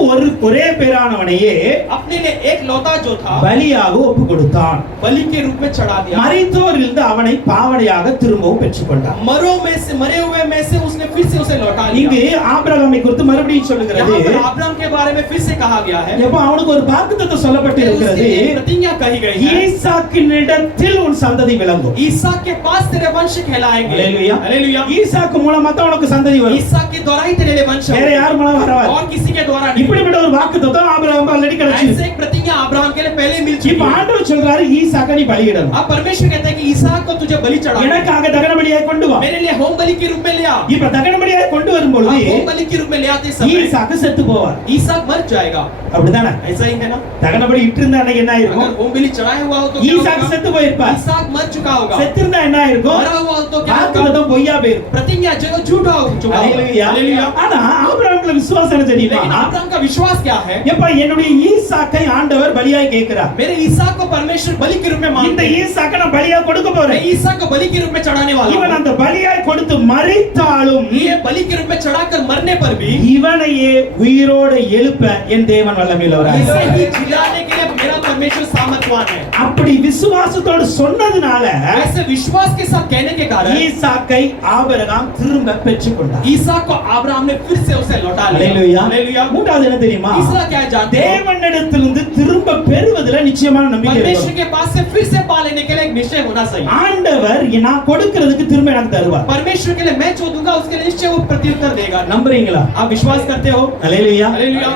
ஒரே பேரானவனையே अपने लिए एक लौता जो था பலியாக ஒப்பு கொடுத்தான். बलि के रूप में चढ़ा दिया। மரித்தோரிலிருந்து அவனை பாவனையாக திரும்பவும் பெற்றுக்கொண்டான். मरों में से मरे हुए में से उसने फिर से उसे लौटा இங்கு लिया। ஆபிரகாமை குறித்து மறுபடியும் சொல்லுகிறது. यहाँ पर अब्राहम के बारे में फिर से कहा गया है। எப்ப அவனுக்கு ஒரு வாக்குத்தத்தம் சொல்லப்பட்டு उसके இருக்கிறது, लिए प्रतिज्ञा कही गई है। ஈசாக்கின் இடத்தில் உன் சந்ததி விளங்கும். ईसा के पास तेरे वंश कहलाएंगे। அல்லேலூயா. हालेलुया। ஈசாக்கு மூலமா தான் உனக்கு சந்ததி வரும். ईसा के द्वारा ही तेरे लिए वंश வேற होगा। யார் மூலமா வராது. और किसी के द्वारा नहीं। இப்படிப்பட்ட ஒரு வாக்குத்தத்தம் ஆபிரகாமுக்கு ஆல்ரெடி ऐसे கிடைச்சிருக்கு. एक प्रतिज्ञा अब्राहम के लिए पहले मिल चुकी இப்ப है। ஆண்டவர் சொல்றாரு, ஈசாக்கை நீ பலியிடணும். अब परमेश्वर कहता है कि ईसा को तुझे बलि चढ़ा, எனக்காக தகன பலியாய் கொண்டு வா. मेरे लिए होम बलि के रूप में ले आ। இப்ப தகன பலியாய் கொண்டு வரும்பொழுது अब होम बलि के रूप में ले आते समय ஈசாக்கு செத்து போவார். ईसा मर जाएगा। அப்படிதானே? ऐसा ही है ना? தகன பலி இட்டிருந்தா அன்னைக்கு என்ன अगर ஆயிருக்கும்? होम बलि चढ़ाया हुआ हो तो क्या ஈசாக்கு होगा? செத்து போயிருப்பார். ईसा मर चुका होगा। செத்திருந்தா என்ன ஆயிருக்கும்? मरा हुआ हो तो क्या होगा? வாக்குத்தத்தம் பொய்யா போயிருக்கும். प्रतिज्ञा जो झूठा हो चुका होगा। அல்லேலூயா. हालेलुया। ஆனா ஆபிரகாமுக்கு விசுவாசம் என்ன தெரியுமா? लेकिन अब्राहम का विश्वास क्या है? எப்ப என்னுடைய ஈசாக்கை ஆண்டவர் பலியாய் கேட்கிறார். मेरे ईसा को परमेश्वर बलि के रूप में இந்த मांगते हैं। ஈசாக்கை நான் பலியா கொடுக்க मैं போறேன். ईसा को बलि के रूप में चढ़ाने वाला இவன் हूं। அந்த பலியாய் கொடுத்து மரித்தாலும் ये बलि के रूप में चढ़ाकर मरने पर भी இவனையே உயிரோடு எழுப்ப என் தேவன் வல்லமையுள்ளவராய் इसे இருக்கிறார். ही जिलाने के लिए मेरा परमेश्वर सामर्थ्यवान है। அப்படி விசுவாசத்தோடு சொன்னதுனால ऐसे विश्वास के साथ कहने के कारण ஈசாக்கை ஆபிரகாம் திரும்ப பெற்றுக்கொண்டார். ईसा को अब्राहम ने फिर से उसे लौटा लिया। அல்லேலூயா. हालेलुया। மூன்றாவது என்ன தெரியுமா? तीसरा क्या है जानते हो? தேவனிடத்திலிருந்து திரும்ப பெறுவதில நிச்சயமான நம்பிக்கை परमेश्वर இருக்கணும். के पास से फिर से पा लेने के लिए एक निश्चय होना चाहिए। ஆண்டவர் நான் கொடுக்கிறதுக்கு திரும்ப எனக்கு தருவார். परमेश्वर के लिए मैं जो दूंगा उसके लिए निश्चय वो प्रत्युत्तर देगा। நம்புறீங்களா? आप विश्वास करते हो? அல்லேலூயா. हालेलुया।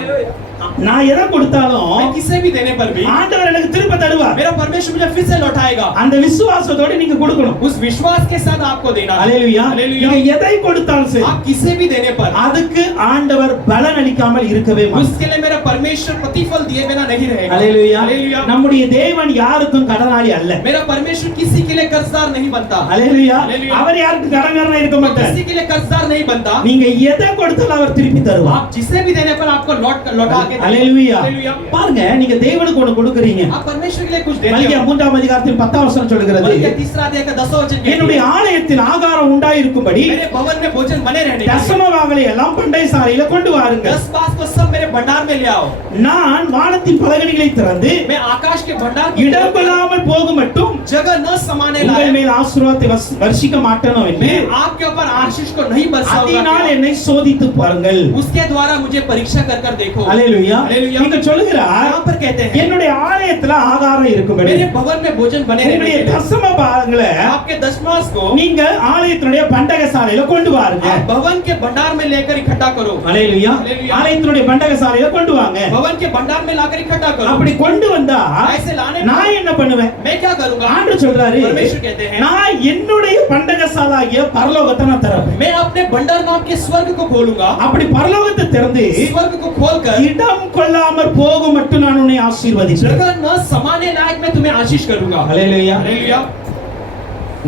நான் எதை கொடுத்தாலும் मैं किसे भी देने पर भी ஆண்டவர் எனக்கு திரும்ப தருவார். मेरा परमेश्वर मुझे फिर से लौटाएगा। அந்த விசுவாசத்தோட நீங்க கொடுக்கணும். उस विश्वास के साथ आपको देना है। அல்லேலூயா. हालेलुया। நீங்க எதை கொடுத்தாலும் சரி, आप किसे भी देने पर அதுக்கு ஆண்டவர் பலன் அளிக்காமல் இருக்கவே மாட்டார். उसके लिए मेरा परमेश्वर प्रतिफल दिए बिना नहीं रहेगा। அல்லேலூயா. हालेलुया। நம்முடைய தேவன் யாருக்கும் கடனாளி அல்ல. मेरा परमेश्वर किसी के लिए कर्जदार नहीं बनता। அல்லேலூயா. அல்லேலூயா. அவர் யாருக்கு கடன்காரனா இருக்க மாட்டார். किसी के लिए कर्जदार नहीं बनता। நீங்க எதை கொடுத்தாலும் அவர் திருப்பி தருவார். आप जिसे भी देने पर आपको लौटा के देगा। அல்லேலூயா. हालेलुया। பாருங்க, நீங்க தேவனுக்கு ஒன்னு கொடுக்கறீங்க. आप परमेश्वर के लिए कुछ देते மல்கியா हो। 3ஆம் அதிகாரத்தில் 10ஆம் வசனம் சொல்கிறது, मलकिया तीसरा अध्याय का 10वां वचन कहता है, என்னுடைய ஆலயத்தில் ஆகாரம் உண்டாயிருக்கும்படி मेरे भवन में भोजन बने रहने के लिए தசமபாகங்களை எல்லாம் பண்டை சாலையில கொண்டு வாருங்க. 10 पास को सब मेरे भंडार में ले आओ। நான் வானத்தின் பலகணிகளை திறந்து मैं आकाश के भंडार को இடம் கொள்ளாமல் போகும் மட்டும் जगह न समाने உங்கள் लायक மேல் ஆசீர்வாதத்தை வருஷிக்க மாட்டேனோ என்று मैं आपके ऊपर आशीष को नहीं बरसाऊंगा। அதனால் என்னை சோதித்து பாருங்கள். उसके द्वारा मुझे परीक्षा कर कर देखो। அல்லேலூயா. हालेलुया। நீங்க சொல்லுகிறார், यहाँ पर कहते हैं என்னுடைய ஆலயத்துல ஆகாரம் இருக்கும்படி मेरे भवन में भोजन बने रहने உங்களுடைய के लिए தசம பாகங்களை आपके दशमांश को நீங்க ஆலயத்தினுடைய பண்டக சாலையில கொண்டு வாருங்க. आप भवन के भंडार में लेकर इकट्ठा करो। அல்லேலூயா. அல்லேலூயா. ஆலயத்தினுடைய பண்டக சாலையில கொண்டு வாங்க. भवन के भंडार में लाकर इकट्ठा करो। அப்படி கொண்டு வந்தா ऐसे लाने நான் என்ன பண்ணுவேன்? मैं क्या करूंगा? ஆண்டவர் சொல்றாரு, परमेश्वर कहते हैं நான் என்னுடைய பண்டக சாலாகிய பரலோகத்தை நான் திறப்பேன். मैं अपने भंडार नाम के स्वर्ग को खोलूंगा। அப்படி பரலோகத்தை திறந்து स्वर्ग को खोलकर இடம் கொள்ளாமற் போகும் மட்டும் நான் உன்னை ஆசீர்வதிப்பேன். जगह न समाने लायक मैं तुम्हें आशीष करूंगा। அல்லேலூயா. हालेलुया।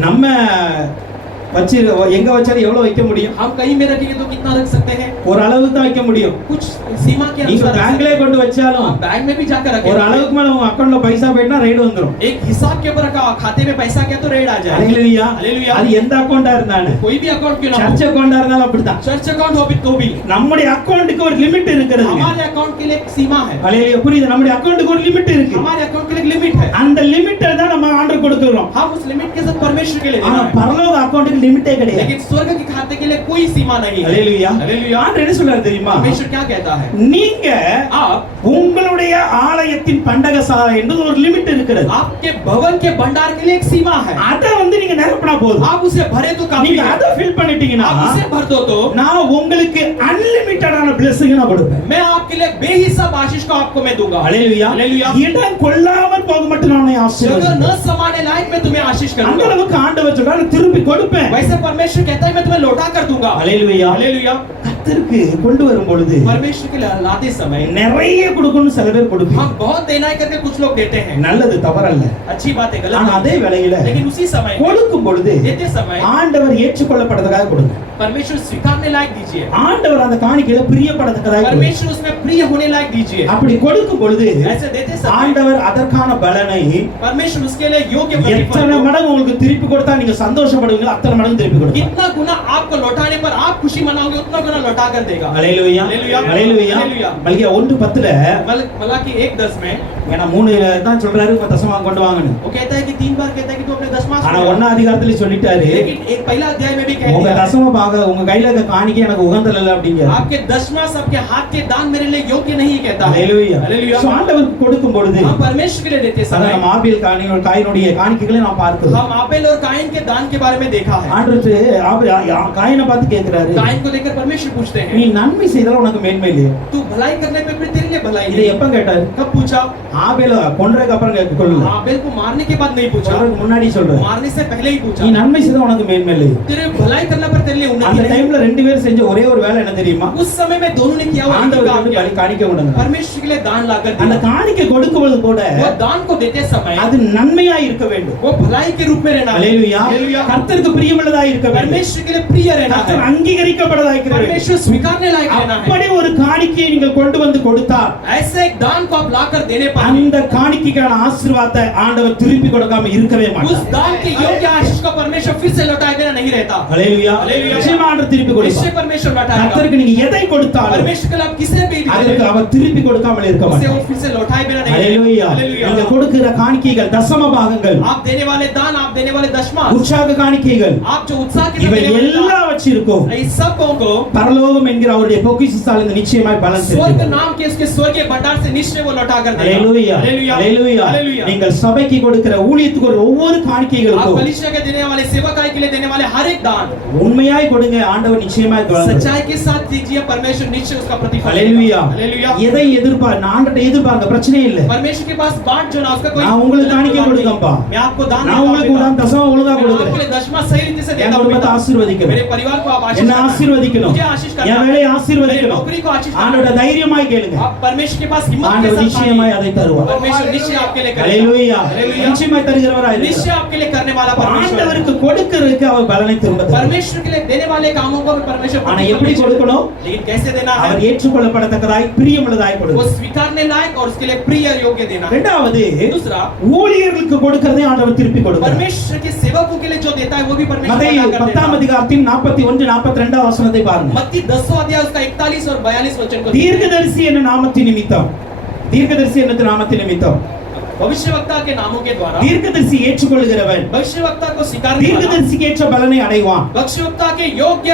நம்ம வச்சு எங்க வச்சாலும் எவ்வளவு வைக்க முடியும்? हम कहीं में रखेंगे तो कितना रख सकते हैं? ஒரு அளவுக்கு தான் வைக்க முடியும். कुछ सीमा के நீங்க अनुसार रख பேங்க்லயே கொண்டு வச்சாலும் सकते हैं। बैंक में भी जाकर ஒரு रखेंगे, அளவுக்கு மேல உங்க அக்கவுண்ட்ல பைசா போயிட்டா ரைடு வந்துரும். एक हिसाब के ऊपर रखा खाते में पैसा क्या तो रेड आ जाए। ஹalleluya. हालेलुया। அது எந்த அக்கவுண்டா இருந்தாலும், कोई भी अकाउंट क्यों ना சர்ச் हो, அக்கவுண்டா இருந்தாலும் அப்படிதான். चर्च अकाउंट हो भी तो भी நம்முடைய அக்கவுண்ட்க்கு ஒரு லிமிட் இருக்குது. हमारे अकाउंट के लिए एक सीमा है, ஹalleluya. புரியுது? நம்முடைய அக்கவுண்ட்க்கு ஒரு லிமிட் இருக்கு. हमारे अकाउंट के लिए एक लिमिट है। அந்த லிமிட்டை தான் நம்ம ஆர்டர் கொடுக்கிறோம். हम उस लिमिट के साथ परमेश्वर के लिए ஆனா देना है। பரலோக அக்கவுண்ட்க்கு லிமிட்டே கிடையாது. लेकिन स्वर्ग के खाते के लिए कोई सीमा नहीं है। ஹalleluya. हालेलुया। ஆண்டவர் என்ன சொல்றாரு தெரியுமா? परमेश्वर क्या कहता है? நீங்க आप உங்களுடைய ஆலயத்தின் பண்டகசாலை என்பது ஒரு லிமிட் இருக்கிறது. आपके भवन के भंडार के लिए एक सीमा है, அத நீங்க நிரப்பினா போதும். आप उसे भरे तो काफी நீங்க है। அத ஃபில் பண்ணிட்டீங்கன்னா आप उसे भर दो तो நான் உங்களுக்கு அன்லிமிட்டடான blessing நான் கொடுப்பேன். मैं आपके लिए बेहिसाब आशीष को आपको मैं दूंगा। ஹalleluya. हालेलुया। இடம் கொள்ளாமல் போக மட்டும் நான் உன்னை जगह ஆசீர்வதிப்பேன். न समाने लायक मैं तुम्हें आशीष அந்த करूंगा। அளவுக்கு ஆண்டவர் சொல்றாரு திருப்பி கொடுப்பேன். वैसे परमेश्वर कहता है मैं तुम्हें लौटा कर दूंगा। ஹalleluya. हालेलुया। கர்த்தருக்கு கொண்டு வரும் பொழுது परमेश्वर के लिए लाते समय நிறைய கொடுக்கணும் சில பேர் கொடுப்பீங்க. हम बहुत देना है करके कुछ लोग देते हैं, நல்லது தவறல்ல. अच्छी बात है, गलत ஆனா नहीं அதே है। வேளையில लेकिन उसी समय கொடுக்கும் பொழுது देते समय ஆண்டவர் ஏற்றுக்கொள்ளப்பட்டதுக்காக கொடுங்க. परमेश्वर स्वीकारने लायक दीजिए, ஆண்டவர் அந்த காணிக்கையில பிரியப்படத்தக்கதாக கொடுங்க. परमेश्वर उसमें प्रिय होने लायक दीजिए। அப்படி கொடுக்கும் பொழுது ऐसे देते समय ஆண்டவர் அதற்கான பலனை परमेश्वर उसके लिए योग्य எத்தனை प्रतिफल को மடங்கு உங்களுக்கு திருப்பி கொடுத்தா நீங்க சந்தோஷப்படுவீங்களோ அத்தனை மடங்கு திருப்பி கொடுப்பார். कितना गुना आपको लौटाने पर आप खुशी मनाओगे उतना गुना लौटा कर देगा। ஹalleluya. ஹalleluya. ஹalleluya. ஹalleluya. மல்கியா 1:10ல मलाकी 1:10 में ஏனா 3 தான் சொல்றாரு உங்க தசமாங்க கொண்டு வாங்கன்னு. वो कहता है कि 3 बार कहता है कि तू अपने दशमांश ஆனா ले आ। 1 அதிகாரத்துல சொல்லிட்டாரு लेकिन एक पहला अध्याय में भी कह உங்க दिया தசம பாக உங்க கையில இருக்க காணிக்கை எனக்கு உகந்தல்ல அப்படிங்க. आपके दशमांश आपके हाथ के दान मेरे लिए योग्य नहीं कहता है। ஹalleluya. हालेलुया। சோ ஆண்டவருக்கு கொடுக்கும் பொழுது हम परमेश्वर के लिए देते அத समय நம்ம ஆபேல் காயினுடைய காணிக்கைகளை நாம் பார்க்கிறோம். हम आबेल और काइन के दान के बारे में देखा है। ஆண்டவர் காயினை பார்த்து கேக்குறாரு, काइन को देखकर परमेश्वर पूछते நீ हैं நன்மை செய்தால் உனக்கு மேன்மை இல்லையா? तू भलाई करने पे फिर तेरे लिए भलाई இதை नहीं। எப்ப கேட்டாரு? कब पूछा? ஆபேல கொன்றதுக்கு அப்புறம் கேட்கல, आबेल को मारने के बाद नहीं पूछा, சொல்றதுக்கு முன்னாடி சொல்றாரு, मारने से पहले ही நீ पूछा நன்மை செய்தால் உனக்கு மேன்மை இல்லையா? तेरे भलाई करने पर तेरे लिए उन्नति அந்த नहीं। டைம்ல ரெண்டு பேரும் செஞ்ச ஒரே ஒரு வேலை என்ன தெரியுமா? उस समय में दोनों ने किया हुआ एक ही ஆண்டவருக்கு काम வந்து किया। காணிக்கை கொடுங்க. परमेश्वर के लिए दान लाकर அந்த दिया। காணிக்கை கொடுக்கும்போது கூட वो दान को देते समय அது நன்மையா இருக்க வேண்டும். वो भलाई के रूप में रहना है। ஹalleluya. हालेलुया। கர்த்தருக்கு பிரியமுள்ளதா இருக்க வேண்டும். परमेश्वर के लिए प्रिय रहना கர்த்தர் है, அங்கீகரிக்கப்படதா இருக்க வேண்டும். परमेश्वर स्वीकारने लायक रहना है। அப்படி ஒரு காணிக்கையை நீங்கள் கொண்டு வந்து கொடுத்தால் ऐसे एक दान को आप लाकर देने पर அந்த காணிக்கைக்கான ஆசீர்வாதத்தை ஆண்டவர் திருப்பி கொடுக்காம இருக்கவே उस மாட்டார். दान के योग्य आशीष को परमेश्वर फिर से लौटाए बिना नहीं रहता। ஹalleluya. ஹalleluya. நிச்சயமா ஆண்டவர் திருப்பி निश्चय கொடுப்பார். परमेश्वर लौटाएगा। கர்த்தருக்கு நீங்க எதை கொடுத்தாலும் परमेश्वर के लिए आप किसे भी அதற்கு दीजिए, அவர் திருப்பி கொடுக்காமல் இருக்க उसे மாட்டார். वो फिर से लौटाए बिना नहीं ஹalleluya. हालेलुया। நீங்க கொடுக்கிற காணிக்கைகள் தசம பாகங்கள், आप देने वाले दान, आप देने वाले दशमांश, உற்சாக காணிக்கைகள், आप जो उत्साह के साथ இவை देने वाले எல்லாம் வச்சிருக்கோம். दान, इस सब को பரலோகம் என்கிற அவருடைய பொக்கிஷத்தால் நிச்சயமாய் பலன் स्वर्ग செலுத்தும். नाम के उसके स्वर्गीय भंडार से निश्चय वो लौटा कर देगा। ஹalleluya. हालेलुया। ஹalleluya. हालेलुया। நீங்கள் சபைக்கு கொடுக்கிற ஊழியத்துக்கு ஒரு ஒவ்வொரு आप காணிக்கைகளுக்கும் कलीसिया के देने वाले सेवकाई के लिए देने वाले हर एक दान உண்மையாய் கொடுங்க, ஆண்டவர் நிச்சயமாய் பலன் தருவார். सच्चाई के साथ दीजिए, परमेश्वर निश्चय उसका प्रतिफल ஹalleluya. देगा। हालेलुया। எதை எதிர்பார்க்க ஆண்டவரை எதிர்பார்க்க பிரச்சனை இல்லை. परमेश्वर के पास बांट जो ना उसका कोई நான் உங்களுக்கு காணிக்கை கொடுக்கப்பா, मैं आपको दान நான் உங்களுக்கு देता हूं, உடன் தசம ஒழுங்கா मैं आपको கொடுக்கிறேன். दशमांश सही रीति से என் देता हूं, குடும்பத்தை ஆசீர்வதிக்கிறேன், मेरे परिवार को आप आशीष என்ன करना है, ஆசீர்வதிக்கணும், मुझे आशीष करना என் है, வேலையை मेरी ஆசீர்வதிக்கணும். नौकरी को आशीष करना ஆண்டவரோட है। தைரியமாய் கேளுங்க, आप परमेश्वर के पास हिम्मत के ஆண்டவர் साथ நிச்சயமாய் मांगिए, அதை தருவார். परमेश्वर निश्चय आपके लिए करेगा। ஹalleluya. हालेलुया। நிச்சயமாய் தருகிறவராய் निश्चय இருக்கிறார். आपके लिए करने वाला परमेश्वर है। ஆண்டவருக்கு கொடுக்கிறதுக்கு அவர் பலனை திரும்ப தருவார். परमेश्वर के लिए देने वाले कामों को भी परमेश्वर ஆனா प्रतिफल எப்படி देगा। கொடுக்கணும்? लेकिन कैसे देना है? அவர் ஏற்றுக்கொள்ளப்படத்தக்கதாய் பிரியமுள்ளதாய் वो கொடுக்கணும். स्वीकारने लायक और उसके लिए प्रिय योग्य देना है। இரண்டாவது दूसरा, ஊழியர்களுக்கு கொடுக்கிறதை ஆண்டவர் திருப்பி கொடுக்கிறார். परमेश्वर के सेवकों के लिए जो देता है वो भी परमेश्वर மத்தேயு अदा कर देता 10 है। அதிகாரத்தின் 41 42 வசனத்தை பாருங்க. मत्ती 10वां अध्याय उसका 41 और 42 वचन को தீர்க்கதரிசி என்ற நாமத்தின் நிமித்தம், தீர்க்கதரிசி என்ற நாமத்தின் நிமித்தம் भविष्यवक्ता के नामों के द्वारा தீர்க்கதரிசி ஏற்றுக்கொள்கிறவன் भविष्यवक्ता को स्वीकारने वाला தீர்க்கதரிசிக்கு ஏற்ற பலனை அடைவான். भविष्यवक्ता के योग्य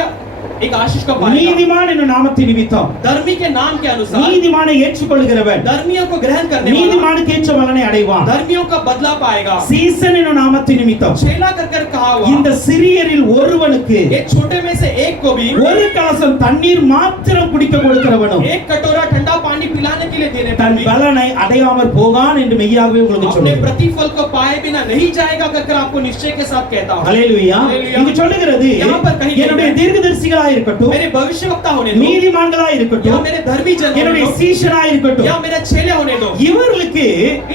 एक आशीष को पाएगा। நீதிமான் என்ற நாமத்தின் நிமித்தம் धर्मी के नाम के अनुसार நீதிமானை ஏற்றுக்கொள்கிறவன் धर्मियों को ग्रहण करने वाला நீதிமானுக்கு ஏற்ற பலனை அடைவான். धर्मियों का बदला पाएगा। சீசன் என்ற நாமத்தின் நிமித்தம் छेला कर कहा இந்த हुआ சிறியரில் ஒருவனுக்கு एक छोटे में से एक को भी ஒரு கலசம் தண்ணீர் மாத்திரம் குடிக்க கொடுக்கிறவனும் एक कटोरा ठंडा पानी पिलाने के लिए देने पर தன் भी பலனை அடையாமல் போகான் என்று மெய்யாகவே உங்களுக்கு अपने சொல்லுகிறேன். प्रतिफल को पाए बिना नहीं जाएगा कर आपको निश्चय के साथ कहता हूं। ஹalleluya. ஹalleluya. இங்க சொல்லுகிறது यहाँ पर कहीं என்னுடைய தீர்க்கதரிசிகளா இருக்கட்டும், मेरे भविष्यवक्ता होने दो நீதிமான்களா या இருக்கட்டும், मेरे धर्मी जन होने என்னுடைய दो சீஷனா இருக்கட்டும், या मेरे चेले होने दो, இவர்களுக்கு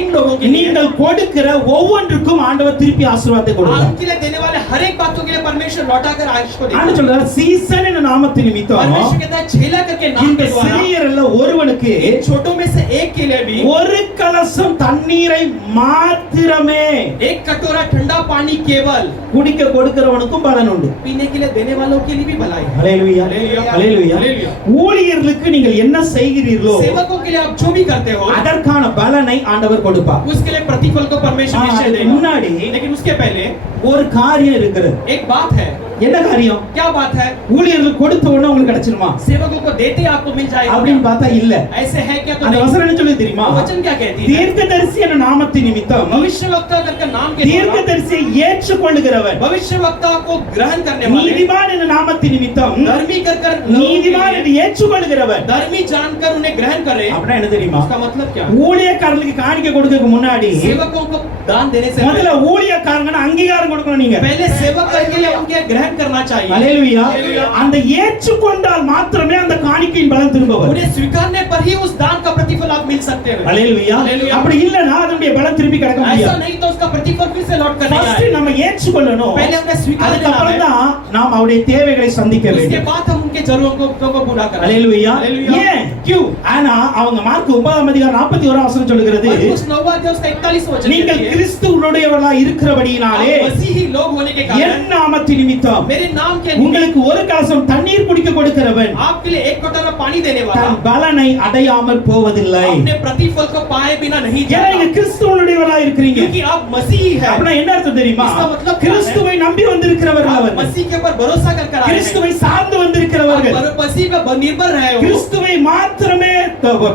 इन लोगों के लिए நீங்கள் கொடுக்கிற ஒவ்வொன்றுக்கும் ஆண்டவர் திருப்பி ஆசீர்வாதத்தை கொடுக்கிறார். उनके लिए देने वाले हर एक बातों के लिए परमेश्वर लौटा कर आयुष को ஆண்டு देता है। சொல்றார் சீசன் என்ற நாமத்தின் நிமித்தம் परमेश्वर कहता है छेला करके नाम இந்த के द्वारा சிறியர்ல ஒருவனுக்கு इन छोटों में से एक के लिए भी ஒரு கலசம் தண்ணீரை மாத்திரமே एक कटोरा ठंडा पानी केवल குடிக்க கொடுக்கிறவனுக்கும் பலன் உண்டு. पीने के लिए देने वालों के लिए भी भलाई है। ஹalleluya ஹalleluya. ஹalleluya. ஹalleluya. ஊழியர்களுக்கு நீங்கள் என்ன செய்கிறீர்களோ सेवकों के लिए आप जो भी करते हो அதற்கான பலனை ஆண்டவர் கொடுப்பார். उसके लिए प्रतिफल को परमेश्वर निश्चय அதுக்கு देगा। முன்னாடி लेकिन उसके पहले ஒரு காரியம் இருக்கிறது. एक बात है। என்ன காரியம்? क्या बात है? ஊழியர்கள் கொடுத்த உடனே உங்களுக்கு கிடைச்சிருமா सेवकों को देते ही आपको मिल जाएगा அப்படின்னு பார்த்தா இல்ல. ऐसे है क्या? तो அந்த नहीं। வசனம் என்ன சொல்லி தெரியுமா? वो वचन क्या कहती है? தீர்க்கதரிசி என்ற நாமத்தின் நிமித்தம் भविष्यवक्ता करके नाम के द्वारा தீர்க்கதரிசியை ஏற்றுக்கொள்ளுகிறவன் भविष्यवक्ता को ग्रहण करने वाले நீதிமான் என்ற நாமத்தின் நிமித்தம் धर्मी कर நீதிமான் என்று ஏற்றுக்கொள்ளுகிறவன் धर्मी जानकर उन्हें ग्रहण करे। அப்படின்னா என்ன தெரியுமா? उसका मतलब क्या? ஊழியக்காரர்களுக்கு காணிக்கை கொடுக்கிறதுக்கு முன்னாடி सेवकों को दान देने से முதல்ல ஊழியக்காரங்களுக்கு அங்கீகாரம் கொடுக்கணும் நீங்க. पहले सेवक करके लिए उनके ग्रहण करना चाहिए। ஹalleluya. ஹalleluya. அந்த ஏற்றுக்கொண்டால் மாத்திரமே அந்த காணிக்கையின் பலன் திரும்ப வரும். उन्हें स्वीकारने पर ही उस दान का प्रतिफल आप मिल सकते हैं। ஹalleluya. ஹalleluya. அப்படி இல்லனா அதனுடைய பலன் திருப்பி கிடைக்க ऐसा முடியாது. नहीं तो उसका प्रतिफल फिर से लौट कर नहीं ஃபர்ஸ்ட் आएगा। நம்ம ஏற்றுக்கொள்ளணும். पहले उन्हें स्वीकार அதுக்கு करना அப்புறம் है। தான் நாம் அவருடைய தேவைகளை சந்திக்க उसके வேண்டும். बाद हम उनके जरूरतों को पूरा करें। ஹalleluya. ஹalleluya. ஏன்? क्यों? ஆனா அவங்க மார்க் 9 அதிகாரம் 41 வசனம் சொல்லுகிறது मरकुस 9 अध्याय उसका 41 वचन நீங்கள் कहती है, கிறிஸ்துவுடையவர்களாய் இருக்கிறபடியினாலே आप मसीही लोग होने के कारण என் நாமத்தின் நிமித்தம் मेरे नाम के निमित्त உங்களுக்கு ஒரு கலசம் தண்ணீர் குடிக்க கொடுக்கிறவன் आपके लिए एक कटोरा पानी देने वाला தன் பலனை அடையாமல் போவதில்லை. अपने प्रतिफल को पाए बिना नहीं ஏன்னா जाता। நீங்க கிறிஸ்துவுடையவர்களாய் இருக்கிறீங்க. क्योंकि आप मसीही है। அப்படின்னா என்ன அர்த்தம் தெரியுமா? इसका मतलब क्या है? கிறிஸ்துவை நம்பி வந்திருக்கிறவர்கள் आप அவர்கள். मसीह के ऊपर भरोसा कर आए हैं। கிறிஸ்துவை சார்ந்து வந்திருக்கிறவர்கள். आप मसीह पे निर्भर रहे हो। கிறிஸ்துவை மாத்திரமே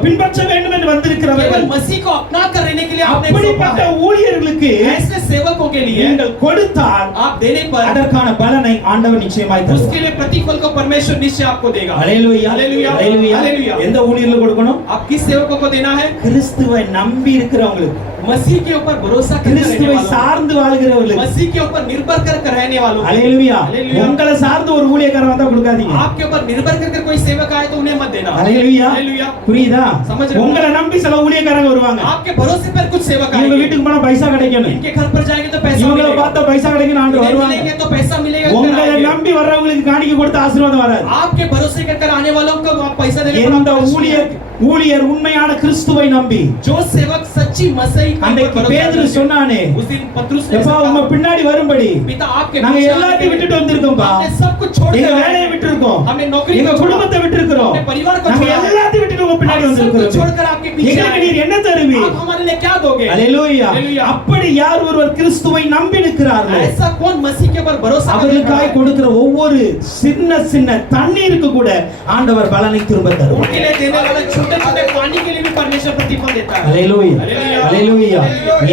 பின்பற்ற வேண்டும் என்று வந்திருக்கிறவர்கள். केवल मसीह को अपना कर रहने के लिए आपने सौंपा அப்படிப்பட்ட है। ஊழியர்களுக்கு ऐसे सेवकों के लिए நீங்கள் கொடுத்தால் आप देने पर அதற்கான பலனை ஆண்டவர் நிச்சயமாய் தருவார். उसके लिए प्रतिफल को परमेश्वर निश्चय आपको देगा। ஹalleluya. ஹalleluya. ஹalleluya. ஹalleluya. எந்த ஊழியர்களுக்கு கொடுக்கணும்? आप किस सेवकों को देना है? கிறிஸ்துவை நம்பி இருக்கிறவங்களுக்கு, मसीह के ऊपर भरोसा कर रहने கிறிஸ்துவை वालों, சார்ந்து வாழ்கிறவர்களுக்கு. मसीह के ऊपर निर्भर कर रहने वालों को। ஹalleluya. ஹalleluya. உங்களை சார்ந்து ஒரு ஊழியக்காரன் வந்தா கொடுக்காதீங்க. आपके ऊपर निर्भर करके कोई सेवक आए तो उन्हें मत देना। ஹalleluya. ஹalleluya. புரியுதா? समझ रहे हो? உங்களை நம்பி சில ஊழியக்காரங்க வருவாங்க. आपके भरोसे पर कुछ सेवक இவங்க आएंगे। வீட்டுக்கு போனா பைசா கிடைக்கணும். इनके घर पर जाएंगे तो पैसा இவங்களை मिलेगा। பார்த்தா பைசா கிடைக்கணும் ஆண்டு इन्हें வருவாங்க. मिलेंगे तो पैसा मिलेगा। உங்களை आएंगे। நம்பி வர்றவங்களுக்கு காணிக்கை கொடுத்து ஆசீர்வாதம் வராது. आपके भरोसे कर आने वालों को आप पैसा देने पर எந்த आपको ஊழியர் உண்மையான கிறிஸ்துவை நம்பி जो सेवक सच्ची मसीह का அன்றைக்கு भरोसा பேதுரு करते हैं, சொன்னானே, उस दिन पतरस ने எப்பா உங்க कहा, பின்னாடி வரும்படி पिता आपके நாங்க पीछे எல்லாத்தையும் आने के விட்டுட்டு लिए வந்திருக்கோம்பா. हमने सब कुछ छोड़ எங்க दिया வேலையை है। விட்டுருக்கோம். हमने नौकरी எங்க को छोड़ा, குடும்பத்தை விட்டுருக்கிறோம். अपने परिवार को நாங்க छोड़ा है। எல்லாத்தையும் விட்டுட்டு உங்க பின்னாடி आप सब कुछ வந்திருக்கிறோம். छोड़कर आपके पीछे எங்களுக்கு आए। நீர் என்ன தருவி? आप हमारे लिए क्या दोगे? ஹalleluya. ஹalleluya. அப்படி யார் ஒருவர் கிறிஸ்துவை நம்பி நிற்கிறார்களோ ऐसा कौन मसीह के ऊपर भरोसा कर रहा அவர்களுக்காய் है? கொடுக்கிற ஒவ்வொரு சின்ன சின்ன தண்ணீருக்கு கூட ஆண்டவர் பலனை திரும்ப தருவார். उनके लिए देने वाले छोटे छोटे पानी के लिए भी परमेश्वर प्रतिफल देता है। ஹalleluya. ஹalleluya. ஹalleluya.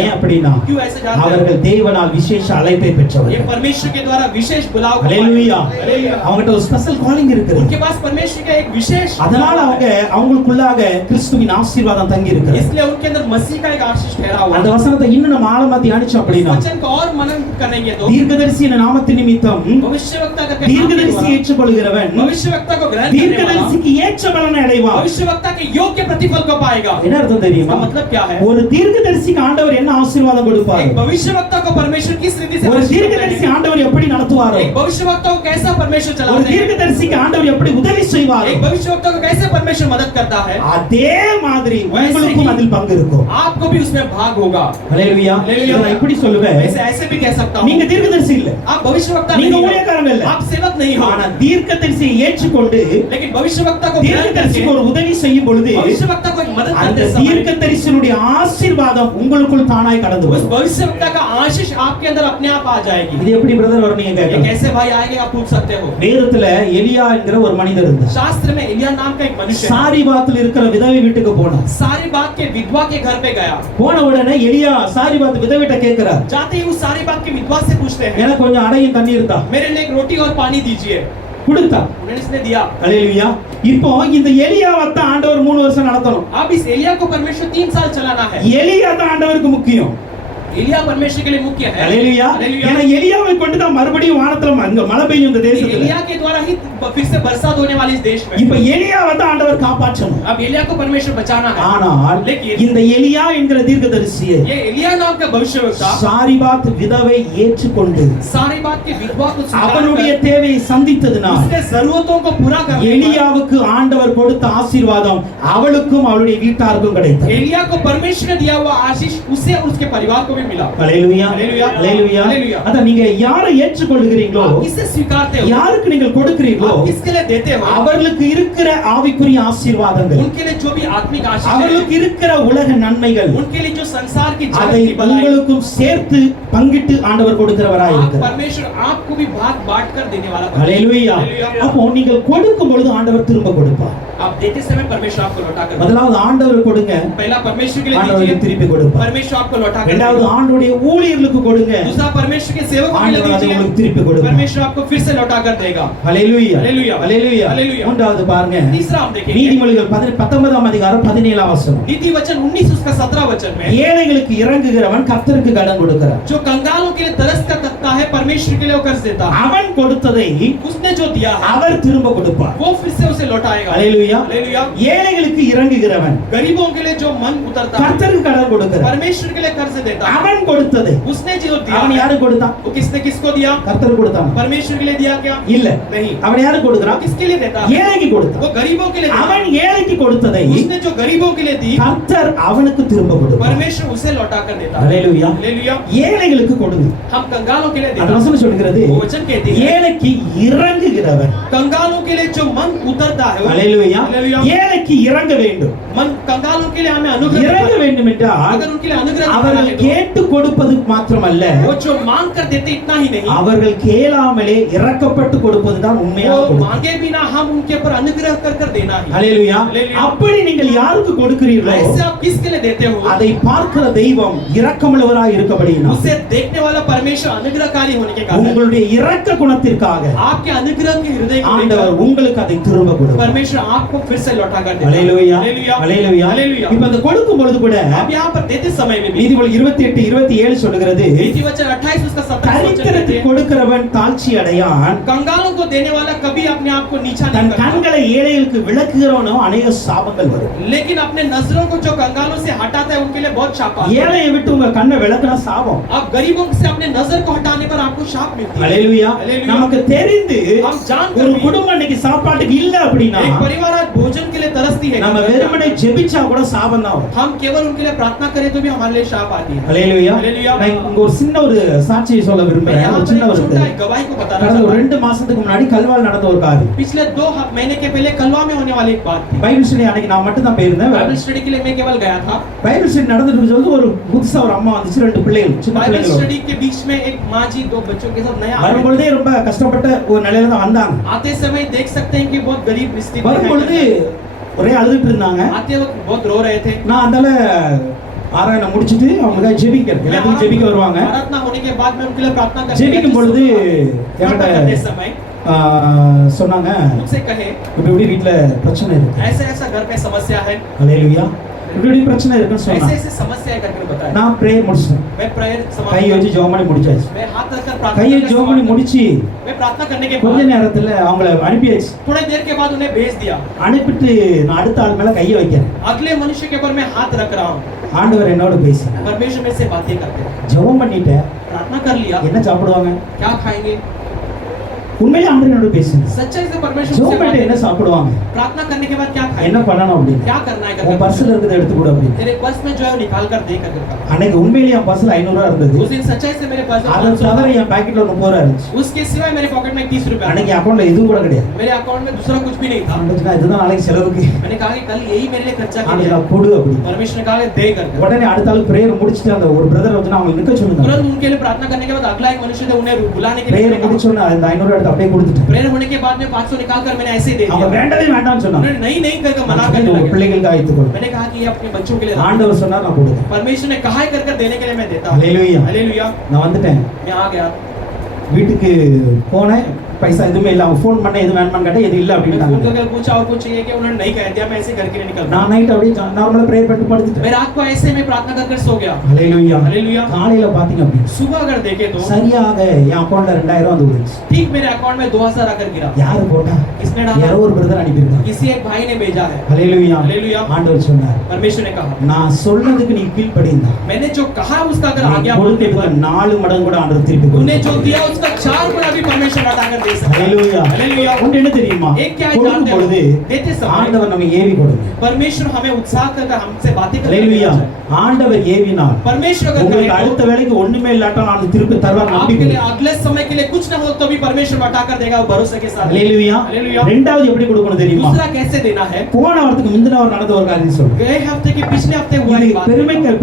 ஏன் அப்படினா क्यों ऐसे जानते हैं? அவர்கள் தேவனால் விசேஷ அழைப்பை ये பெற்றவர்கள். परमेश्वर के द्वारा विशेष बुलाव को ஹalleluya. पाए। हालेलुया। அவங்கட்ட ஒரு ஸ்பெஷல் காலிங் இருக்கு. उनके पास परमेश्वर का एक विशेष அதனால அவங்க அவங்களுக்குள்ளாக கிறிஸ்துவின் ஆசீர்வாதம் தங்கி இருக்கு. इसलिए उनके अंदर मसीह का एक आशीष ठहरा हुआ அந்த है। வசனத்தை இன்னும் நம்ம ஆழமா தியானிச்சோம் அப்படினா वचन को और मनन करेंगे तो தீர்க்கதரிசி என்ற நாமத்தின் நிமித்தம் भविष्यवक्ता का தீர்க்கதரிசி ஏற்றுக்கொள்கிறவன் भविष्यवक्ता को ग्रहण करने वाला தீர்க்கதரிசிக்கு ஏற்ற பலனை அடைவான். भविष्यवक्ता के योग्य प्रतिफल को पाएगा। என்ன அர்த்தம் தெரியுமா? इसका मतलब क्या है? ஒரு தீர்க்கதரிசிக்கு ஆண்டவர் என்ன ஆசீர்வாதம் கொடுப்பார்? एक भविष्यवक्ता को परमेश्वर किस रीति से ஒரு आशीष தீர்க்கதரிசி देंगे? ஆண்டவர் எப்படி நடத்துவாரோ, एक भविष्यवक्ता को कैसा परमेश्वर ஒரு चलाते हैं? தீர்க்கதரிசிக்கு ஆண்டவர் எப்படி உதவி செய்வாரோ, एक भविष्यवक्ता को कैसे परमेश्वर मदद करता है, அதே மாதிரி உங்களுக்கும் அதில் பங்கு இருக்கும். आपको भी उसमें भाग होगा। ஹalleluya. ஹalleluya. நான் இப்படி சொல்லுவேன், वैसे ऐसे भी कह सकता हूँ, நீங்க தீர்க்கதரிசி இல்ல, आप भविष्यवक्ता நீங்க नहीं ஊழியக்காரங்க हो, இல்ல, आप सेवक नहीं हो, ஆனா தீர்க்கதரிசியை ஏற்றுக்கொண்டு लेकिन भविष्यवक्ता को ग्रहण करके தீர்க்கதரிசிக்கு ஒரு உதவி செய்யும் பொழுது भविष्यवक्ता को एक मदद அந்த करते समय தீர்க்கதரிசியினுடைய ஆசீர்வாதம் உங்களுக்குள் தானாய் கடந்து उस வரும். भविष्यवक्ता का आशीष आपके अंदर अपने आप आ जाएगी। இது எப்படி பிரதர் வரும் நீங்க ये கேட்கலாம். कैसे भाई आएंगे आप पूछ सकते हो। வேதத்துல எலியா என்கிற ஒரு மனிதர் இருந்தார். शास्त्र में एलिया नाम का एक मनुष्य है। சாரிபாத்தில் இருக்கிற விதவை வீட்டுக்கு போனார். सारी बात के विधवा के घर पे गया। போன உடனே எலியா சாரிபாத் விதவிட்ட கேட்கிறார், जाते ही उस सारी बात के विधवा से पूछते हैं, எனக்கு கொஞ்சம் அடையும் தண்ணி இருந்தா मेरे लिए एक रोटी और पानी दीजिए। கொடுத்தா. उन्होंने इसने दिया। ஹalleluya. இப்போ இந்த எலியாவை தான் ஆண்டவர் 3 வருஷம் நடத்தணும். अब इस एलिया को परमेश्वर 3 साल चलाना है। எலியா தான் ஆண்டவருக்கு முக்கியம். एलिया परमेश्वर के लिए मुख्य है। அல்லேலூயா. हालेलुया। ஏன்னா எலியாவை கொண்டு தான் மறுபடியும் வானத்துல அங்க மழை பெய்யும் இந்த தேசத்துல. एलिया के द्वारा ही फिर से बरसात होने वाली इस देश में। இப்ப எலியா வந்து ஆண்டவர் காப்பாற்றணும். अब एलिया को परमेश्वर बचाना है। ஆனால் लेकिन இந்த எலியா என்கிற தீர்க்கதரிசியை ये एलिया नाम का भविष्यवक्ता சாரிபாத் விதவை ஏற்றுக்கொண்டு सारीबात की विधवा को स्वीकार அவனுடைய कर தேவையை சந்தித்ததுனால் उसके जरूरतों को पूरा करने पर எலியாவுக்கு ஆண்டவர் கொடுத்த ஆசீர்வாதம் அவளுக்கும் அவளுடைய வீட்டாருக்கும் கிடைத்தது. एलिया को परमेश्वर ने दिया हुआ आशीष उसे और उसके परिवार को भी मिला। அல்லேலூயா. அல்லேலூயா. அல்லேலூயா. அல்லேலூயா. அத நீங்க யாரை ஏற்றுக்கொள்கிறீங்களோ आप किसे स्वीकारते हो, யாருக்கு நீங்கள் கொடுக்கிறீர்களோ आप किसके लिए देते हो, அவர்களுக்கு இருக்கிற ஆவிக்குரிய ஆசீர்வாதங்கள் उनके लिए जो भी आत्मिक आशीष है, அவர்களுக்கு இருக்கிற உலக நன்மைகள் उनके लिए जो संसार की அதை जगत की भलाई, உங்களுக்கும் சேர்த்து பங்கிட்டு ஆண்டவர் கொடுக்கிறவராய் आप இருக்கிறார். परमेश्वर आपको भी भाग बांट कर देने वाला है। அல்லேலூயா. அல்லேலூயா. அப்போ நீங்கள் கொடுக்கும் பொழுது ஆண்டவர் திரும்ப கொடுப்பார். आप देते समय परमेश्वर आपको लौटा कर देगा। முதலாவது ஆண்டவர் கொடுங்க, पहला परमेश्वर के लिए ஆண்டவர் दीजिए, திருப்பி கொடுப்பார். परमेश्वर आपको लौटा कर இரண்டாவது देगा। ஆண்டவருடைய ஊழியர்களுக்கு கொடுங்க, दूसरा परमेश्वर के सेवकों के लिए ஆண்டவர் அதை दीजिए, உங்களுக்கு திருப்பி கொடுப்பார். परमेश्वर आपको फिर से लौटा कर देगा। அல்லேலூயா. அல்லேலூயா. அல்லேலூயா. அல்லேலூயா. மூன்றாவது பாருங்க, तीसरा हम देखेंगे நீதிமொழிகள் 19ஆம் அதிகாரம் 17ஆம் வசனம். नीति वचन 19 उसका 17 वचन में, ஏழைகளுக்கு இறங்குகிறவன் கர்த்தருக்கு கடன் கொடுக்கிறான். जो कंगालों के लिए तरस कर सकता है परमेश्वर के लिए वो कर्ज देता है। அவன் கொடுத்ததை उसने जो दिया है அவர் திரும்ப கொடுப்பார். वो फिर से उसे लौटाएगा। அல்லேலூயா. हालेलुया। ஏழைகளுக்கு இறங்குகிறவன் गरीबों के लिए जो मन उतरता है கர்த்தருக்கு கடன் கொடுக்கிறான். परमेश्वर के लिए कर्ज देता है। அவன் கொடுத்ததை उसने जो दिया அவன் யாருக்கு கொடுத்தான்? वो किसने किसको दिया? கர்த்தருக்கு கொடுத்தான்? परमेश्वर के लिए दिया क्या? இல்ல. नहीं। அவன் யாருக்கு वो கொடுக்கிறான்? किसके लिए देता है? ஏழைக்கு கொடுத்தான். वो गरीबों के लिए देता அவன் है। ஏழைக்கு கொடுத்ததை उसने जो गरीबों के लिए दी கர்த்தர் அவனுக்கு திரும்ப கொடுப்பார். परमेश्वर उसे लौटा कर देता है। அல்லேலூயா. हालेलुया। ஏழைகளுக்கு கொடுங்க. हम कंगालों के लिए அந்த देता है। வசனம் சொல்கிறது, वो वचन कहती है ஏழைக்கு இறங்குகிறவன். कंगालों के लिए जो मन उतरता है அல்லேலூயா. हालेलुया। ஏழைக்கு இறங்க வேண்டும். मन कंगालों के लिए हमें अनुग्रह இறங்க देता है। வேண்டும் என்றால் अगर उनके लिए अनुग्रह देता அவர்கள் है तो கேட்டு கொடுப்பது மாத்திரமல்ல, वो जो मांग कर देते इतना ही नहीं, அவர்கள் கேளாமலே இறக்கப்பட்டு கொடுப்பதுதான் உண்மையான वो கொடுப்பு. मांगे बिना हम उनके ऊपर अनुग्रह कर कर देना ही। அல்லேலூயா. அல்லேலூயா. அப்படி நீங்கள் யாருக்கு கொடுக்கிறீர்களோ ऐसे आप किसके लिए देते हो? அதை பார்க்கிற தெய்வம் இரக்கமுள்ளவராய் இருக்கபடியினால் उसे देखने वाला परमेश्वर अनुग्रहकारी होने के कारण உங்களுடைய இரக்க குணத்திற்காக आपके अनुग्रह के हृदय को ஆண்டவர் देखकर உங்களுக்கு அதை திரும்ப கொடுப்பார். परमेश्वर आपको फिर से लौटा कर देगा। அல்லேலூயா. हालेलुया। அல்லேலூயா. हालेलुया। இப்ப அந்த கொடுக்கும் பொழுது கூட अब यहाँ पर देते समय में भी நீதிமொழி 28 27 சொல்லுகிறது, नीति वचन 28 उसका 17 वचन कहते தரித்திரத்துக்கு हैं, கொடுக்கிறவன் தாழ்ச்சி அடையான், कंगालों को देने वाला कभी अपने आप को नीचा தன் नहीं करता, கண்களை ஏழைகளுக்கு விளக்குகிறவனோ அநேக சாபங்கள் வரும். लेकिन अपने नजरों को जो कंगालों से हटाता है उनके लिए बहुत शाप आता है। ஏழையை விட்டு உங்க கண்ணை விளக்குனா சாபம். अब गरीबों से अपने नजर को हटाने पर आपको शाप मिलती है। அல்லேலூயா. அல்லேலூயா. நமக்கு தெரிந்து हम जानकर ஒரு भी குடும்பம் இன்னைக்கு சாப்பாட்டுக்கு இல்ல அப்படின்னா एक परिवार आज भोजन के लिए तरसती है, நம்ம வெறுமனே ஜெபிச்சா கூட சாபம் தான் வரும். हम केवल उनके लिए प्रार्थना करें तो भी हमारे लिए शाप आती है। அல்லேலூயா. அல்லேலூயா. நான் இங்க ஒரு சின்ன ஒரு சாட்சியை சொல்ல मैं விரும்புறேன். यहाँ ஒரு पर சின்ன एक ஒரு छोटा एक गवाही को बताना கடந்த चाहता ஒரு हूँ। 2 மாசத்துக்கு முன்னாடி கல்வால் நடந்த ஒரு காரியம். पिछले 2 महीने के पहले कलवा में होने वाली एक बात थी। பைபிள் ஸ்டடி அன்னைக்கு நான் மட்டும் தான் போயிருந்தேன். बाइबल स्टडी के लिए मैं केवल गया था। பைபிள் ஸ்டடி நடந்துட்டு இருக்கும்போது ஒரு புதுசா ஒரு அம்மா வந்துச்சு, 2 பிள்ளைகள், சின்ன बाइबल பிள்ளைகள். स्टडी के बीच में एक माँ जी 2 बच्चों के साथ नया வரும்பொழுதே ரொம்ப கஷ்டப்பட்ட ஒரு நிலையில தான் வந்தாங்க. आते समय देख सकते हैं कि बहुत गरीब स्थिति में வரும்பொழுது ஒரே அழுதுட்டு இருந்தாங்க. आते वक्त बहुत रो रहे थे। நான் அந்தால ஆராயணம் முடிச்சிட்டு அவங்களுக்காக ஜெபிக்கிறேன். எல்லாரும் ஜெபிக்க வருவாங்க. प्रार्थना होने के बाद मैं उनके लिए प्रार्थना करने ஜெபிக்கும் பொழுது प्रार्थना करते समय சொன்னாங்க, मुझसे कहे இப்படி வீட்ல பிரச்சனை இருக்கு. ऐसा ऐसा घर में समस्या है, அல்லேலூயா. இப்படி பிரச்சனை இருக்குன்னு ऐसे சொன்னாங்க. ऐसे समस्या है करके बताया। நான் பிரேயர் முடிச்சிட்டேன். मैं प्रेयर கை வச்சு समाप्त, ஜெபம் பண்ணி முடிச்சாச்சு. मैं हाथ रखकर प्रार्थना கையை करके ஜெபம் பண்ணி समाप्त- முடிச்சு मैं प्रार्थना करने के கொஞ்ச बाद நேரத்துல அவங்கள அனுப்பியாச்சு. थोड़ी देर के बाद उन्हें भेज दिया। அனுப்பிட்டு நான் அடுத்த ஆள் மேல கையை வைக்கிறேன். अगले मनुष्य के ऊपर मैं हाथ रख रहा हूँ। ஆண்டவர் என்னோட பேசுறார். परमेश्वर मेरे से बातें करते हैं। ஜெபம் பண்ணிட்டேன். प्रार्थना कर लिया, என்ன சாப்பிடுவாங்க? क्या खाएंगे? உண்மையிலே ஆண்டவர் என்னோட பேசுறார். सच्चाई से परमेश्वर ஜெபம் से பண்ணிட்டு बातें- என்ன சாப்பிடுவாங்க? प्रार्थना करने के बाद क्या என்ன खाएंगे? பண்ணணும் அப்படின்னு. क्या करना है உன் करके பர்ஸ்ல இருக்கிறத எடுத்து கொடு அப்படின்னு. तेरे पर्स में जो है वो निकाल कर दे करके कहा। அன்னைக்கு உண்மையிலேயே என் பர்ஸ்ல 500 ரூபாய் இருந்தது. उस दिन सच्चाई से मेरे पर्स में அதை 500 தவிர என் பாக்கெட்ல ஒரு 30 ரூபாய் இருந்துச்சு. उसके सिवाय मेरे पॉकेट में 30 रुपया அன்னைக்கு அக்கௌண்ட்ல எதுவும் கூட கிடையாது. मेरे अकाउंट में दूसरा कुछ भी नहीं था। ஆண்டவரே, இதுதான் நாளைக்கு செலவுக்கு. मैंने कहा कि कल यही मेरे लिए खर्चा ஆண்டவரே, किया। கொடு அப்படி. परमेश्वर ने कहा कि दे करके। உடனே அடுத்த ஆள் பிரேயர் முடிச்சிட்டு அந்த ஒரு பிரதர் வந்து அவங்க நிக்க சொல்லுங்க. तुरंत उनके लिए प्रार्थना करने के बाद अगला एक मनुष्य थे, उन्हें बुलाने के लिए பிரேயர் मैंने कहा। முடிச்ச உடனே அந்த 500 எடுத்து அப்படியே கொடுத்துட்டேன். प्रेयर होने के बाद में 500 निकाल कर मैंने ऐसे ही दे அவங்க दिया। வேண்டவே வேண்டாம்னு சொன்னாங்க. उन्होंने नहीं नहीं करके मना நான் करने சொன்னேன், உங்க लगे। பிள்ளைகளுக்காக வைத்துக்கொள். मैंने कहा कि ये अपने बच्चों के लिए रखो। ஆண்டவர் சொன்னார், நான் கொடுத்தேன். परमेश्वर ने कहा है कर देने के लिए मैं देता हूँ। அல்லேலூயா. हालेलुया। நான் வந்துட்டேன். मैं आ गया, வீட்டுக்கு போனேன். பைசா எதுவுமே இல்ல. அவங்க ஃபோன் பண்ண எது வேணுமான்னு கேட்டா எது இல்ல मैं फोन அப்படின்ட்டாங்க. करके पूछा और कुछ चाहिए कि उन्होंने नहीं कह दिया, मैं ऐसे घर के लिए निकल गया। நான் நைட் அப்படியே நார்மலா பிரேயர் பண்ணிட்டு படுத்துட்டேன். मैं रात को ऐसे में प्रार्थना कर सो गया। ஹalleluya. हालेलुया। காலையில பாத்தீங்க அப்படின்னா सुबह अगर देखे तो சரியாக என் அக்கவுண்ட்ல 2000 வந்து விழுந்துச்சு. ठीक मेरे अकाउंट में 2000 आकर गिरा। யாரு போட்டா? किसने डाला? யாரோ ஒரு பிரதர் அனுப்பியிருக்காங்க. किसी एक भाई ने भेजा है। ஹalleluya. हालेलुया। ஆண்டவர் சொன்னார், परमेश्वर ने कहा, நான் சொன்னதுக்கு நீ கீழ்ப்படிந்தா मैंने जो कहा उसका अगर நீ आज्ञा मानने கொடுத்ததுக்கு पर 4 மடங்கு கூட ஆண்டவர் திருப்பி तूने जो கொடுப்பார். दिया उसका 4 गुना भी परमेश्वर लौटा कर दे सकता है। ஹalleluya. हालेलुया। ஒன்று என்ன தெரியுமா? एक क्या கொடுக்கும் जानते பொழுது हो? देते समय ஆண்டவர் நம்ம ஏவி கொடுங்க. परमेश्वर हमें उत्साह कर हमसे बातें कर ஹalleluya. ஆண்டவர் ஏவினார். परमेश्वर अगर உங்களுக்கு करे அடுத்த வேளைக்கு ஒண்ணுமே இல்லாட்டா நான் திருப்பி தருவார் आपके நம்பிக்கை. लिए अगले समय के लिए कुछ ना हो तो भी परमेश्वर लौटा कर देगा, वो भरोसे के साथ। ஹalleluya. हालेलुया। ரெண்டாவது எப்படி கொடுக்கணும் தெரியுமா? दूसरा कैसे देना है? போன வாரத்துக்கு முந்தின வாரம் நடந்த ஒரு காரியம் சொல்றேன். गए हफ्ते के पिछले हफ्ते हुआ இது एक बात।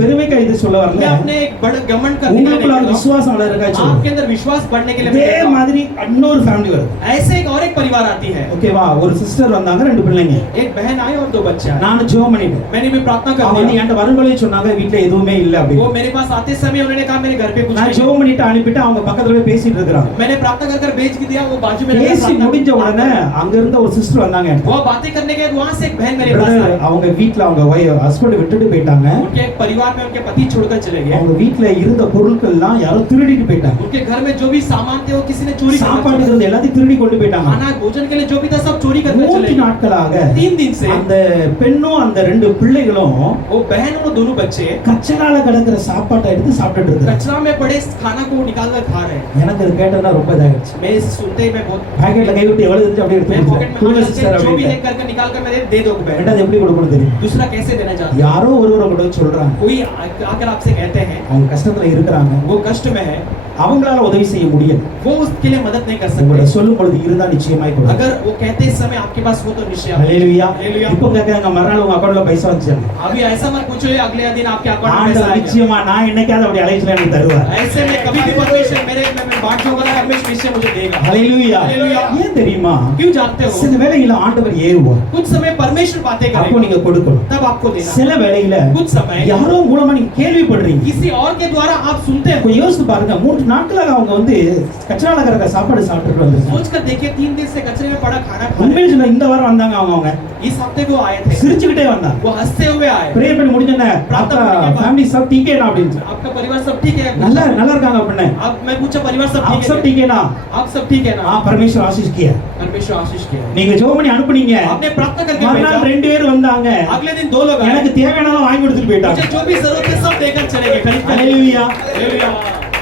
பெருமைக்கு இது சொல்ல मैं வரல. अपने एक बड़े घमंड करने के लिए உங்களுக்குள்ள नहीं कर रहा हूं। விசுவாசம் வளர்றதுக்காக आपके சொல்றேன். अंदर विश्वास बढ़ने के लिए मैं இதே कह रहा हूं। மாதிரி இன்னொரு ஃபேமிலி வருது. ऐसे एक और एक परिवार आती है। ஓகேவா? ஒரு சிஸ்டர் வந்தாங்க, 2 பிள்ளைங்க. एक बहन आई और 2 बच्चे आए। நான் ஜெபம் பண்ணிட்டேன். मैंने भी प्रार्थना कर அவங்க வந்து दी। என்கிட்ட வரும்போதே சொன்னாங்க வீட்ல எதுவுமே இல்ல वो அப்படின்னு. मेरे पास आते समय उन्होंने कहा मेरे घर पे कुछ நான் नहीं। ஜெபம் பண்ணிட்டு அனுப்பிட்டு அவங்க பக்கத்துல போய் பேசிட்டு இருக்காங்க. मैंने प्रार्थना कर भेज दिया, वो बाजू में பேசி प्रार्थना- முடிஞ்ச உடனே அங்க இருந்த ஒரு சிஸ்டர் வந்தாங்க என்கிட்ட. वो बातें करने के बाद वहां से एक बहन मेरे पास Brother, आई। அவங்க வீட்ல அவங்க ஹஸ்பண்ட் விட்டுட்டு போயிட்டாங்க. उनके एक परिवार में उनके पति छोड़कर चले गए। அவங்க வீட்ல இருந்த பொருட்கள்லாம் யாரோ திருடிட்டு போயிட்டாங்க. उनके घर में जो भी सामान थे वो किसी ने चोरी कर சாப்பாட்டுக்கு இருந்த எல்லாத்தையும் திருடி கொண்டு போயிட்டாங்க. खाना भोजन के लिए जो भी था सब चोरी करके चले 3 गए। நாட்களாக 3 दिन से அந்த பெண்ணும் அந்த 2 பிள்ளைகளும் वो बहन और दोनों बच्चे கச்சரால கிடக்கிற சாப்பாட்டை எடுத்து சாப்பிட்டுட்டு இருந்தாங்க. कचरा में पड़े खाना को निकाल कर खा रहे हैं। எனக்கு அது கேட்டதா ரொம்ப இதாயிடுச்சு. मैं इसे सुनते ही मैं बहुत பாக்கெட்ல கை விட்டு எவ்வளவு இருந்துச்சு அப்படியே எடுத்து मैं पॉकेट கொடுத்தேன். में கொடுங்க हाथ சிஸ்டர் डाल के जो भी அப்படியே. लेकर के निकाल कर मेरे दे दो बहन। ரெண்டாவது எப்படி கொடுக்கணும் தெரியும்? दूसरा कैसे देना चाहते हैं? யாரோ ஒருவர் உங்கள்ட்ட சொல்றாங்க, कोई आकर आपसे कहते हैं அவங்க கஷ்டத்துல இருக்கிறாங்க, वो कष्ट में है, அவங்களால உதவி செய்ய முடியல. वो उसके लिए मदद नहीं कर உங்களை सकते। சொல்லும் பொழுது இருந்தா நிச்சயமாய் கொடுங்க. अगर वो कहते इस समय आपके पास हो तो निश्चय आप- ஹalleluya. हालेलुया। இப்போ கேக்குறாங்க மறுநாள் உங்க அக்கவுண்ட்ல பைசா வந்துச்சு. अभी ऐसा मत पूछो ये अगले दिन आपके अकाउंट में पैसा ஆண்டவர் आएगा। நிச்சயமா நான் என்னைக்காவது அப்படி அழைச்சல எனக்கு தருவார். ऐसे में कभी भी परमेश्वर मेरे मैं बांट दूंगा ना, परमेश्वर निश्चय मुझे देगा। ஹalleluya. हालेलुया। ஏன் தெரியுமா? क्यों जानते हो? சில வேளையில ஆண்டவர் ஏவுவார். कुछ समय परमेश्वर बातें அப்போ करेगा, நீங்க கொடுக்கணும். तब आपको देना। சில வேளையில कुछ समय யாரோ மூலமா நீங்க கேள்விப்படுறீங்க. किसी और के द्वारा आप सुनते இப்போ हो। யோசிச்சு பாருங்க, 3 நாட்களாக அவங்க வந்து கச்சரால கிடக்கிற சாப்பாடு சாப்பிட்டுட்டு வந்தாங்க. सोच कर देखिए 3 दिन से कचरे में पड़ा खाना खा रहे உண்மையில சொல்ல இந்த வாரம் வந்தாங்க அவங்க हैं। इस हफ्ते वो आए थे, சிரிச்சுக்கிட்டே வந்தாங்க. वो हंसते हुए आए। பிரே பண்ணி முடிஞ்சனே प्रार्थना करने के बाद- ஃபேமிலி सब ठीक है ना அப்படின்னு. आपका परिवार सब ठीक है? நல்லா நல்லா இருக்காங்க அப்படினே. अब मैं पूछा परिवार सब आप ठीक सब है? ठीक है ना? आप सब ठीक है ना? परमेश्वर आशीष किया. परमेश्वर आशीष किया। நீங்க ஜெபம் பண்ணி அனுப்புனீங்க. आपने प्रार्थना करके மறுநாள் भेजा, 2 பேர் வந்தாங்க. अगले दिन 2 लोग आए, எனக்கு தேவையானதை வாங்கி கொடுத்துட்டு போயிட்டாங்க. मुझे जो भी जरूरत है सब देकर चले गए, खरीद कर। ஹalleluya. हालेलुया।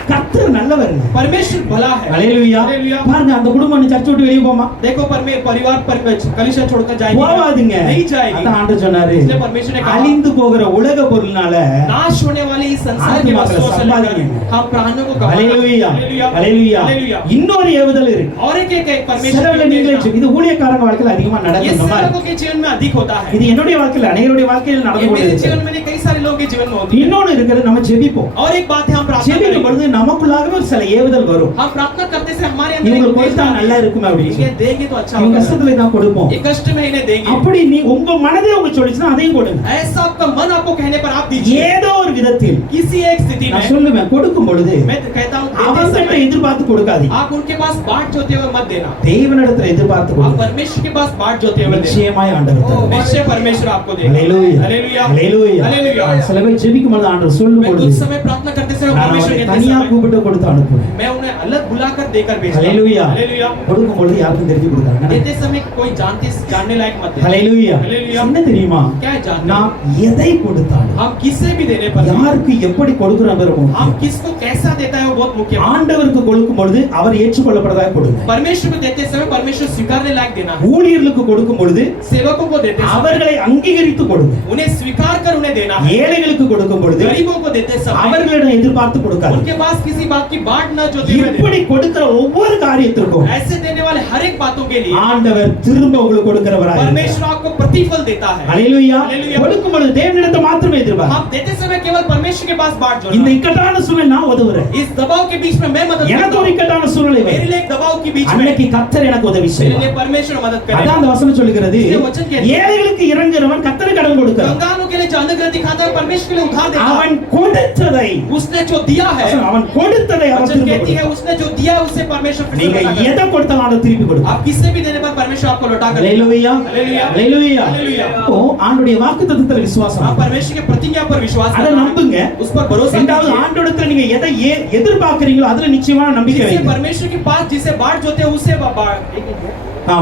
கர்த்தர் நல்லவருங்க. परमेश्वर भला है। ஹalleluya. हालेलुया। பாருங்க அந்த குடும்பம் சர்ச்சை விட்டு வெளிய போமா. देखो परिवार पर कलीसिया छोड़कर जाएगी போவாதுங்க. नहीं जाएगी। அதான் ஆண்டவர் சொன்னாரு. इसलिए परमेश्वर ने कहा அழிந்து போகிற உலக பொருள்னால नाश होने वाली इस संसार की आत्मा वस्तुओं का से संपादन लेकर है। हम प्राणों को गंवाना। ஹalleluya. हालेलुया। ஹalleluya. हालेलुया। இன்னொரு ஏவுதல் இருக்கு. और एक परमेश्वर சிலவங்க की நீங்களே देना। இது ஊழியக்காரங்க வாழ்க்கையில அதிகமா ये நடக்கும். இந்த सेवकों மாதிரி. के जीवन में अधिक होता है। இது என்னுடைய வாழ்க்கையில அநேகருடைய வாழ்க்கையில் ये நடந்து मेरे கொண்டிருக்கிறது. जीवन में नहीं, कई सारे लोगों के जीवन में होती है। இன்னொன்னு இருக்கிறது, நம்ம ஜெபிப்போம். और एक बात है, हम प्रार्थना ஜெபிக்கும் करेंगे। பொழுது நமக்குள்ளாகவே ஒரு சில ஏவுதல் வரும். हम प्रार्थना करते से हमारे अंदर இவங்க एक கொடுத்தா उद्देश्य நல்லா இருக்குமே அப்படின்னு इन्हें சொல்லி. देंगे तो अच्छा இவங்க होगा। கஷ்டத்துல தான் கொடுப்போம். ये कष्ट में इन्हें देंगे। அப்படி நீ உங்க மனதே உங்க சொல்லிச்சுன்னா அதையும் கொடுங்க. ऐसा आपका मन आपको कहने पर आप दीजिए। ஏதோ ஒரு விதத்தில் किसी एक स्थिति நான் में சொல்லுவேன், கொடுக்கும் பொழுது मैं कहता हूँ देते அவங்கள்ட்ட समय எதிர்பார்த்து கொடுக்காதீங்க. आप उनके पास बाट जोते हुए मत देना। தேவனிடத்துல எதிர்பார்த்து आप கொடுங்க. परमेश्वर के पास बाट जोते हुए देना। நிச்சயமாய் ஆண்டவர் தருவார். निश्चय परमेश्वर आपको देगा। ஹalleluya. हालेलुया। ஹalleluya. हालेलुया। சில பேர் ஜெபிக்கும் பொழுது ஆண்டவர் சொல்லும் मैं பொழுது कुछ समय प्रार्थना करते समय நான் परमेश्वर அவரை कहते தனியா समय கூப்பிட்டு கொடுத்து அனுப்புவேன். मैं उन्हें अलग बुलाकर देकर भेजता हूँ। ஹalleluya. हालेलुया। கொடுக்கும் பொழுது யாருக்கும் தெரிஞ்சு கொடுக்காங்க. देते समय कोई जानने लायक मत देना। ஹalleluya. हालेलुया। என்ன தெரியுமா? क्या है जानते நான் எதை கொடுத்தாலும் हम किसे भी देने पर யாருக்கு எப்படி கொடுக்கிறோம் हम किसको कैसा देता है वो बहुत मुख्य है। ஆண்டவருக்கு கொடுக்கும் பொழுது அவர் ஏற்றுக்கொள்ளப்படுவதாக கொடுங்க. परमेश्वर को देते समय परमेश्वर स्वीकारने लायक देना है। ஊழியர்களுக்கு கொடுக்கும் பொழுது सेवकों को देते समय அவர்களை அங்கீகரித்து கொடுங்க. उन्हें स्वीकार कर उन्हें देना है। ஏழைகளுக்கு கொடுக்கும் பொழுது गरीबों को देते समय அவர்களிடம் எதிர்பார்த்து கொடுக்காது. उनके पास किसी बात की बाट न जोते हुए देना। இப்படி கொடுக்கிற ஒவ்வொரு காரியத்திற்கும் ऐसे देने वाले हर एक बातों के लिए ஆண்டவர் திரும்ப உங்களுக்கு கொடுக்கிறவராய் இருக்கிறார். परमेश्वर आपको प्रतिफल देता है। ஹalleluya. हालेलुया। கொடுக்கும் பொழுது தேவனிடத்தை மாத்திரமே எதிர்பார்க்க. आप देते समय केवल परमेश्वर के पास बाट இந்த जोड़ना। இக்கட்டான சூழ்நிலை நான் உதவுறேன். इस दबाव के बीच में मैं मदद करता எனக்கு ஒரு हूं। இக்கட்டான சூழ்நிலை मेरे வரும். लिए एक दबाव के बीच में அன்னைக்கு கர்த்தர் எனக்கு உதவி मेरे செய்வார். लिए परमेश्वर मदद அதான் करेगा। அந்த வசனம் சொல்லுகிறது, ये वचन कहता है, ஏழைகளுக்கு இறங்குறவன் கர்த்தருக்கு கடன் கொடுக்கிறான். कंगालों के लिए जो अनुग्रह दिखाता है परमेश्वर के लिए उधार देता है। அவன் கொடுத்ததை கொடுத்ததை उसने जो दिया है, அவன் கொடுத்ததை அவன் वचन திரும்ப कहती है கொடுப்பான். उसने जो दिया है उसे परमेश्वर फिर से நீங்க लौटा कर எதை கொடுத்தாலும் ஆண்டவர் திருப்பி கொடுப்பார். आप किससे भी देने पर परमेश्वर आपको लौटा कर அல்லேலூயா அல்லேலூயா. அல்லேலூயா. அல்லேலூயா. அப்போ ஆண்டவருடைய வாக்குத்தத்தத்துல விசுவாசம் आप परमेश्वर के प्रतिज्ञा पर विश्वास அதை करना, நம்புங்க. उस पर भरोसा இரண்டாவது कीजिए। ஆண்டவரிடத்துல நீங்க எதை எதிர்பார்க்கறீங்களோ அதுல நிச்சயமான நம்பிக்கை जिसे வைங்க. परमेश्वर के पास जिसे बाट जोते हैं उसे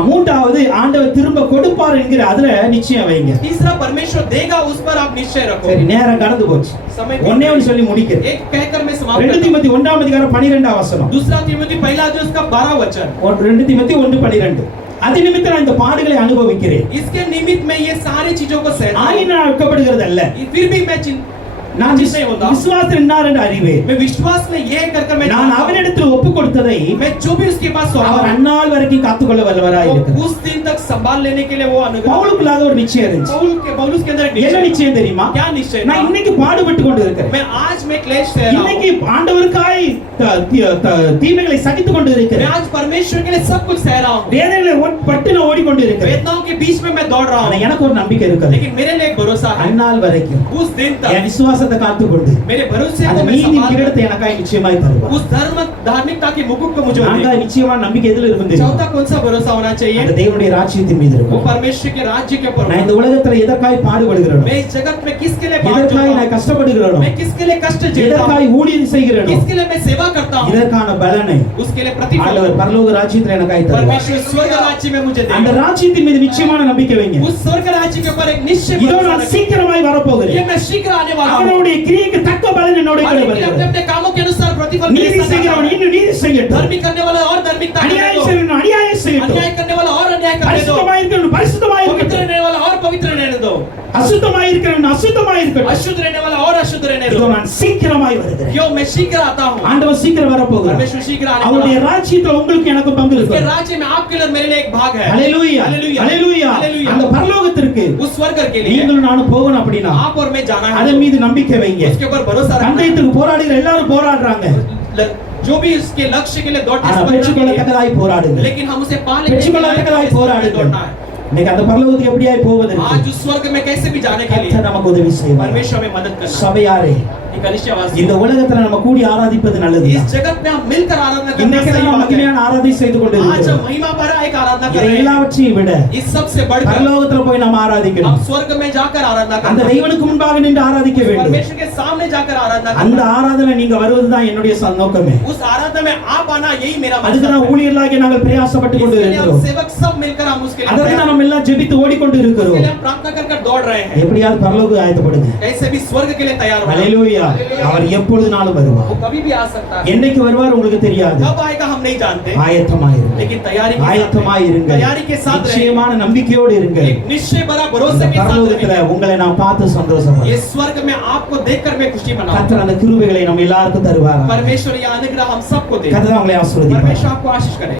மூன்றாவது ஆண்டவர் திரும்ப கொடுப்பார் என்கிற அதுல நிச்சயம் வைங்க. तीसरा परमेश्वर देगा उस पर आप निश्चय रखो। சரி, நேரம் கடந்து போச்சு. समय ஒண்ணே ஒன்னு சொல்லி முடிக்கிறேன். एक कहकर मैं समाप्त 2 करता हूं। தீமோத்தி 1ஆம் அதிகாரம் 12ஆம் வசனம். दूसरा तीमुथी पहला अध्याय उसका 12 वचन। 2 தீமோத்தி 1:12. அது நிமித்தம் நான் இந்த பாடுகளை அனுபவிக்கிறேன். इसके निमित्त मैं ये सारी चीजों को सहता हूं। ஆயினால் வெட்கப்படுகிறது அல்ல. फिर भी मैं நான் விசுவாசத்தில் இன்னார் என்று அறிவேன். मैं विश्वास में ये कर मैं நான் அவனிடத்தில் ஒப்பு கொடுத்ததை मैं जो भी उसके पास सौंपा அவர் அந்நாள் வரைக்கும் காத்துக்கொள்ள வல்லவராய் இருக்கிறார். उस दिन तक संभाल लेने के लिए वो अनुग्रह। பவுலுக்குள்ளாக ஒரு நிச்சயம் இருந்துச்சு. पौलुस के अंदर एक என்ன निश्चय। நிச்சயம் தெரியுமா? क्या निश्चय? நான் இன்னைக்கு பாடுபட்டு கொண்டு இருக்கிறேன். मैं आज में क्लेश सह रहा हूं। இன்னைக்கு ஆண்டவருக்காய் தீமைகளை சகித்துக் கொண்டு मैं இருக்கிறேன். आज परमेश्वर के लिए सब कुछ सह रहा हूं। வேதனைகளை பட்டு நான் ஓடிக்கொண்டு இருக்கிறேன். वेदनाओं के बीच में मैं दौड़ रहा ஆனா हूं। எனக்கு ஒரு நம்பிக்கை இருக்குது. लेकिन मेरे लिए एक भरोसा है। அந்நாள் வரைக்கும் उस दिन என் तक விசுவாசத்தை காத்துக்கொண்டு मेरे भरोसे அந்த को मैं நீதி संभाल கிரீடத்தை எனக்காய் நிச்சயமாய் தருவார். उस धर्म धार्मिकता के मुकुट को मुझे நான்காவது दे। நிச்சயமான நம்பிக்கை எதுல இருக்கும் தெரியுமா? चौथा कौन सा भरोसा होना அந்த चाहिए? தேவனுடைய ராஜ்யத்தின் மீது वो இருக்கும். परमेश्वर के राज्य के ऊपर। நான் இந்த உலகத்துல எதற்காய் பாடுபடுகிறேனோ, मैं इस जगत में किसके लिए बात எதற்காய் करता நான் हूं? கஷ்டப்படுகிறேனோ, मैं किसके लिए कष्ट झेलता हूं? எதற்காய் ஊழியம் செய்கிறேனோ, किसके लिए मैं सेवा करता हूं? இதற்கான பலனை उसके लिए प्रतिफल ஆண்டவர் பரலோக ராஜ்யத்தில் எனக்காய் தருவார். परमेश्वर स्वर्ग राज्य में मुझे அந்த देगा। ராஜ்யத்தின் மீது நிச்சயமான நம்பிக்கை வைங்க. उस स्वर्ग राज्य के ऊपर एक निश्चय இதோ भरोसा நான் रखें। சீக்கிரமாய் வரப்போகிறேன். ये मैं शीघ्र आने वाला हूं। அவனுடைய கிரியைக்கு தக்க பலன் என்னோட கூட और अपने வருகிறது. अपने कामों के अनुसार प्रतिफल நீதி मेरे साथ செய்கிறவன் आता है। இன்னும் நீதி செய்யட்டும். धर्मी करने वाला और धार्मिकता करने அநியாயம் दो। செய்கிறவன் அநியாயம் செய்யட்டும். अन्याय करने वाला और अन्याय करने दो। பரிசுத்தமாய் இருக்கிறவன் பரிசுத்தமாய் पवित्र இருக்கட்டும். रहने वाला और पवित्र रहने दो। அசுத்தமாய் இருக்கிறவன் அசுத்தமாய் இருக்கட்டும். अशुद्ध रहने वाला और अशुद्ध रहने இதோ दो। நான் சீக்கிரமாய் வருகிறேன். क्यों मैं शीघ्र आता हूं। ஆண்டவர் சீக்கிரம் வரப்போகிறார். परमेश्वर शीघ्र आने वाला அவருடைய है। ராஜ்யத்துல உங்களுக்கு எனக்கு பங்கு उसके இருக்கு. राज्य में आपके लिए और मेरे लिए एक भाग है। ஹalleluya हालेलुया। ஹalleluya. हालेलुया। அந்த பரலோகத்திற்கு उस स्वर्ग के लिए நீங்களும் நானும் போகணும் அப்படினா आप और मैं जाना है। அதன் மீது நம்பிக்கை வைங்க. उसके ऊपर भरोसा रखना है। கண்டயத்துக்கு போராடுற எல்லாரும் போராடுறாங்க. जो भी उसके लक्ष्य के लिए दौड़ते ஆனா हैं, பெற்றுக்கொள்ளத்தக்கதாய் போராடுங்க. लेकिन हम उसे पा लेते பெற்றுக்கொள்ளத்தக்கதாய் போராடுங்க. दौड़ना है। இன்னைக்கு அந்த பரலோகத்துக்கு எப்படியாய் போவதற்கு आज उस स्वर्ग में कैसे भी जाने के लिए கர்த்தர் நமக்கு உதவி செய்வார். परमेश्वर में मदद करना। சபையாரே, एक कलिसियावासी இந்த உலகத்துல நம்ம கூடி ஆராதிப்பது நல்லது. इस जगत में हम मिलकर आराधना करना இன்னைக்கு सही நம்ம बात है। மகிமையான ஆராதனை செய்து आज கொண்டிருக்கிறோம். हम महिमा भरा एक आराधना कर இதை रहे हैं। எல்லாவற்றையும் விட इस सब से बढ़कर பரலோகத்துல போய் நம்ம हम ஆராதிக்கணும். स्वर्ग में जाकर आराधना அந்த करना। தெய்வனுக்கு முன்பாக நின்று ஆராதிக்க வேண்டும். परमेश्वर के सामने जाकर आराधना அந்த करना। ஆராதனை நீங்க வருவதுதான் என்னுடைய நோக்கமே. उस आराधना में आप आना यही मेरा அதுக்கு मकसद தான் है। ஊழியர்களாகிய நாங்கள் பிரயாசப்பட்டு கொண்டு इसके लिए हम இருக்கிறோம். सेवक सब मिलकर हम उसके लिए அதற்கு தான் நம்ம எல்லாம் ஜெபித்து ஓடிக்கொண்டு उसके இருக்கிறோம். लिए हम प्रार्थना कर दौड़ रहे हैं। எப்படியாவது பரலோக ஆயத்தப்படுங்க. कैसे भी स्वर्ग के लिए तैयार हो। ஹalleluya. அவர் எப்பொழுதுனாலும் வருவார். वो कभी भी आ सकता है। என்னைக்கு வருவார் உங்களுக்கு தெரியாது. कब आएगा हम नहीं जानते। ஆயத்தமாயிருங்க. लेकिन तैयारी ஆயத்தமாயிருங்க. तैयारी के साथ रहे। நிச்சயமான நம்பிக்கையோடு இருங்க. एक निश्चय भरा भरोसे के साथ பரலோகத்துல रहे। உங்களை நான் பார்த்து சந்தோஷப்படுறேன். ये स्वर्ग में आपको देखकर मैं खुशी मनाऊं। கர்த்தர் அந்த கிருபைகளை நம்ம எல்லாருக்கும் தருவார். परमेश्वर यह अनुग्रह हम सबको दे। கர்த்தர் உங்களை ஆசீர்வதிப்பார். परमेश्वर आपको आशीष करे।